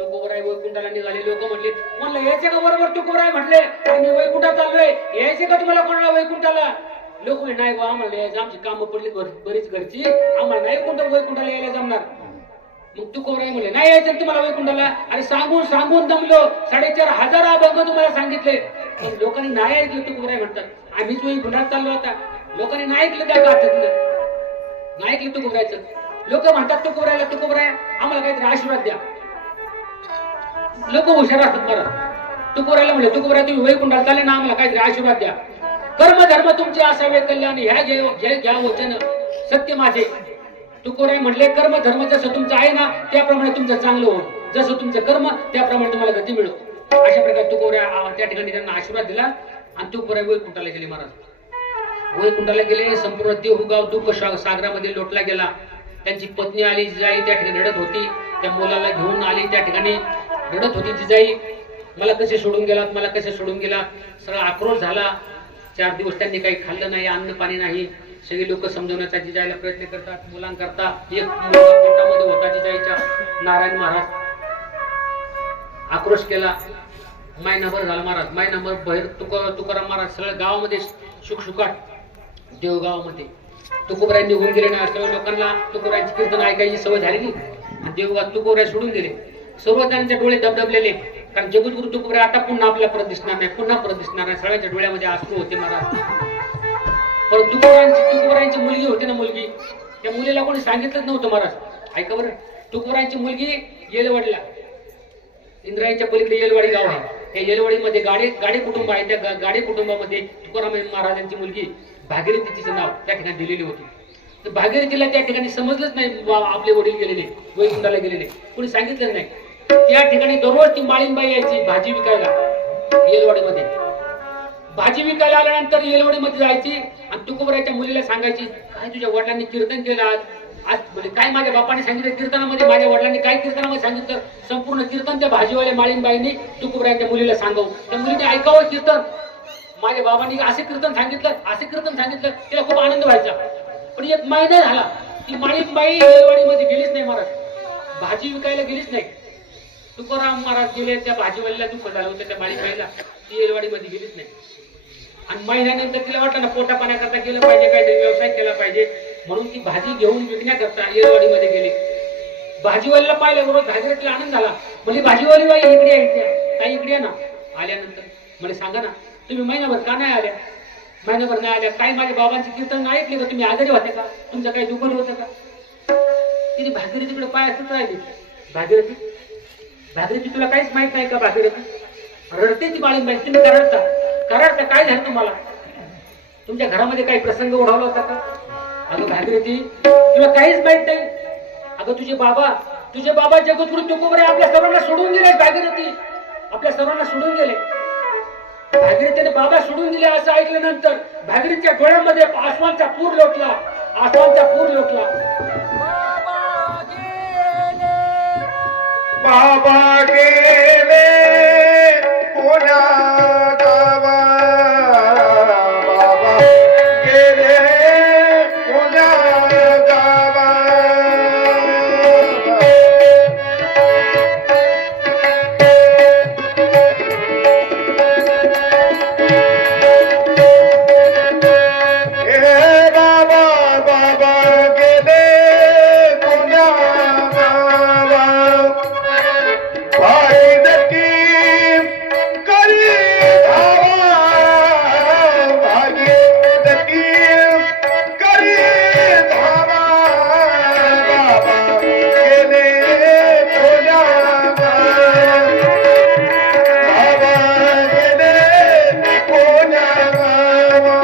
तुकोबराय वैकुंठाला निघाले. लोक म्हणले यायचे का बरोबर? तुकोबराय म्हटले आम्ही वैकुंठात चाललोय, यायचे का तुम्हाला कोणाला वैकुंठाला? लोक म्हणले नाही बा आम्हाला यायचं, आमची कामं पडली बरीच घरची, आम्हाला नाही वैकुंठाला यायला जमणार. मग तुकोबराय म्हणले नाही यायचं तुम्हाला वैकुंठाला. अरे सांगून दमलो, 4500 अभंग तुम्हाला सांगितले, पण लोकांनी नाही ऐकलं. तुकोबराय म्हणतात आम्हीच वैकुंठात चाललो आता. लोकांनी नाही ऐकलं त्या गाथेतलं, नाही ऐकलं तुकोबरायचं. लोक म्हणतात तुकोबराय आम्हाला काहीतरी आशीर्वाद द्या. लोक हुशार असतात बरं. तुकोबरायला म्हणले तुकोबराय तुम्ही वैकुंठात चालले ना, आम्हाला काहीतरी आशीर्वाद द्या. कर्म धर्म तुमचे असावे कल्याण, ह्या घ्या वचन सत्य माझे. तुकोबराय म्हणले कर्म धर्म जसं तुमचं आहे ना त्याप्रमाणे तुमचं चांगलं हो, जसं तुमचं कर्म त्याप्रमाणे तुम्हाला गती मिळो. अशा प्रकारे तुकोबराय त्या ठिकाणी त्यांना आशीर्वाद दिला आणि तुकोबराय वैकुंठाला गेले. महाराज वैकुंठाला गेले. संपूर्ण देऊळगाव दुःख सागरामध्ये लोटला गेला. त्यांची पत्नी आली जिजाई त्या ठिकाणी रडत होती. त्या मुलाला घेऊन आली त्या ठिकाणी रडत होती. जिजाई मला कसे सोडून गेलात, मला कसे सोडून गेलात. सगळा आक्रोश झाला. 4 दिवस त्यांनी काही खाल्लं नाही, अन्न पाणी नाही. सगळे लोक समजवण्याचा जिजाईला प्रयत्न करतात, मुलांकरता. एक मुलगा पोटामध्ये होता जिजाईच्या, नारायण महाराज. आक्रोश केला. महिनाभर झाला महाराज, महिनाभर बाहेर तुकाराम महाराज सगळ्या गावामध्ये शुकशुकाट. देवगावामध्ये तुकोबराय निघून गेले ना, सर्व लोकांना तुकोबरायची कीर्तन ऐकायची सवय झाली नाही आणि देवगाव तुकोबराय सोडून गेले. सर्व त्यांचे डोळे दबदबलेले, कारण जगद्गुरु तुकोबराय आता पुन्हा आपल्या परत दिसणार नाही, पुन्हा परत दिसणार नाही. सगळ्यांच्या डोळ्यामध्ये अश्रू होते महाराज. पण तुकोबरायांची मुलगी होती ना, मुलगी, त्या मुलीला कोणी सांगितलंच नव्हतं महाराज. ऐका बरं, तुकोबरायांची मुलगी येलवाडीला, इंद्रायणच्या पलीकडे येलवाडी गाव आहे, त्या येलवाडीमध्ये गाडे कुटुंब आहे. त्या गाडे कुटुंबामध्ये तुकाराम महाराजांची मुलगी भागीरथी, तिचं नाव त्या ठिकाणी दिलेली होती. तर भागीरथीला त्या ठिकाणी समजलंच नाही आपले वडील गेलेले, वैकुंठाला गेलेले, कोणी सांगितलं नाही. त्या ठिकाणी दररोज ती माळीनबाई यायची भाजी विकायला येलवाडीमध्ये. भाजी विकायला आल्यानंतर येलवाडीमध्ये जायची आणि तुकोबरायच्या मुलीला सांगायची, काय तुझ्या वडिलांनी कीर्तन केलं आज? आज म्हणजे काय माझ्या बापाने सांगितलं कीर्तनामध्ये, माझ्या वडिलांनी काय कीर्तनामध्ये सांगितलं, संपूर्ण कीर्तन त्या भाजीवाल्या माळीनबाईंनी तुकोबरायच्या मुलीला सांगावं. त्या मुलीने ऐकावं कीर्तन, माझ्या बाबांनी असे कीर्तन सांगितलं, असे कीर्तन सांगितलं. तिला खूप आनंद व्हायचा. पण एक महिना झाला ती माळीनबाई येलवाडीमध्ये गेलीच नाही महाराज, भाजी विकायला गेलीच नाही. तुकाराम महाराज गेले, त्या भाजीवालीला दुःख झालं होतं, त्या माळीनबाईला, ती येलवाडीमध्ये गेलीच नाही. आणि महिन्यानंतर तिला वाटलं ना पोटा पाण्याकरता गेलं पाहिजे, काहीतरी व्यवसाय केला पाहिजे, म्हणून ती भाजी घेऊन विकण्याकरता येलवाडीमध्ये गेली. भाजीवालीला पाहिल्याबरोबर भागीरथीला आनंद झाला. म्हणजे भाजीवाली बाई इकडे यायच्या, काही इकडे ना. आल्यानंतर म्हणजे सांगा ना, तुम्ही महिनाभर का नाही आल्या? महिनाभर नाही आल्या, काही माझ्या बाबांची कीर्तन नाही ऐकले का? तुम्ही आजारी होते का? तुमचं काही दुखलं होतं का? तिने भागीरथीकडे पायातच राहिली. भागीरथी तुला काहीच माहित नाही का? भागीरथी रडते ती माळीनबाई. तुम्ही करडता काय झालं तुम्हाला? तुमच्या घरामध्ये काही प्रसंग ओढवला होता का? अगं भागीरथी, तुला काहीच माहित नाही. अगं तुझे बाबा जगद्गुरु तुकोबराय आपल्या सर्वांना सोडून गेले. भागीरथी आपल्या सर्वांना सोडून गेले. भागीरथीने बाबा सोडून दिले असं ऐकल्यानंतर भागीरथीच्या डोळ्यामध्ये आसमानचा पूर लोटला. बाबा गेले पुण्या गावा, बाबा गेले पुण्या गावा. हे बाबा गेले पुण्या गावा, भागीरथी करी धावा, भागीरथी करी धावा. बाबा गेले पुण्या गावा, बाबा गेले पुण्या गावा.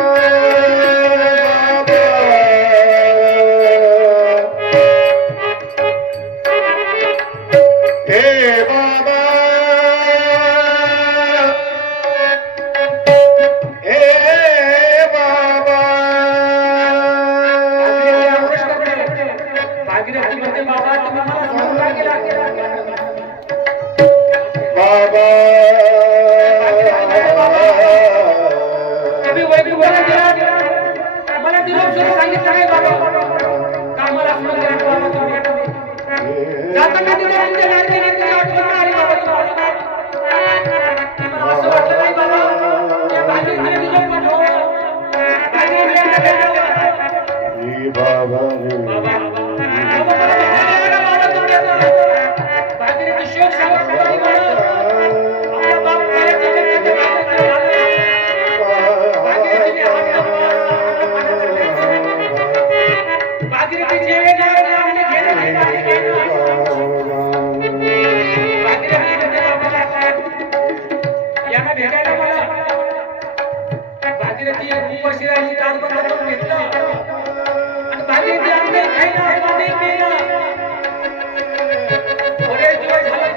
हे बाबा, हे बाबा. भागीरथी म्हणते, बाबा तुम्ही मला सोडून का गेला? बाबा तुम्ही वैकुंठाला गेला, मला निरोप सुरू सांगितलं नाही बाबा. का मला सोडून गेला बाबा तुम्ही? जाताना तिथे तुमच्या लाडक्याने तुझी आठवण नाही आली बाबा तुम्हाला? मला असं वाटलं नाही बाबा, त्या भागीरथीने निरोप पाठवला. भागीरथीला भेटायला. बाबा बाबा मला भेटायला बाबा तुमच्याकडे. भागीरथी शेख सांगत होती मला, आपला बाप मला जगत भागीरथीने भागीरथीचे आमने घेणं यांना भेटायला मला. भागीरथी उपाशी राहिली, दार बंद करून घेतलं आणि भागीरथी आमने खायला पाणी पिलं. बरेच दिवस झाले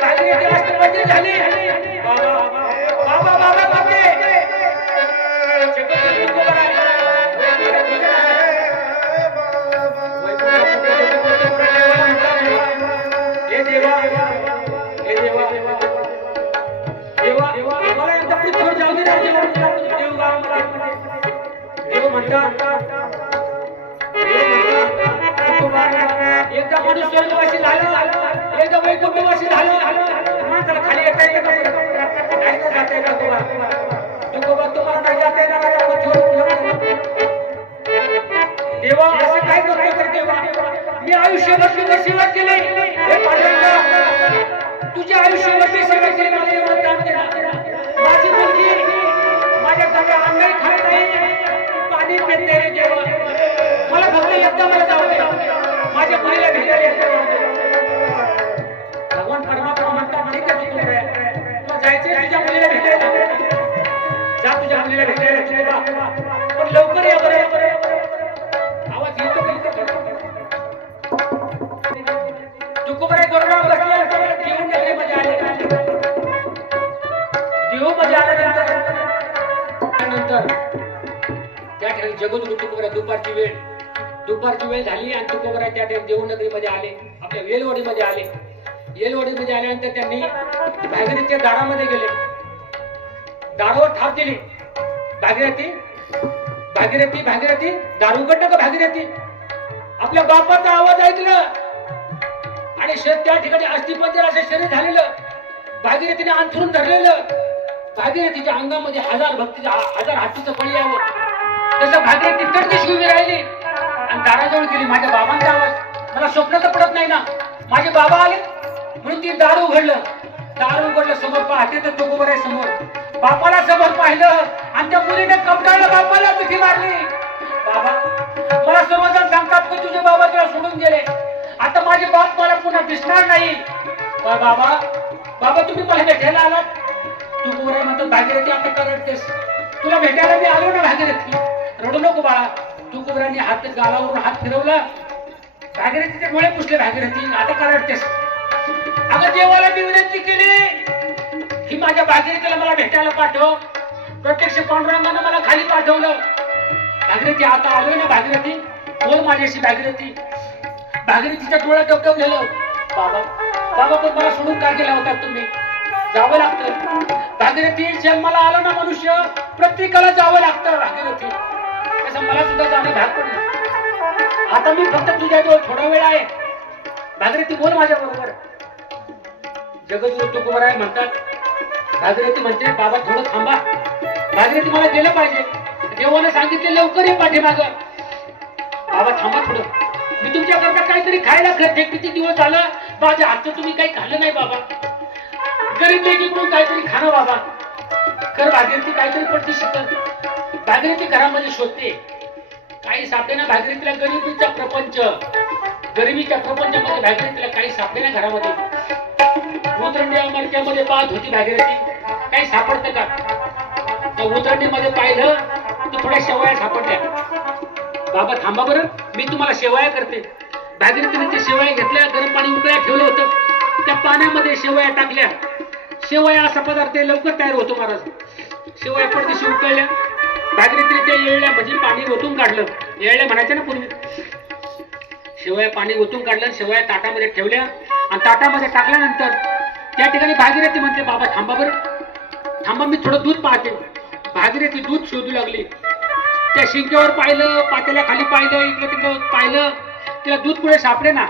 भागीरथी राष्ट्रपती झाली. बाबा म्हणते, जगद्गुरु तुकोबराय हे देवा मला एकदा पृथ्वीवर जाऊ दे. देव म्हणतात तुकोबा, एकदा माणूस स्वर्गवासी झाला, एकदा वैकुंठवासी झाला, माणसाला येतं का परत? नाही ना जाता येत तुकोबा तुम्हाला नाही जाता येणार आता देवा असं काय करतो तर देवा मी आयुष्यभर तुझी सेवा केली हे पांडुरंगा तुझ्या आयुष्यभर मी सेवा केली मला एवढं दान दिला माझी मुलगी माझ्या घरात अन्नही खात नाही पाणी पित नाही रे देवा मला फक्त एकदा मला जाऊ दे माझ्या मुलीला भेटायला एकदा जाऊ दे भगवान परमात्मा म्हणतात ठीक आहे तुला जायचंय तुझ्या मुलीला भेटायला जा तुझ्या मुलीला भेटायला तुला पण लवकर या बरं आवाज येतो तुकोबराय गरुडा बसले देऊ नगरीमध्ये आले देऊ मध्ये आल्यानंतर त्या ठिकाणी जगद्गुरु तुकोबराय दुपारची वेळ झाली आणि तुकोबराय त्या ठिकाणी देऊ नगरीमध्ये आले आपल्या वेलवाडीमध्ये आले येलवाडीमध्ये आल्यानंतर त्यांनी भागीरथीच्या दारामध्ये गेले दारावर थाप दिली भागीरथी भागीरथी भागीरथी दार उघडलं का भागीरथी आपल्या बापाचा आवाज ऐकलं आणि त्या ठिकाणी अस्थिपंजर असं शरीर झालेलं भागीरथीने अंथरून धरलेलं भागीरथीच्या अंगामध्ये हजार हातीचं बळी यावं तसं भागीरथी तडकीशी उभी राहिली आणि दाराजवळ गेली माझ्या बाबांचा आवाज मला स्वप्न तर पडत नाही ना माझे बाबा आले म्हणून ती दार उघडलं समोर पाहते तर तुकोबराय समोर बापाला समोर पाहिलं आणि त्या मुलीने कपटाळलं बापाला मिठी मारली बाबा मला सर्वजण सांगतात की तुझे बाबा तुला सोडून गेले आता माझे बाप मला पुन्हा दिसणार नाही बाबा तुम्ही मला भेटायला आलात तुकोबराय म्हणतो भागीरथी आता का रडतेस तुला भेटायला मी आलो ना भागीरथी रडू नको बाळा तुकोबरायने हात गालावरून हात फिरवला भागीरथीचे डोळे पुसले भागीरथी आता का रडतेस अगं देवाला मी विनंती केली ही माझ्या भागीरथीला मला भेटायला पाठव प्रत्यक्ष पांडुरंगाने मला खाली पाठवलं भागीरथी आता आलोय ना भागीरथी बोल माझ्याशी भागीरथीच्या डोळ्यात डबडबलेलं बाबा पण मला सोडून का गेला होता तुम्ही जावं लागतं भागीरथी जन्माला आलो ना मनुष्य प्रत्येकाला जावं लागतं भागीरथी तसं मला सुद्धा जाणे भाग पडलं आता मी फक्त तुझ्याजवळ थोडा वेळ आहे भागीरथी बोल माझ्या बरोबर जगद्गुरु तुकोबराय म्हणतात भागीरथी म्हणते बाबा थोडं थांबा भागीरथी मला गेलं पाहिजे देवाने सांगितले लवकर ये पाठीमाग बाबा थांबा थोडं मी तुमच्याकरता काहीतरी खायला करते किती दिवस झालं माझ्या हातचं तुम्ही काही खाल्लं नाही बाबा गरीब लेकीकडून काहीतरी खाणं बाबा कर भागीरथी काहीतरी पडती शिकत भागीरथी घरामध्ये शोधते काही सापडे ना भागीरथीला गरिबीचा प्रपंचामध्ये भागीरथीला काही सापडे ना घरामध्ये उतरंडी मडक्यामध्ये पाहत होती भागीरथी काही सापडतं का त्या उतरंडीमध्ये पाहिलं तर थोड्या शेवया सापडल्या बाबा थांबा बरं मी तुम्हाला शेवया करते भागीरथीने त्या शेवया घेतल्या गरम पाणी उकळ्या ठेवलं होतं त्या पाण्यामध्ये शेवया टाकल्या शेवया असा पदार्थ लवकर तयार होतो महाराज शेवया पडदेशी उकळल्या भागीरथीने त्या येळल्या म्हणजे पाणी ओतून काढलं येळल्या म्हणायचं ना पूर्वी शेवया पाणी ओतून काढलं शेवया ताटामध्ये ठेवल्या आणि ताटामध्ये टाकल्यानंतर त्या ठिकाणी भागीरथी म्हणते बाबा थांबा बरं थांबा मी थोडं दूध पाहते भागीरथी दूध शोधू लागली त्या शिंक्यावर पाहिलं पातेल्या खाली पाहिलं इकडे तिकडे पाहिलं तिला दूध पुढे सापडे ना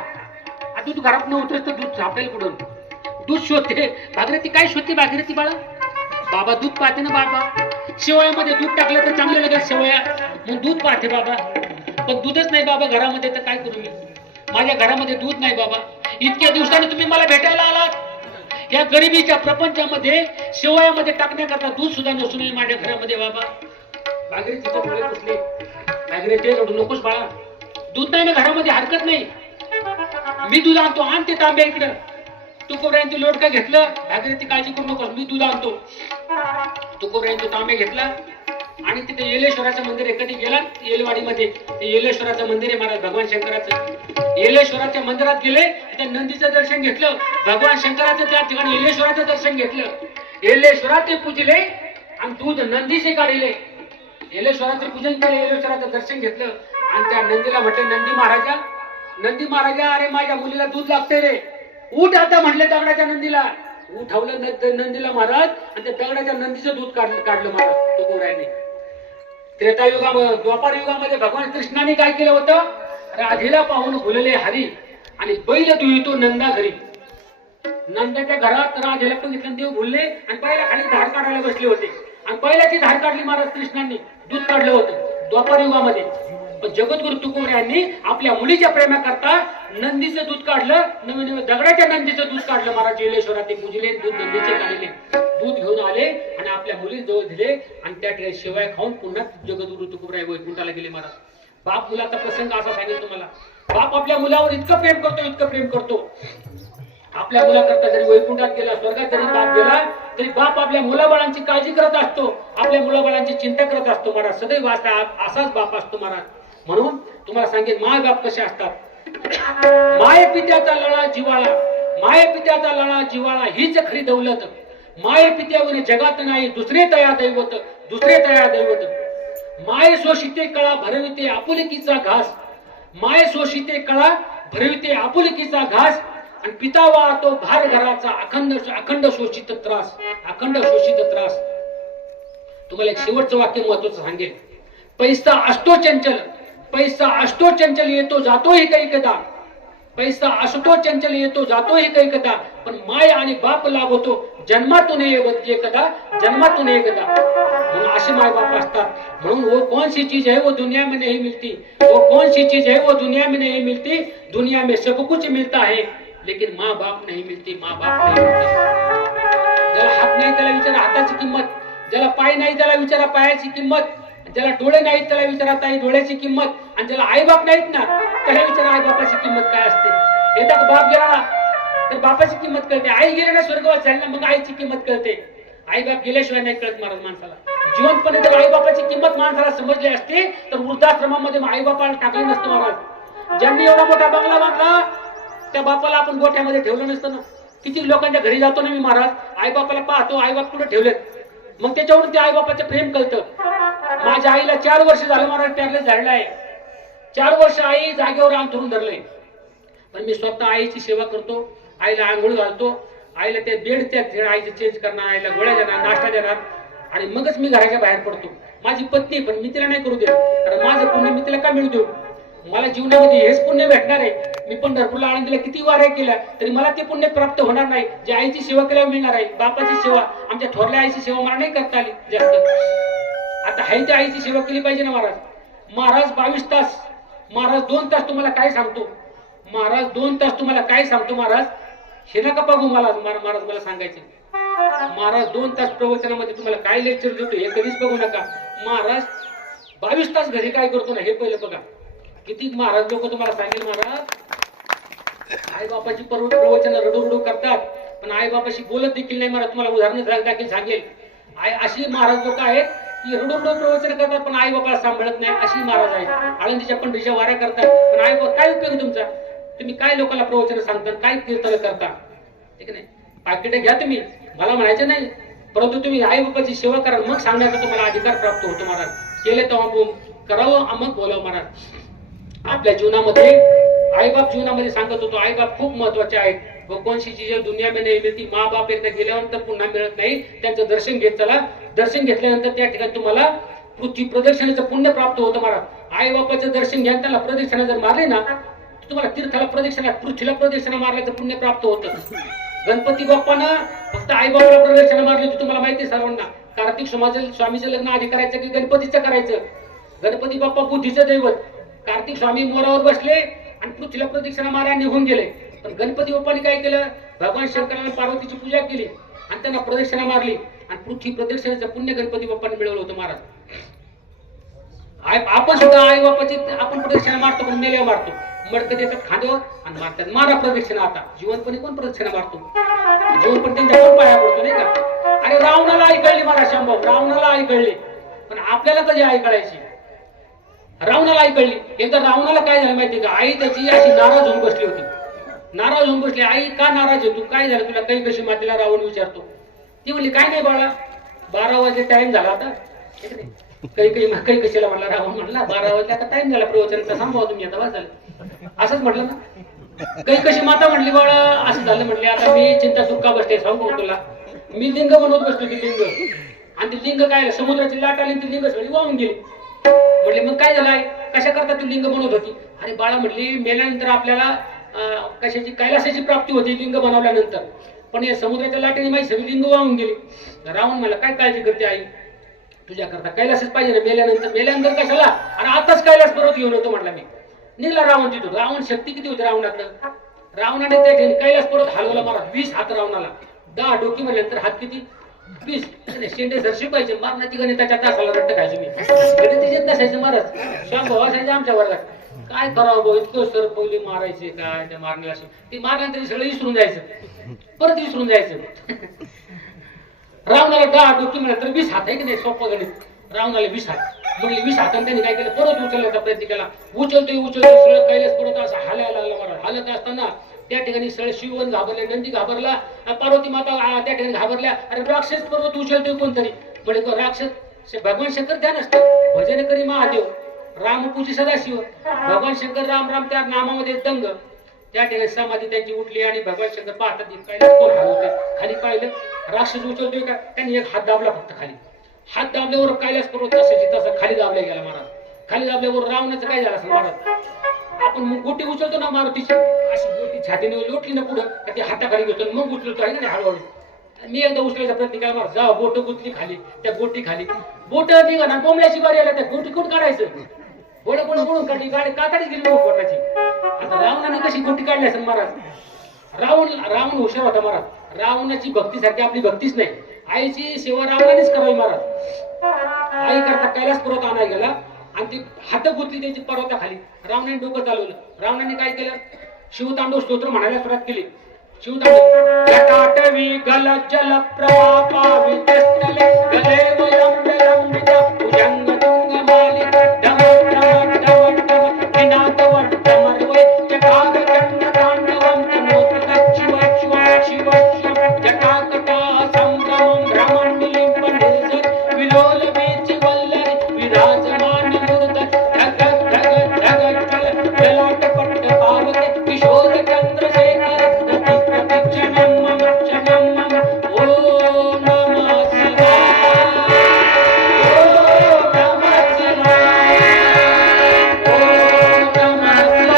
दूध घरात न उतरत तर दूध सापडेल कुठून दूध शोधते भागीरथी काय शोधते भागीरथी बाळा बाबा दूध पाहते ना बाबा शेवयामध्ये दूध टाकलं तर चांगलं लागेल शेवया मग दूध पाहते बाबा पण दूधच नाही बाबा घरामध्ये तर काय करू मी माझ्या घरामध्ये दूध नाही बाबा इतक्या दिवसांनी तुम्ही मला भेटायला आलात या गरिबीच्या प्रपंचामध्ये शेवयामध्ये टाकण्याकरता दूध सुद्धा नसून माझ्या घरामध्ये बाबा भागीरथीचे डोळे पुसले भागीरथी रडू नकोस बाळा दूध नाही ना घरामध्ये हरकत नाही मी दूध आणतो आण ते तांब्या इकडं तुकोबरायांचं लोटका घेतलं भागीरथी काळजी करू नकोस मी दूध आणतो तुकोबरायांचं तांब्या घेतला आणि तिथे येलेश्वराचं मंदिर आहे कधी गेला येलवाडीमध्ये येलेश्वराचं मंदिर आहे महाराज भगवान शंकराचं येलेश्वराच्या मंदिरात गेले त्या नंदीचं दर्शन घेतलं भगवान शंकराचं त्या ठिकाणी येलेश्वराचं दर्शन घेतलं येलेश्वराचे पूजले आणि दूध नंदीचे काढले येलेश्वराचं पूजन केलं येलेश्वराचं दर्शन घेतलं आणि त्या नंदीला म्हटले नंदी महाराजा अरे माझ्या मुलीला दूध लागते रे उठ आता म्हटले दगडाच्या नंदीला उठवलं नंदीला महाराज आणि त्या दगडाच्या नंदीचं दूध काढलं महाराज तुकोबरायांनी त्रेतायुगामध्ये द्वापार युगामध्ये भगवान कृष्णाने काय केलं होतं राधेला पाहून भुलले हरी आणि बैल दुहितो नंदा घरी नंदाच्या घरात राधेला बघितलं देव भुलले आणि पहिल्या खाली धार काढायला बसले होते आणि पहिल्याची धार काढली महाराज कृष्णांनी दूध काढलं होतं द्वापर युगामध्ये. पण जगद्गुरु तुकोबर यांनी आपल्या मुलीच्या प्रेमाकरता नंदीचं दूध काढलं, नवीन दगडाच्या नंदीचं दूध काढलं. महाराज जेलेश्वरात ते पूजले, दूध नंदीचे काढले, दूध घेऊन आले आणि आपल्या मुली जवळ दिले आणि त्या ठिकाणी शिवाय खाऊन पुन्हा जगद्गुरु तुकोबर वैकुंठाला गेले. महाराज बाप मुलाचा प्रसंग असा सांगेल तुम्हाला. बाप आपल्या मुलावर इतकं प्रेम करतो, इतकं प्रेम करतो. आपल्या मुलाकरता जरी वैकुंठात गेला, स्वर्गात जरी बाप गेला तरी बाप आपल्या मुलाबाळांची काळजी करत असतो, आपल्या मुलाबाळांची चिंता करत असतो. महाराज सदैव असाच बाप असतो महाराज. म्हणून तुम्हाला सांगेन माय बाप कसे असतात. माय पित्याचा लळा जिवाळा, माय पित्याचा लळा जिवाळा हीच खरी दौलत. माय पित्यावर जगात नाही दुसरे तया दैवत, दुसरे तया दैवत. माय शोषिते कळा भरविते आपुलकीचा घास, माय शोषिते कळा भरविते आपुलकीचा घास आणि पिता वाहतो भार घराचा अखंड शोषित त्रास, अखंड शोषित त्रास. तुम्हाला एक शेवटचं वाक्य महत्वाचं सांगेल. पैसा असतो चंचल, पैसा असतो चंचल येतो जातोही कैकदा, पैसा असतो चंचल येतो जातोही कैकदा, पण माय आणि बाप लाभतो जन्मातून एकदा, जन्मातून एकदा. म्हणून असे माय बाप असतात. म्हणून वो कौन सी चीज है वो दुनिया में नहीं मिलती, वो कौन सी चीज है वो दुनिया में नहीं मिलती. दुनिया में सब कुछ मिलता है लेकिन माँ बाप नहीं मिलती, माँ बाप नहीं मिलती. ज्याला हात नाही त्याला विचारा हाताची किंमत, ज्याला पाय नाही त्याला विचारा पायाची किंमत, ज्याला डोळे नाहीत त्याला विचारा ताई डोळ्याची किंमत, आणि ज्याला आई बाप नाहीत ना त्याला विचारा आई बापाची किंमत काय असते. एकदा बाप गेला तर बापाची किंमत कळते, आई गेली ना स्वर्गवास झाली ना मग आईची किंमत कळते. आई बाप गेल्याशिवाय नाही कळत महाराज माणसाला. जिवंतपणे जर आई बापाची किंमत माणसाला समजली असते तर वृद्धाश्रमामध्ये आई बापाला टाकलं नसतं महाराज. ज्यांनी एवढा मोठा बंगला बांधला त्या बापाला आपण गोठ्यामध्ये ठेवलं नसतं ना. किती लोकांच्या घरी जातो ना मी महाराज, आई बापाला पाहतो आई बाप कुठे ठेवलेत, मग त्याच्यावरून ते आई बापाचं प्रेम कळतं. माझ्या आईला 4 वर्ष झालं महाराज पॅरलेस झालेला आहे. 4 वर्ष आई जागेवर अंथरून धरलंय, पण मी स्वतः आईची सेवा करतो, आईला आंघोळ घालतो, आईला ते बेड त्या आईचे चेंज करणार, आईला गोळ्या देणार, नाश्ता देणार आणि मगच मी घराच्या बाहेर पडतो. माझी पत्नी पण मी तिला नाही करू देत, कारण माझं पुण्य मी तिला का मिळू देऊ. मला जीवनामध्ये हेच पुण्य भेटणार आहे. मी पंढरपूरला आनंदीला किती वाऱ्या केल्या तरी मला ते पुण्य प्राप्त होणार नाही जे आईची सेवा केल्यावर मिळणार आहे. बापाची सेवा, आमच्या थोरल्या आईची सेवा मला नाही करता आली जास्त. आता हाय त्या आईची सेवा केली पाहिजे ना महाराज. महाराज 22 तास, महाराज 2 तास तुम्हाला काय सांगतो, महाराज 2 तास तुम्हाला काय सांगतो महाराज हे नका बघू मला. महाराज मला सांगायचे महाराज 2 तास प्रवचनामध्ये तुम्हाला काय लेक्चर देतो हे कधीच बघू नका. महाराज 22 तास घरी काय करतो ना हे पहिलं बघा. किती महाराज लोक तुम्हाला सांगेल महाराज आई बापाची प्रवचन रडू करतात पण आई बापाशी बोलत देखील नाही. महाराज तुम्हाला उदाहरण देखील सांगेल. अशी महाराज लोक आहेत की रडू प्रवचन करतात पण आई बापाला सांभाळत नाही, अशी महाराज आहेत. आळंदीच्या पंढरीच्या वाऱ्या करतात पण आई बाबा काय उपयोग तुमचा, तुम्ही काय लोकांना प्रवचन सांगता, काय कीर्तन करता, ठीक नाही. पाकिटे घ्या तुम्ही, मला म्हणायचं नाही, परंतु तुम्ही आई बापाची सेवा करा मग सांगण्याचा तुम्हाला अधिकार प्राप्त होतो महाराज. केले तेव्हा करावं मग बोलावं महाराज. आपल्या जीवनामध्ये आईबाप जीवनामध्ये सांगत होतो आईबाप खूप महत्वाचे आहेत. व कोणशी चीज दुनिया में नाही मिळती, मा बाप एकदा गेल्यानंतर पुन्हा मिळत नाही. त्यांचं दर्शन घेत चला, दर्शन घेतल्यानंतर त्या ठिकाणी तुम्हाला पृथ्वी प्रदक्षिणेचं पुण्य प्राप्त होतं महाराज. आई बापाचं दर्शन घ्या, त्याला प्रदक्षिणा जर मारली ना तुम्हाला तीर्थाला प्रदक्षिणा, पृथ्वीला प्रदक्षिणा मारल्याचं पुण्य प्राप्त होतं. गणपती बाप्पानं फक्त आई बापाला प्रदक्षिणा मारली होती तुम्हाला माहिती सर्वांना. कार्तिक स्वामीचं लग्न आधी करायचं की गणपतीचं करायचं. गणपती बाप्पा बुद्धीचं दैवत. कार्तिक स्वामी मोरावर बसले आणि पृथ्वीला प्रदक्षिणा मारा निघून गेले. पण गणपती बाप्पाने काय केलं, भगवान शंकराने पार्वतीची पूजा केली आणि त्यांना प्रदक्षिणा मारली आणि पृथ्वी प्रदक्षिणेचं पुण्य गणपती बाप्पाने मिळवलं होतं महाराज. आपण सुद्धा आई बापाची आपण प्रदक्षिणा मारतो पण मेल्या मारतो, मडकं देतात खांद्यावर आणि मारतात. मारा प्रदक्षिणा. आता जीवनपणी कोण प्रदक्षिणा मारतो, जीवनपणी त्यांच्या कोण पाया पडतो नाही का. अरे रावणाला आई कळली महाराज शांभाऊ, रावणाला आई कळली पण आपल्याला कधी आई कळायची. रावणाला आई कळली. एकदा रावणाला काय झालं माहिती का, आई त्याची अशी नाराज होऊन बसली होती. नाराज होऊन बसली. आई का नाराज आहे तू, काय झालं तुला, काही कशी मातेला रावण विचारतो. ती म्हणली काय नाही बाळा 12 वाजले टाइम झाला आता. काही कशीला म्हणला रावण म्हणला 12 वाजले आता टाइम झाला प्रवचनाचा, सांभावा तुम्ही आता. वाज झालं असंच म्हटलं ना. काही कशी माता म्हणली बाळा असं झालं म्हणले आता मी चिंता सुक्का बसते सांगू तुला. मी लिंग बनवत बसलो ती लिंग आणि ती लिंग काय समुद्राची लाट आली ती लिंग सगळी वाहून गेली. म्हटले मग काय झालं, कशा करता तू लिंग बनवत होती. अरे बाळा म्हटली मेल्यानंतर आपल्याला कशाची कैलासाची प्राप्ती होती लिंग बनवल्यानंतर. पण या समुद्राच्या लाटेने माझी सगळी लिंग वाहून गेली. रावण मला काय काळजी करते आई, तुझ्या करता कैलासच पाहिजे ना, मेल्यानंतर कशाला, आणि आताच कैलास पर्वत घेऊन होतो म्हटला मी. निघला रावण तिथून. रावण शक्ती किती होती रावणाकडं, रावणाने त्या ठिकाणी कैलास पर्वत हलवला महाराज. 20 हात रावणाला, 10 डोकी म्हणल्यानंतर हात किती 20. शेंडे सरशी पाहिजे मारण्याची गणिताच्या तासाला रट्ट खायचो मी, गणितीचे नसायचं महाराज. श्याम भाऊ असायचे आमच्या वर्गात. काय करावं भाऊ, इतकं सर पहिले मारायचे काय त्या मारण्याला, ते मारल्यानंतर सगळं विसरून जायचं, परत विसरून जायचं. रावणाला 10 डोकी म्हणल्यानंतर 20 हात आहे की नाही, सोपं गणित. रावणाला 20 हात म्हणजे 20 हातांनी त्यांनी काय केलं, परत उचलण्याचा प्रयत्न केला. उचलतोय सगळं कैलास पर्वत असं हालायला लागला महाराज. हालत असताना त्या ठिकाणी सगळे शिववन घाबरले, नंदी घाबरला, पार्वती माता त्या ठिकाणी घाबरल्या. अरे राक्षस पर्वत उचलतोय कोणतरी, म्हणजे राक्षस भगवान शंकर ध्यान असतं, भजन करी महादेव, रामपूजी सदाशिव. भगवान शंकर राम राम त्या नामामध्ये दंग. त्या ठिकाणी समाधी त्यांची उठली आणि भगवान शंकर पाहतात कैलास कोण हलवतोय. खाली पाहिलं, राक्षस उचलतोय का, त्यांनी एक हात दाबला फक्त खाली. हात दाबल्यावर कैलास पर्वत तसा खाली दाबला गेला महाराज. खाली दाबल्यावर रावणाचं काय झालं असं महाराज, आपण गोटी उचलतो ना मारुतीची, अशी गोटी छातीने लोटली ना पुढं, ती हाताखाली घेतो मग उचलतो आहे ना हळूहळू. मी एकदा उचलायचा प्रयत्न केला महाराज, जा बोट गुतली खाली, त्या गोटी खाली बोट निघा ना, बोंबल्याची बारी आला, त्या गोटी कुठं काढायचं, बोड बोड बोडून काढली, गाडी कातडीच गेली बोटाची. आता रावणाने कशी गोटी काढली असेल महाराज. रावण हुशार होता महाराज. रावणाची भक्तीसारखी आपली भक्तीच नाही. आईची सेवा रावणानेच करावी महाराज. आई करता कैलास पर्वत आणायला गेला आणि ती हात गुतली त्याची पर्वताखाली. रावणाने डोकं चालवलं. रावणाने काय केलं, शिवतांडव स्तोत्र म्हणायला सुरुवात केली. शिवतांडव जटाटवी गल जल प्रवापावी तस्तले गले वलंब लंबिता भुजंग तुंग मालिक डम डम डम डम विनाद वट्ट मरवै जटाग चंड तांडवं तनोत शिव शिव शिव शिव जटाकटा संभ्रमं भ्रमण निलिंब निर्जर विलोल वीची वल्लरी विराजमान मुर्द धग धग धग चल जलाटपट पावते किशोर चंद्रशेखर प्रतिक्षणं मम क्षणं मम ओम नमः शिवाय ओम नमः शिवाय ओम नमः शिवाय ओम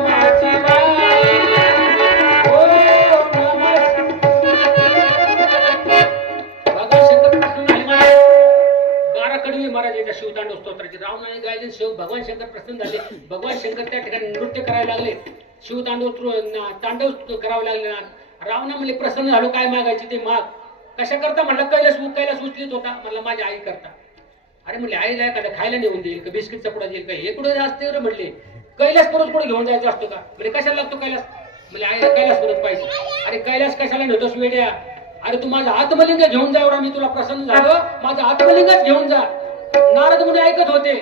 नमः शिवाय ओम नमः महाराज याच्या शिवतांडव स्तोत्राची रावणाने गायले. शिव भगवान शंकर प्रसन्न झाले. भगवान शंकर त्या ठिकाणी नृत्य करायला लागले, शिवतांडव तांडव करावं लागले. रावणा म्हणले प्रसन्न झालो, काय मागायचे ते माग. कशा करता म्हणलं, कैलास उचलीत होता. म्हणलं माझ्या आई करता. अरे म्हणले आईला एखाद्या खायला नेऊन देईल का, बिस्किटचा पुढा देईल का, हे कुठे असते रे म्हणले. कैलास पर्वत कुठे घेऊन जायचं असतो का, म्हणजे कशाला लागतो कैलास, म्हणजे आईला कैलास पर्वत पाहिजे. अरे कैलास कशाला नेतोस वेड्या, अरे तू माझा आत्मलिंग घेऊन जा, एवढा मी तुला प्रसन्न झालो, माझा आत्मलिंगच घेऊन जा. नारद मुनी ऐकत होते.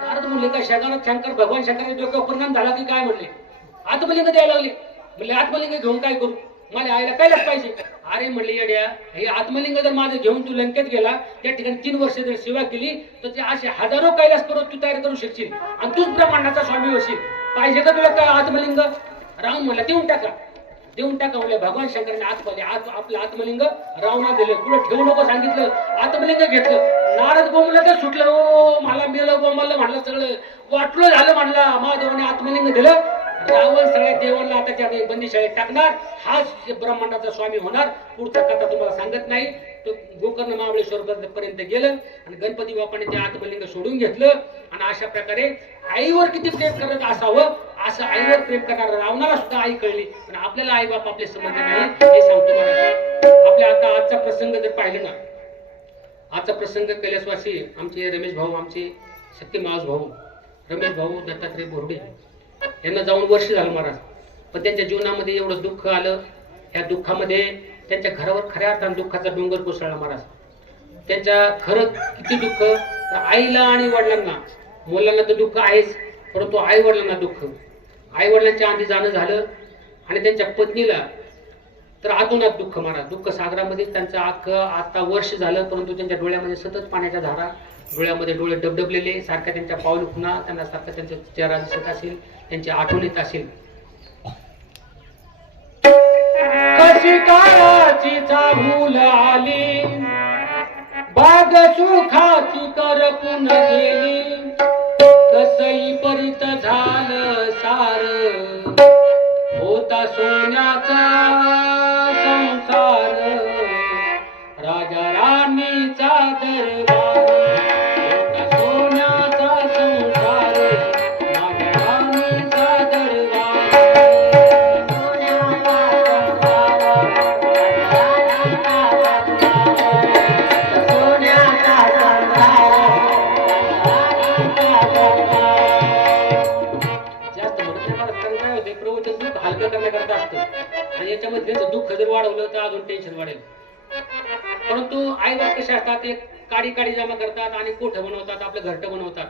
नारद म्हणले काय शंकर भगवान शंकराच्या डोक्यावर परिणाम झाला की काय, म्हणले आत्मलिंग द्यायला लागले. म्हणले आत्मलिंग घेऊन काय करू, माझ्या आईला कैलास पाहिजे. अरे म्हणले येड्या, हे आत्मलिंग जर माझं घेऊन तू लंकेत गेला, त्या ठिकाणी 3 वर्ष जर सेवा केली तर ते असे हजारो कैलास पर्वत तू तयार करू शकशील आणि तूच ब्रह्मांडाचा स्वामी होशील. पाहिजे का तुला काय आत्मलिंग. रावण म्हणला देऊन टाका म्हणले. भगवान शंकराने आपलं आत्मलिंग रावणाला दिलं. पुढे ठेवू नको सांगितलं, आत्मलिंग घेतलं. नारद बोंबला तर सुटलं, ओ मला मेलं बोंबलं म्हणलं, सगळं वाटलं झालं म्हणला. महादेवाने आत्मलिंग दिलं. रावण सगळ्या देवांना आता त्या बंदीशाळेत टाकणार, हाच ब्रह्मांडाचा स्वामी होणार. पुढचा कथा तुम्हाला सांगत नाही. तो गोकर्ण महाबळेश्वर पर्यंत गेलं आणि गणपती बाप्पाने ते आत्मलिंग सोडून घेतलं. आणि अशा प्रकारे आईवर किती प्रेम करत असावं, असं आईवर प्रेम करणारा रावणाला सुद्धा आई कळली. पण आपल्याला आई बाप आपले संबंध नाही, हे सांगतो मला. आपल्या आता आजचा प्रसंग जर पाहिलं ना, आजचा प्रसंग कैलासवासी आमचे रमेश भाऊ, आमचे सत्य मावस भाऊ रमेश भाऊ दत्तात्रय बोर्डे यांना जाऊन वर्ष झालं महाराज. पण त्यांच्या जीवनामध्ये एवढं दुःख आलं. या दुःखामध्ये त्यांच्या घरावर खऱ्या अर्थाने दुःखाचा डोंगर कोसळला महाराज. त्यांच्या खरं किती दुःख, आईला आणि वडिलांना, मुलांना तर दुःख आहेच, परंतु आई वडिलांना दुःख. आई वडिलांच्या आधी जाणं झालं आणि त्यांच्या पत्नीला तर आतोनात दुःख महाराज. दुःख सागरामध्ये त्यांचं आता वर्ष झालं, परंतु त्यांच्या डोळ्यामध्ये सतत पाण्याच्या धारा, डोळ्यामध्ये डोळे डबडबलेले, सारख्या त्यांच्या पाऊल खुणा, त्यांना सारखा त्यांचा चेहरा दिसत असेल, त्यांची आठवण येत असेल. कशी काळाची चाहूल आली, बाग सुखाची करपून गेली, कसई परित झाली वाढवलं तर अजून टेन्शन वाढेल. परंतु आई बाप कसे असतात, एक काडी काडी जमा करतात आणि कोठं बनवतात, आपलं घरटं बनवतात.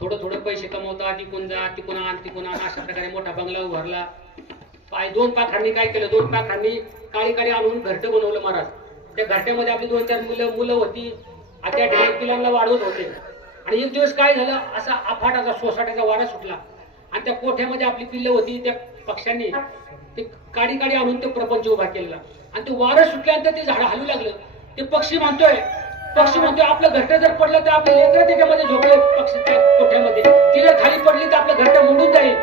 थोडं थोडं पैसे कमवतात, तिकून जा तिकून आण, अशा प्रकारे मोठा बंगला उभारला. 2 पाखरांनी काय केलं, 2 पाखरांनी काळी काळी आणून घरटं बनवलं महाराज. त्या घरट्यामध्ये आपली 2-4 मुलं होती. आता त्या ठिकाणी पिलांना वाढवत होते. आणि एक दिवस काय झालं, असा अफाटाचा सोसाट्याचा वारा सुटला आणि त्या कोठ्यामध्ये आपली पिल्लं होती. त्या पक्ष्यांनी ते काडी काडी आणून ते प्रपंच उभा केला आणि ते वारं सुटल्यानंतर ते झाड हलू लागलं. ते पक्षी म्हणतोय आपलं घरटं जर पडलं तर आपले लेकरं त्याच्यामध्ये झोपले पक्षीच्या कोठ्यामध्ये, ती जर खाली पडली तर आपलं घरटं मोडून जाईल.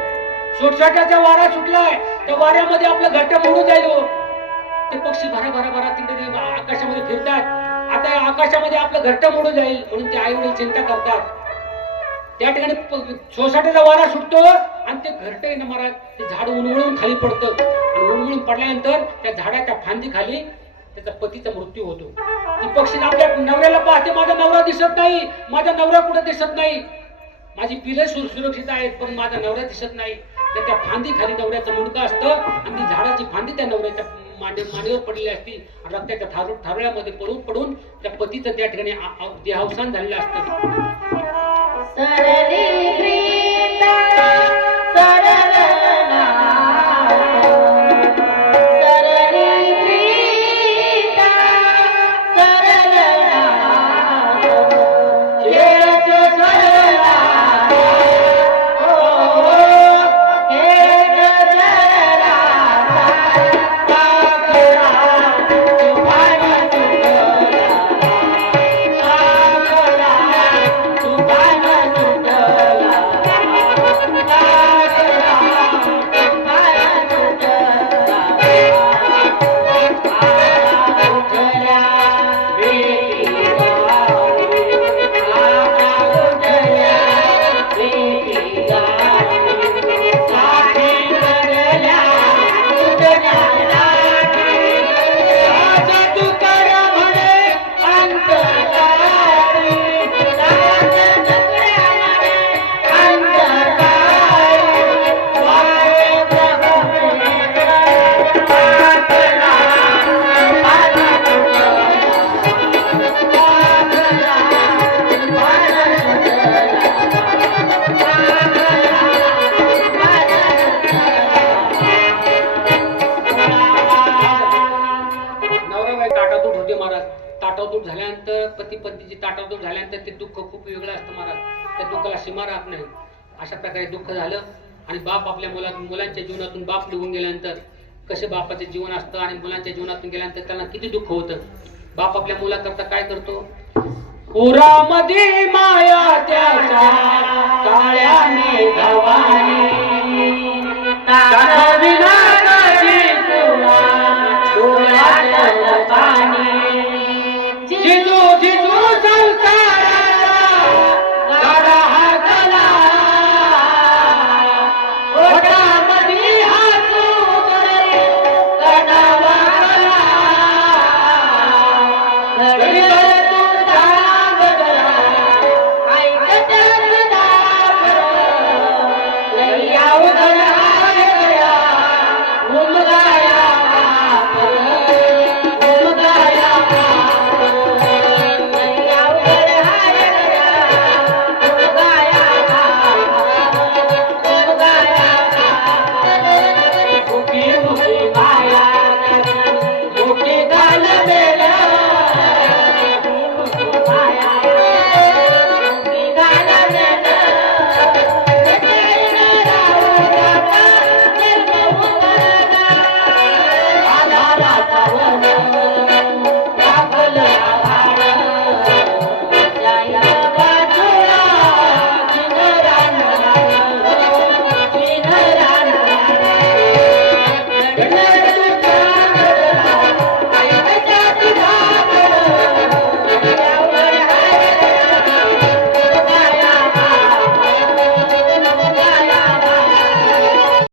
सोसाट्याचा वारा सुटलाय, त्या वाऱ्यामध्ये आपलं घरटं मोडून जाईल. ते पक्षी भरा तिकडे आकाशामध्ये फिरतात. आता या आकाशामध्ये आपलं घरटं मोडून जाईल म्हणून ते आई वडील चिंता करतात. त्या ठिकाणी सोसाट्याचा वारा सुटतो आणि ते घरटं आहे ना महाराज, ते झाड उन्मळून खाली पडतं आणि उन्मळून पडल्यानंतर त्या झाडाच्या फांदी खाली त्याचा पतीचा मृत्यू होतो. ती पक्षी आपल्या नवऱ्याला पाहते, माझा नवरा दिसत नाही, माझा नवरा कुठे दिसत नाही, माझी पिलं सुरक्षित आहेत पण माझा नवरा दिसत नाही. तर त्या फांदी खाली नवऱ्याचं मुंडकं असतं आणि ती झाडाची फांदी त्या नवऱ्याच्या मांडीवर पडलेली असती. रक्ताच्या थारोळ्यामध्ये पडून त्या पतीचं त्या ठिकाणी देहावसान झालेलं असतं. सरली प्रीत सरल नाम, सरली प्रीत सरल नाम, खेळत सरला खेळत सरला साखरा तुफान सुटला, साखरा तुफान ताटातूट झाल्यानंतर पती पत्नीची ताटातूट झाल्यानंतर ते दुःख खूप वेगळं असतं महाराज. त्या दुःखाला सीमा राहत नाही. अशा प्रकारे दुःख झालं आणि बाप आपल्या मुलांच्या जीवनातून बाप निघून गेल्यानंतर कसे बापाचे जीवन असतं आणि मुलांच्या जीवनातून गेल्यानंतर त्यांना किती दुःख होतं. बाप आपल्या मुलाकरता काय करतो, पुरामध्ये माया त्याच्या काळ्याने भवानी दाखविना